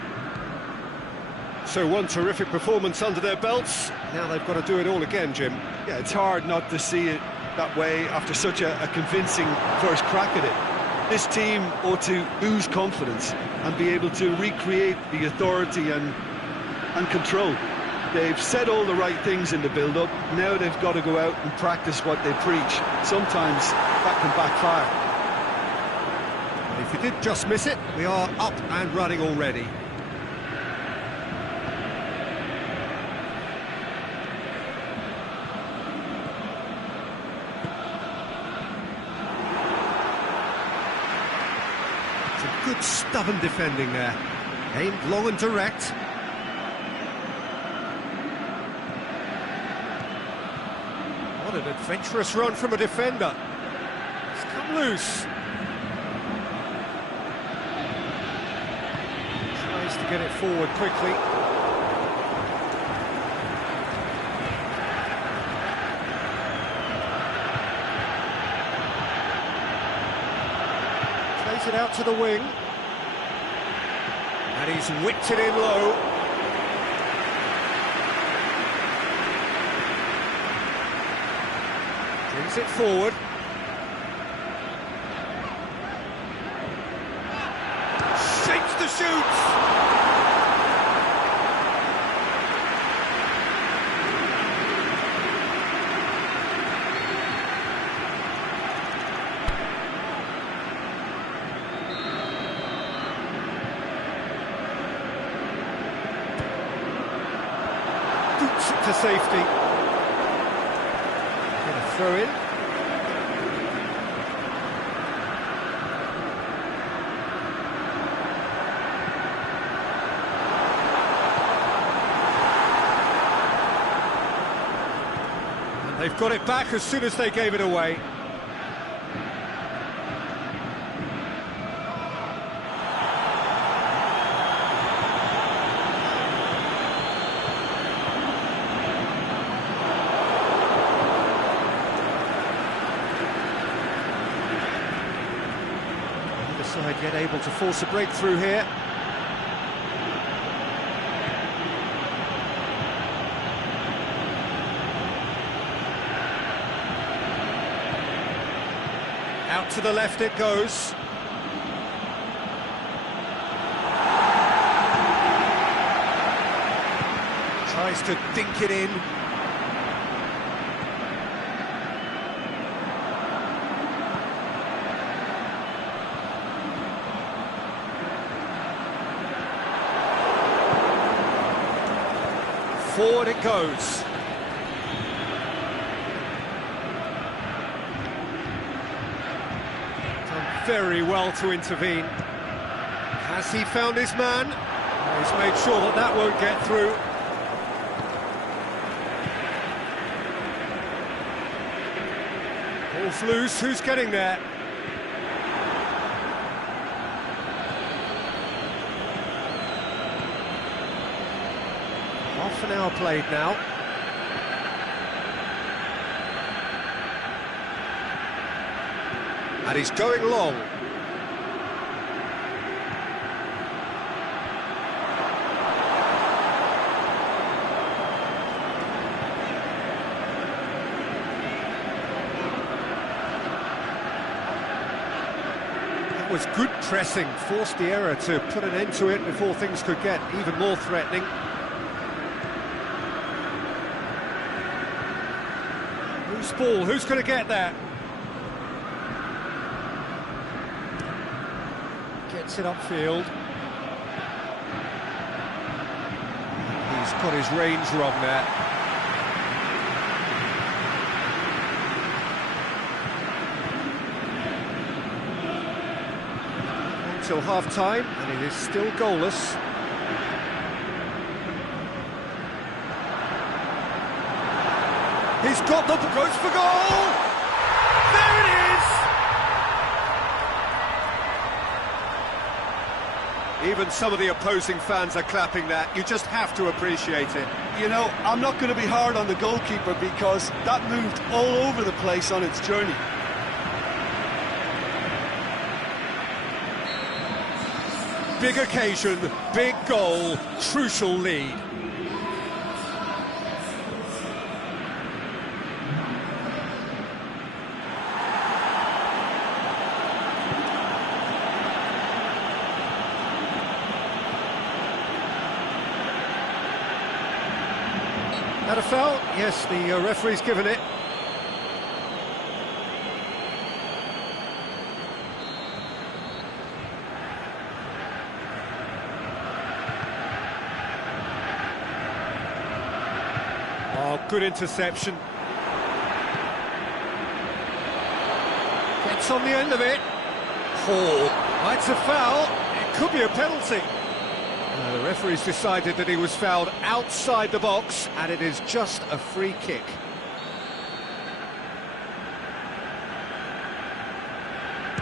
So one terrific performance under their belts. Now they've got to do it all again, Jim. Yeah, it's hard not to see it that way after such a convincing first crack at it. This team ought to lose confidence and be able to recreate the authority and control. They've said all the right things in the build-up. Now they've got to go out and practice what they preach. Sometimes that can backfire. And if you did just miss it, we are up and running already. Some good stubborn defending there. Aimed long and direct. What an adventurous run from a defender. It's come loose. Tries to get it forward quickly. Plays it out to the wing. And he's whipped it in low. Brings it forward. Shapes the shoots. Boots it to safety. Gonna throw in. They've got it back as soon as they gave it away. Either side yet able to force a breakthrough here. Out to the left it goes. Tries to dink it in. Forward it goes. Very well to intervene. Has he found his man? He's made sure that that won't get through. Ball's loose, who's getting there? Half an hour played now. And he's going long. That was good pressing, forced the error to put an end to it before things could get even more threatening. Loose ball, who's going to get that? Gets it upfield. He's got his range wrong there. Until half-time, and it is still goalless. He's got the goes for goal! There it is! Even some of the opposing fans are clapping that. You just have to appreciate it. You know, I'm not going to be hard on the goalkeeper because that moved all over the place on its journey. Big occasion, big goal, crucial lead. That a foul? Yes, the referee's given it. Oh, good interception. Gets on the end of it. Oh, it's a foul. It could be a penalty. The referee's decided that he was fouled outside the box, and it is just a free kick.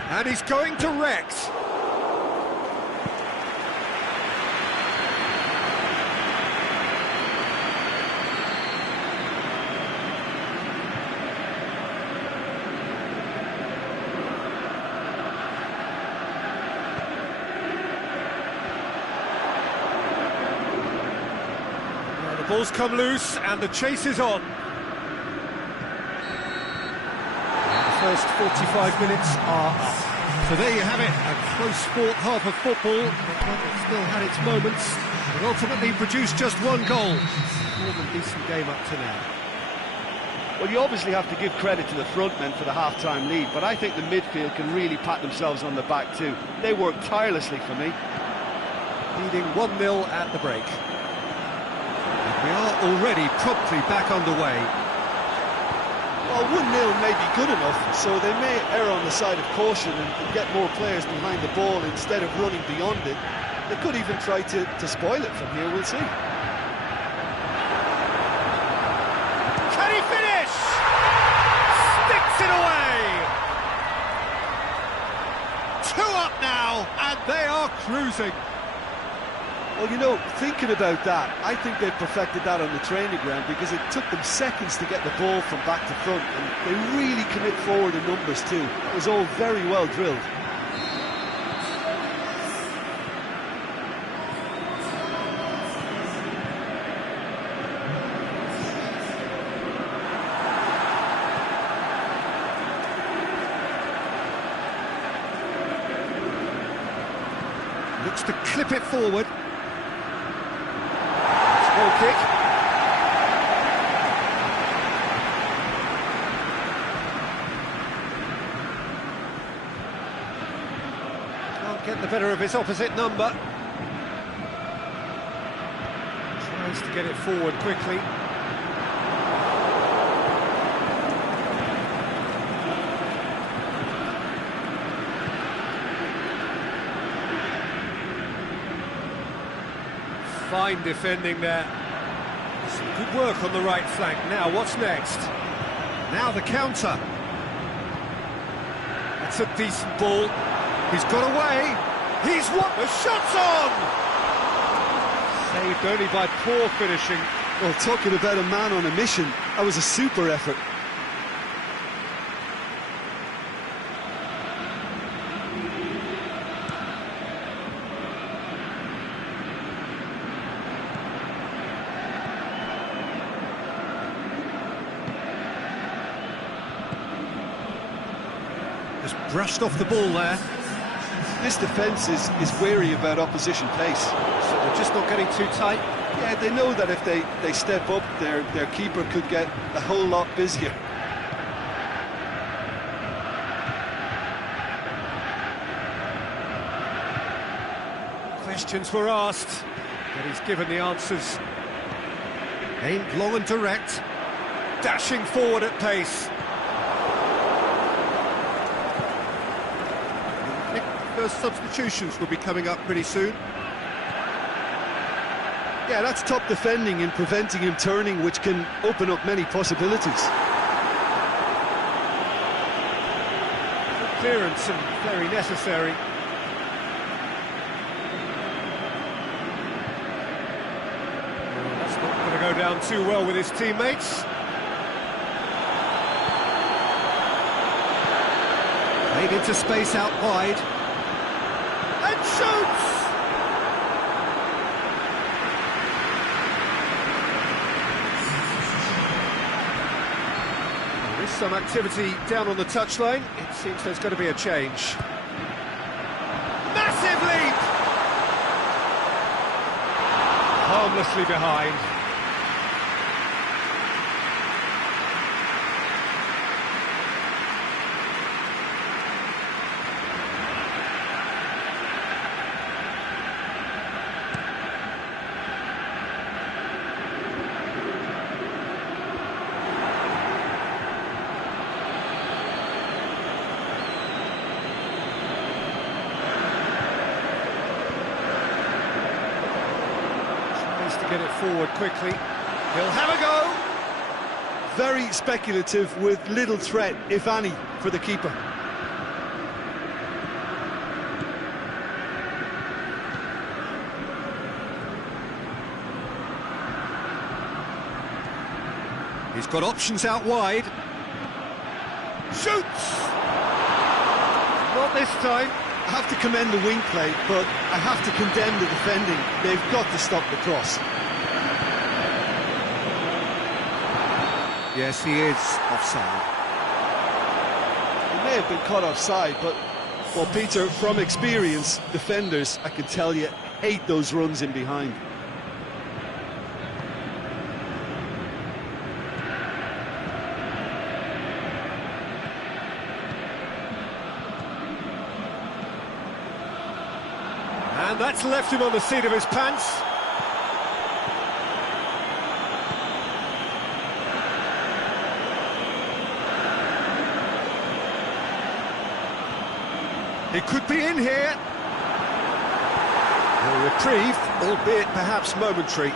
And he's going direct. The ball's come loose and the chase is on. The first 45 minutes are up. So there you have it, a close-fought half of football, but one that still had its moments, but ultimately produced just one goal. More than decent game up to now. Well, you obviously have to give credit to the front men for the half-time lead, but I think the midfield can really pat themselves on the back too. They worked tirelessly for me. Leading 1-0 at the break. We are already promptly back underway. Well, 1-0 may be good enough, so they may err on the side of caution and get more players behind the ball instead of running beyond it. They could even try to spoil it from here, we'll see. Can he finish? Sticks it away! 2 up now, and they are cruising. Well, you know, thinking about that, I think they perfected that on the training ground because it took them seconds to get the ball from back to front, and they really commit forward in numbers too. It was all very well drilled. Looks to clip it forward. Ball kick. Can't get the better of his opposite number. Tries to get it forward quickly. Fine defending there. Some good work on the right flank. Now, what's next? Now the counter. That's a decent ball. He's got away. He's what? The shot's on! Saved only by poor finishing. Well, talking about a man on a mission, that was a super effort. Just brushed off the ball there. This defence is wary about opposition pace. So they're just not getting too tight. Yeah, they know that if they step up, their keeper could get a whole lot busier. Questions were asked, but he's given the answers. Aimed long and direct, dashing forward at pace. First substitutions will be coming up pretty soon. Yeah, that's top defending and preventing him turning, which can open up many possibilities. Clearance and very necessary. Well, that's not going to go down too well with his teammates. Made into space out wide. And shoots! There is some activity down on the touchline. It seems there's going to be a change. Massive leap! Harmlessly behind. To get it forward quickly. He'll have a go! Very speculative with little threat, if any, for the keeper. He's got options out wide. Shoots! Not this time. I have to commend the wing play, but I have to condemn the defending. They've got to stop the cross. Yes, he is offside. He may have been caught offside, but, well, Peter, from experience, defenders, I can tell you, hate those runs in behind. And that's left him on the seat of his pants. He could be in here. A reprieve, albeit perhaps momentary.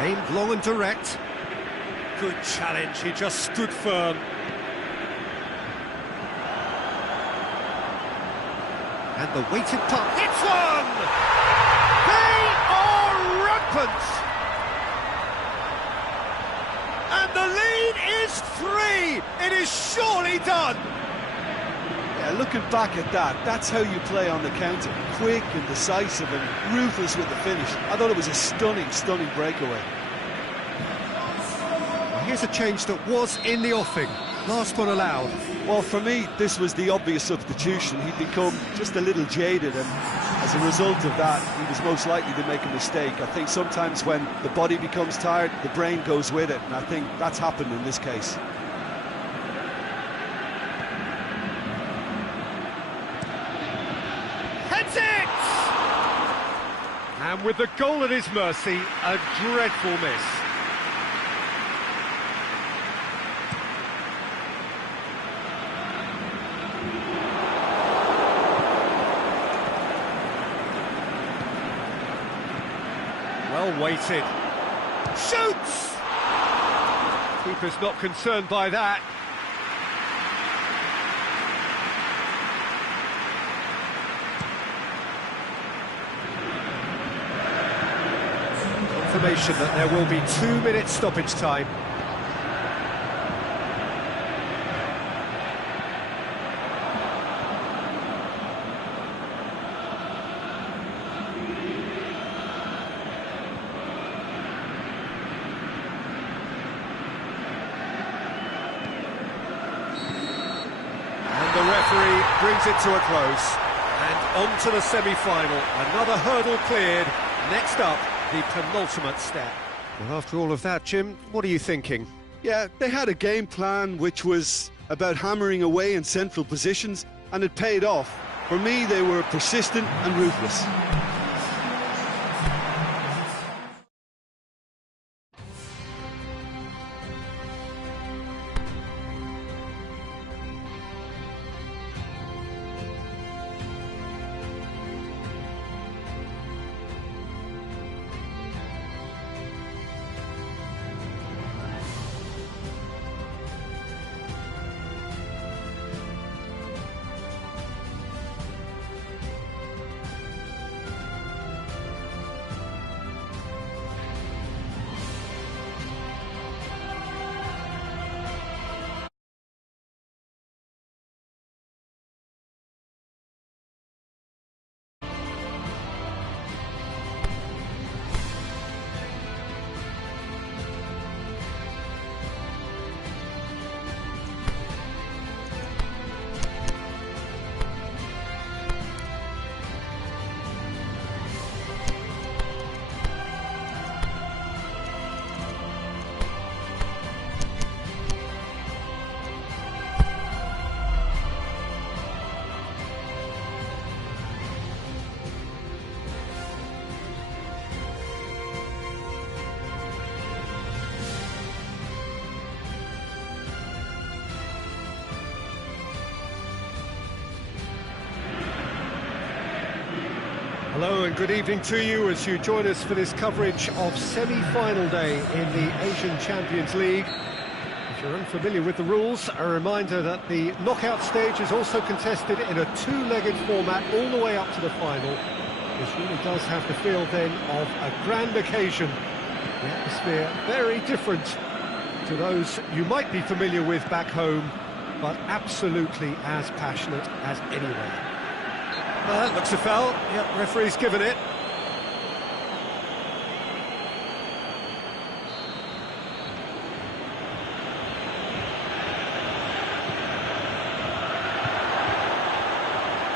Aimed long and direct. Good challenge, he just stood firm. And the weighted puck hits one! They are rampant! And the lead is 3! It is surely done! Yeah, looking back at that, that's how you play on the counter. Quick and decisive and ruthless with the finish. I thought it was a stunning, stunning breakaway. Well, here's a change that was in the offing. Last one allowed. Well, for me, this was the obvious substitution. He'd become just a little jaded, and as a result of that, he was most likely to make a mistake. I think sometimes when the body becomes tired, the brain goes with it, and I think that's happened in this case. Heads it! And with the goal at his mercy, a dreadful miss. Well weighted. Shoots! Keeper's not concerned by that. Confirmation that there will be 2 minutes stoppage time. The referee brings it to a close, and on to the semi-final. Another hurdle cleared. Next up, the penultimate step. Well, after all of that, Jim, what are you thinking? Yeah, they had a game plan which was about hammering away in central positions, and it paid off. For me, they were persistent and ruthless. Hello and good evening to you as you join us for this coverage of semi-final day in the Asian Champions League. If you're unfamiliar with the rules, a reminder that the knockout stage is also contested in a two-legged format all the way up to the final. This really does have the feel then of a grand occasion. The atmosphere very different to those you might be familiar with back home, but absolutely as passionate as anywhere. That looks a foul. Yep, referee's given it.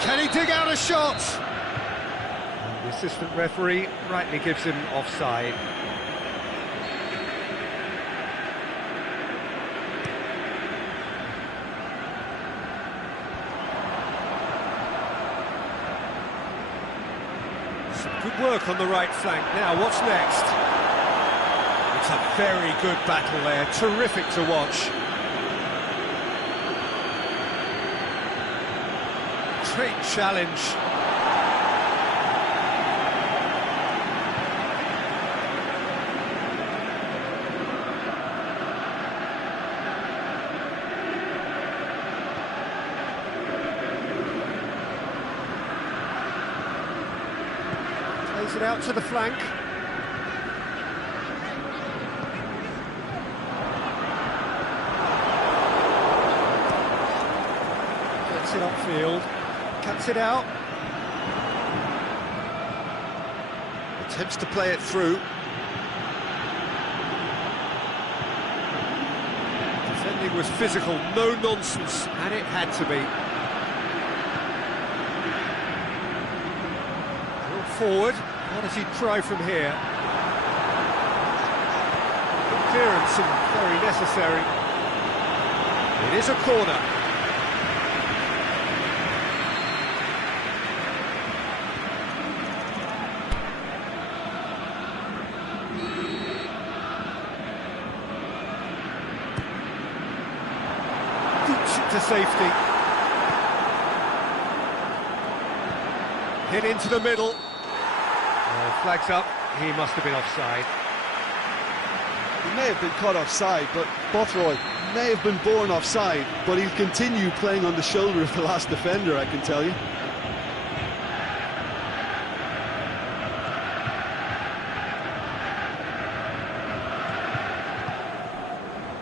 Can he dig out a shot? And the assistant referee rightly gives him offside. Good work on the right flank. Now, what's next? It's a very good battle there. Terrific to watch. Great challenge. Plays it out to the flank. Gets it upfield. Cuts it out. Attempts to play it through. Defending was physical, no nonsense, and it had to be. Forward, how does he try from here? Good clearance and very necessary. It is a corner. Boots it to safety. Hit into the middle. Flags up, he must have been offside. He may have been caught offside, but Bothroyd may have been born offside, but he'll continue playing on the shoulder of the last defender, I can tell you.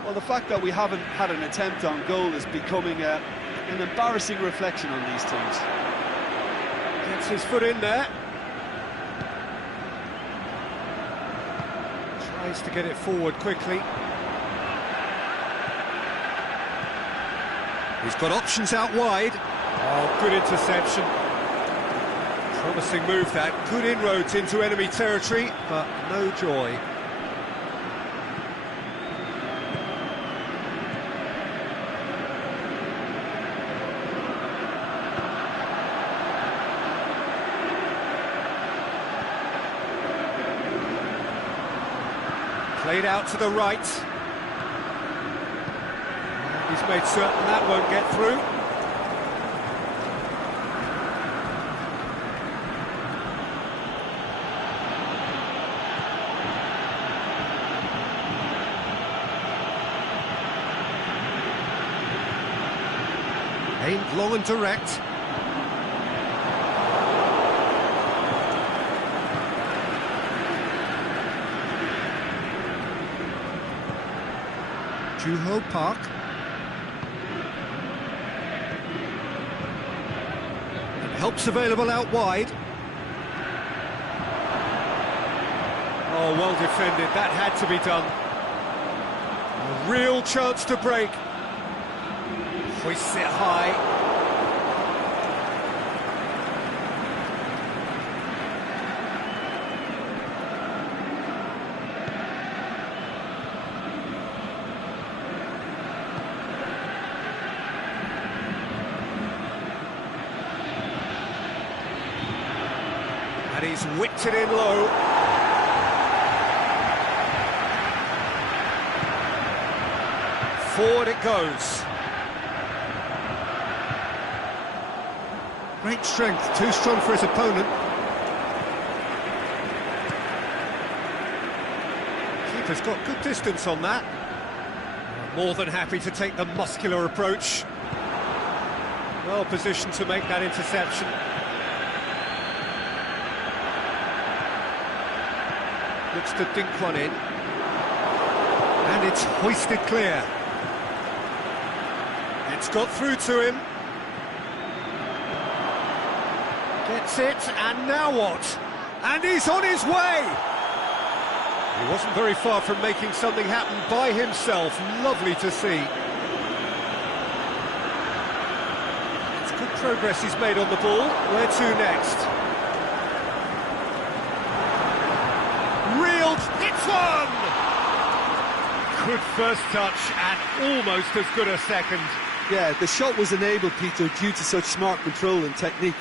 Well, the fact that we haven't had an attempt on goal is becoming an embarrassing reflection on these teams. Gets his foot in there. Tries to get it forward quickly. He's got options out wide. Oh, good interception. Promising move that. Good inroads into enemy territory, but no joy. Played out to the right. He's made certain that won't get through. Aimed long and direct. Juho Park. And help's available out wide. Oh, well defended. That had to be done. A real chance to break. Hoists it high. And he's whipped it in low. Forward it goes. Great strength, too strong for his opponent. Keeper's got good distance on that. More than happy to take the muscular approach. Well positioned to make that interception. Looks to dink one in. And it's hoisted clear. It's got through to him. Gets it, and now what? And he's on his way! He wasn't very far from making something happen by himself. Lovely to see. It's good progress he's made on the ball. Where to next? Reeled, hits one! Good first touch and almost as good a second. Yeah, the shot was enabled, Peter, due to such smart control and technique.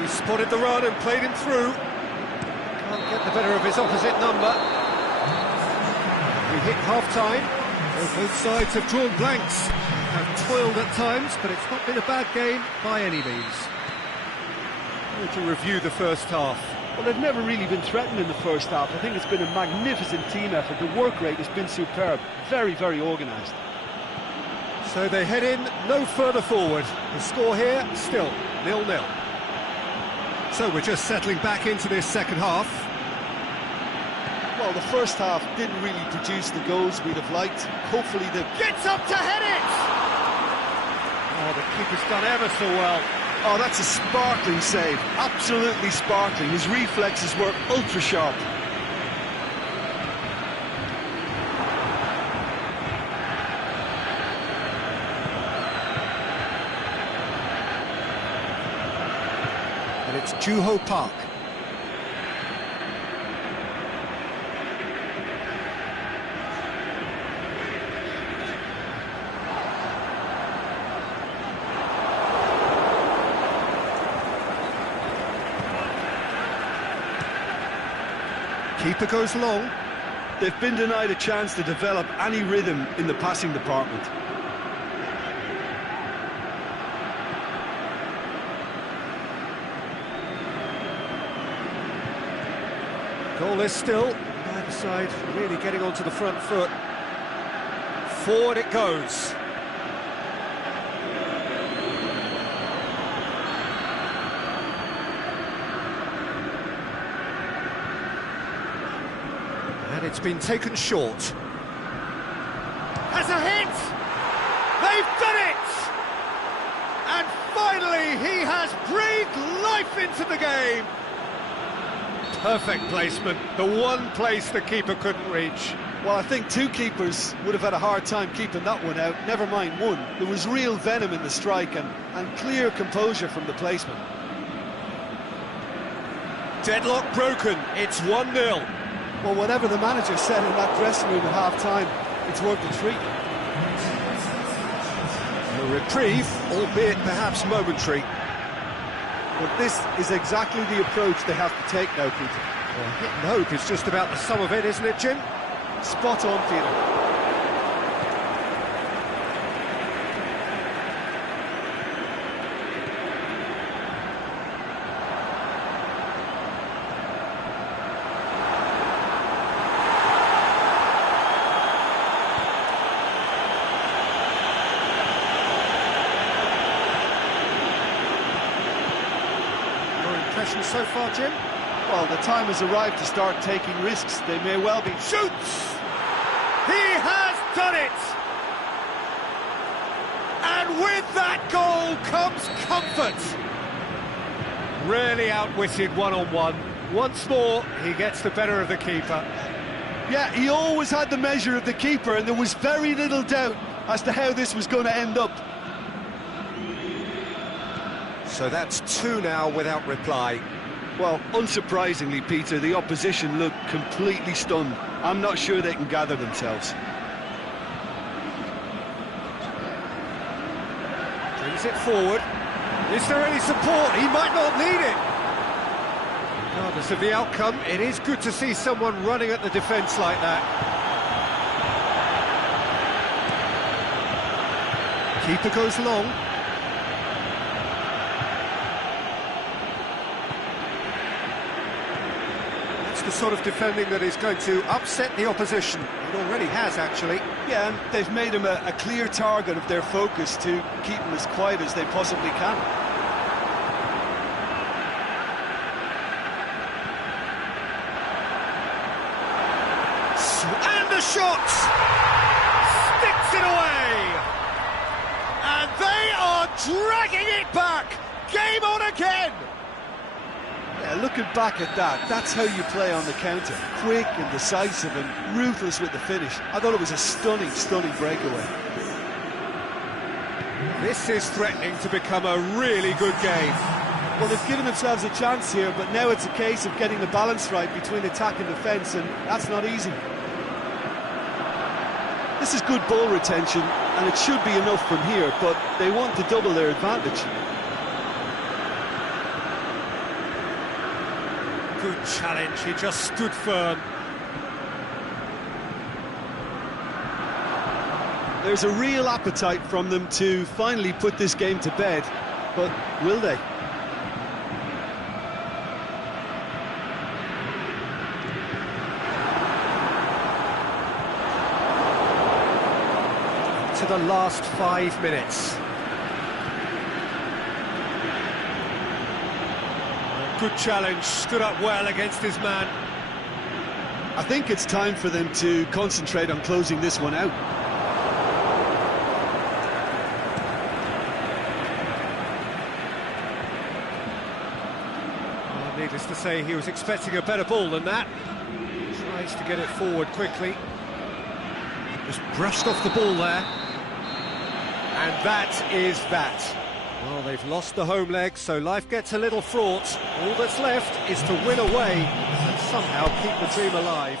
He spotted the run and played him through. Can't get the better of his opposite number. We hit half-time. Both sides have drawn blanks, have toiled at times, but it's not been a bad game by any means. To review the first half. Well, they've never really been threatened in the first half. I think it's been a magnificent team effort. The work rate has been superb. Very, very organised. So they head in no further forward. The score here, still 0-0. So we're just settling back into this second half. Well, the first half didn't really produce the goals we'd have liked. Hopefully the... Gets up to head it! Oh, the keeper's done ever so well. Oh, that's a sparkling save. Absolutely sparkling. His reflexes were ultra-sharp. And it's Juho Park. Keeper goes long. They've been denied a chance to develop any rhythm in the passing department. Goalless still. Neither side really getting onto the front foot. Forward it goes. And it's been taken short. Has a hit! They've done it! And finally he has breathed life into the game! Perfect placement, the one place the keeper couldn't reach. Well, I think two keepers would have had a hard time keeping that one out, never mind one. There was real venom in the strike and clear composure from the placement. Deadlock broken, it's 1-0. Well, whatever the manager said in that dressing room at half-time, it's worth the treat. A reprieve, albeit perhaps momentary. But this is exactly the approach they have to take now, Peter. Well, hit and hope is just about the sum of it, isn't it, Jim? Spot on, Peter. So far, Jim? Well, the time has arrived to start taking risks. They may well be. Shoots! He has done it! And with that goal comes comfort. Really outwitted one-on-one. Once more, he gets the better of the keeper. Yeah, he always had the measure of the keeper, and there was very little doubt as to how this was going to end up. So that's two now without reply. Well, unsurprisingly, Peter, the opposition look completely stunned. I'm not sure they can gather themselves. Brings it forward. Is there any support? He might not need it. Regardless of the outcome, it is good to see someone running at the defence like that. Keeper goes long. That's the sort of defending that is going to upset the opposition. It already has, actually. Yeah, and they've made him a clear target of their focus to keep him as quiet as they possibly can. And the shot! Sticks it away! And they are dragging it back! Game on again! Yeah, looking back at that, that's how you play on the counter. Quick and decisive and ruthless with the finish. I thought it was a stunning, stunning breakaway. This is threatening to become a really good game. Well, they've given themselves a chance here, but now it's a case of getting the balance right between attack and defence, and that's not easy. This is good ball retention, and it should be enough from here, but they want to double their advantage. Good challenge, he just stood firm. There's a real appetite from them to finally put this game to bed, but will they? To the last 5 minutes. Good challenge, stood up well against his man. I think it's time for them to concentrate on closing this one out. Well, needless to say, he was expecting a better ball than that. Tries to get it forward quickly. Just brushed off the ball there. And that is that. Well, they've lost the home leg, so life gets a little fraught. All that's left is to win away and somehow keep the team alive.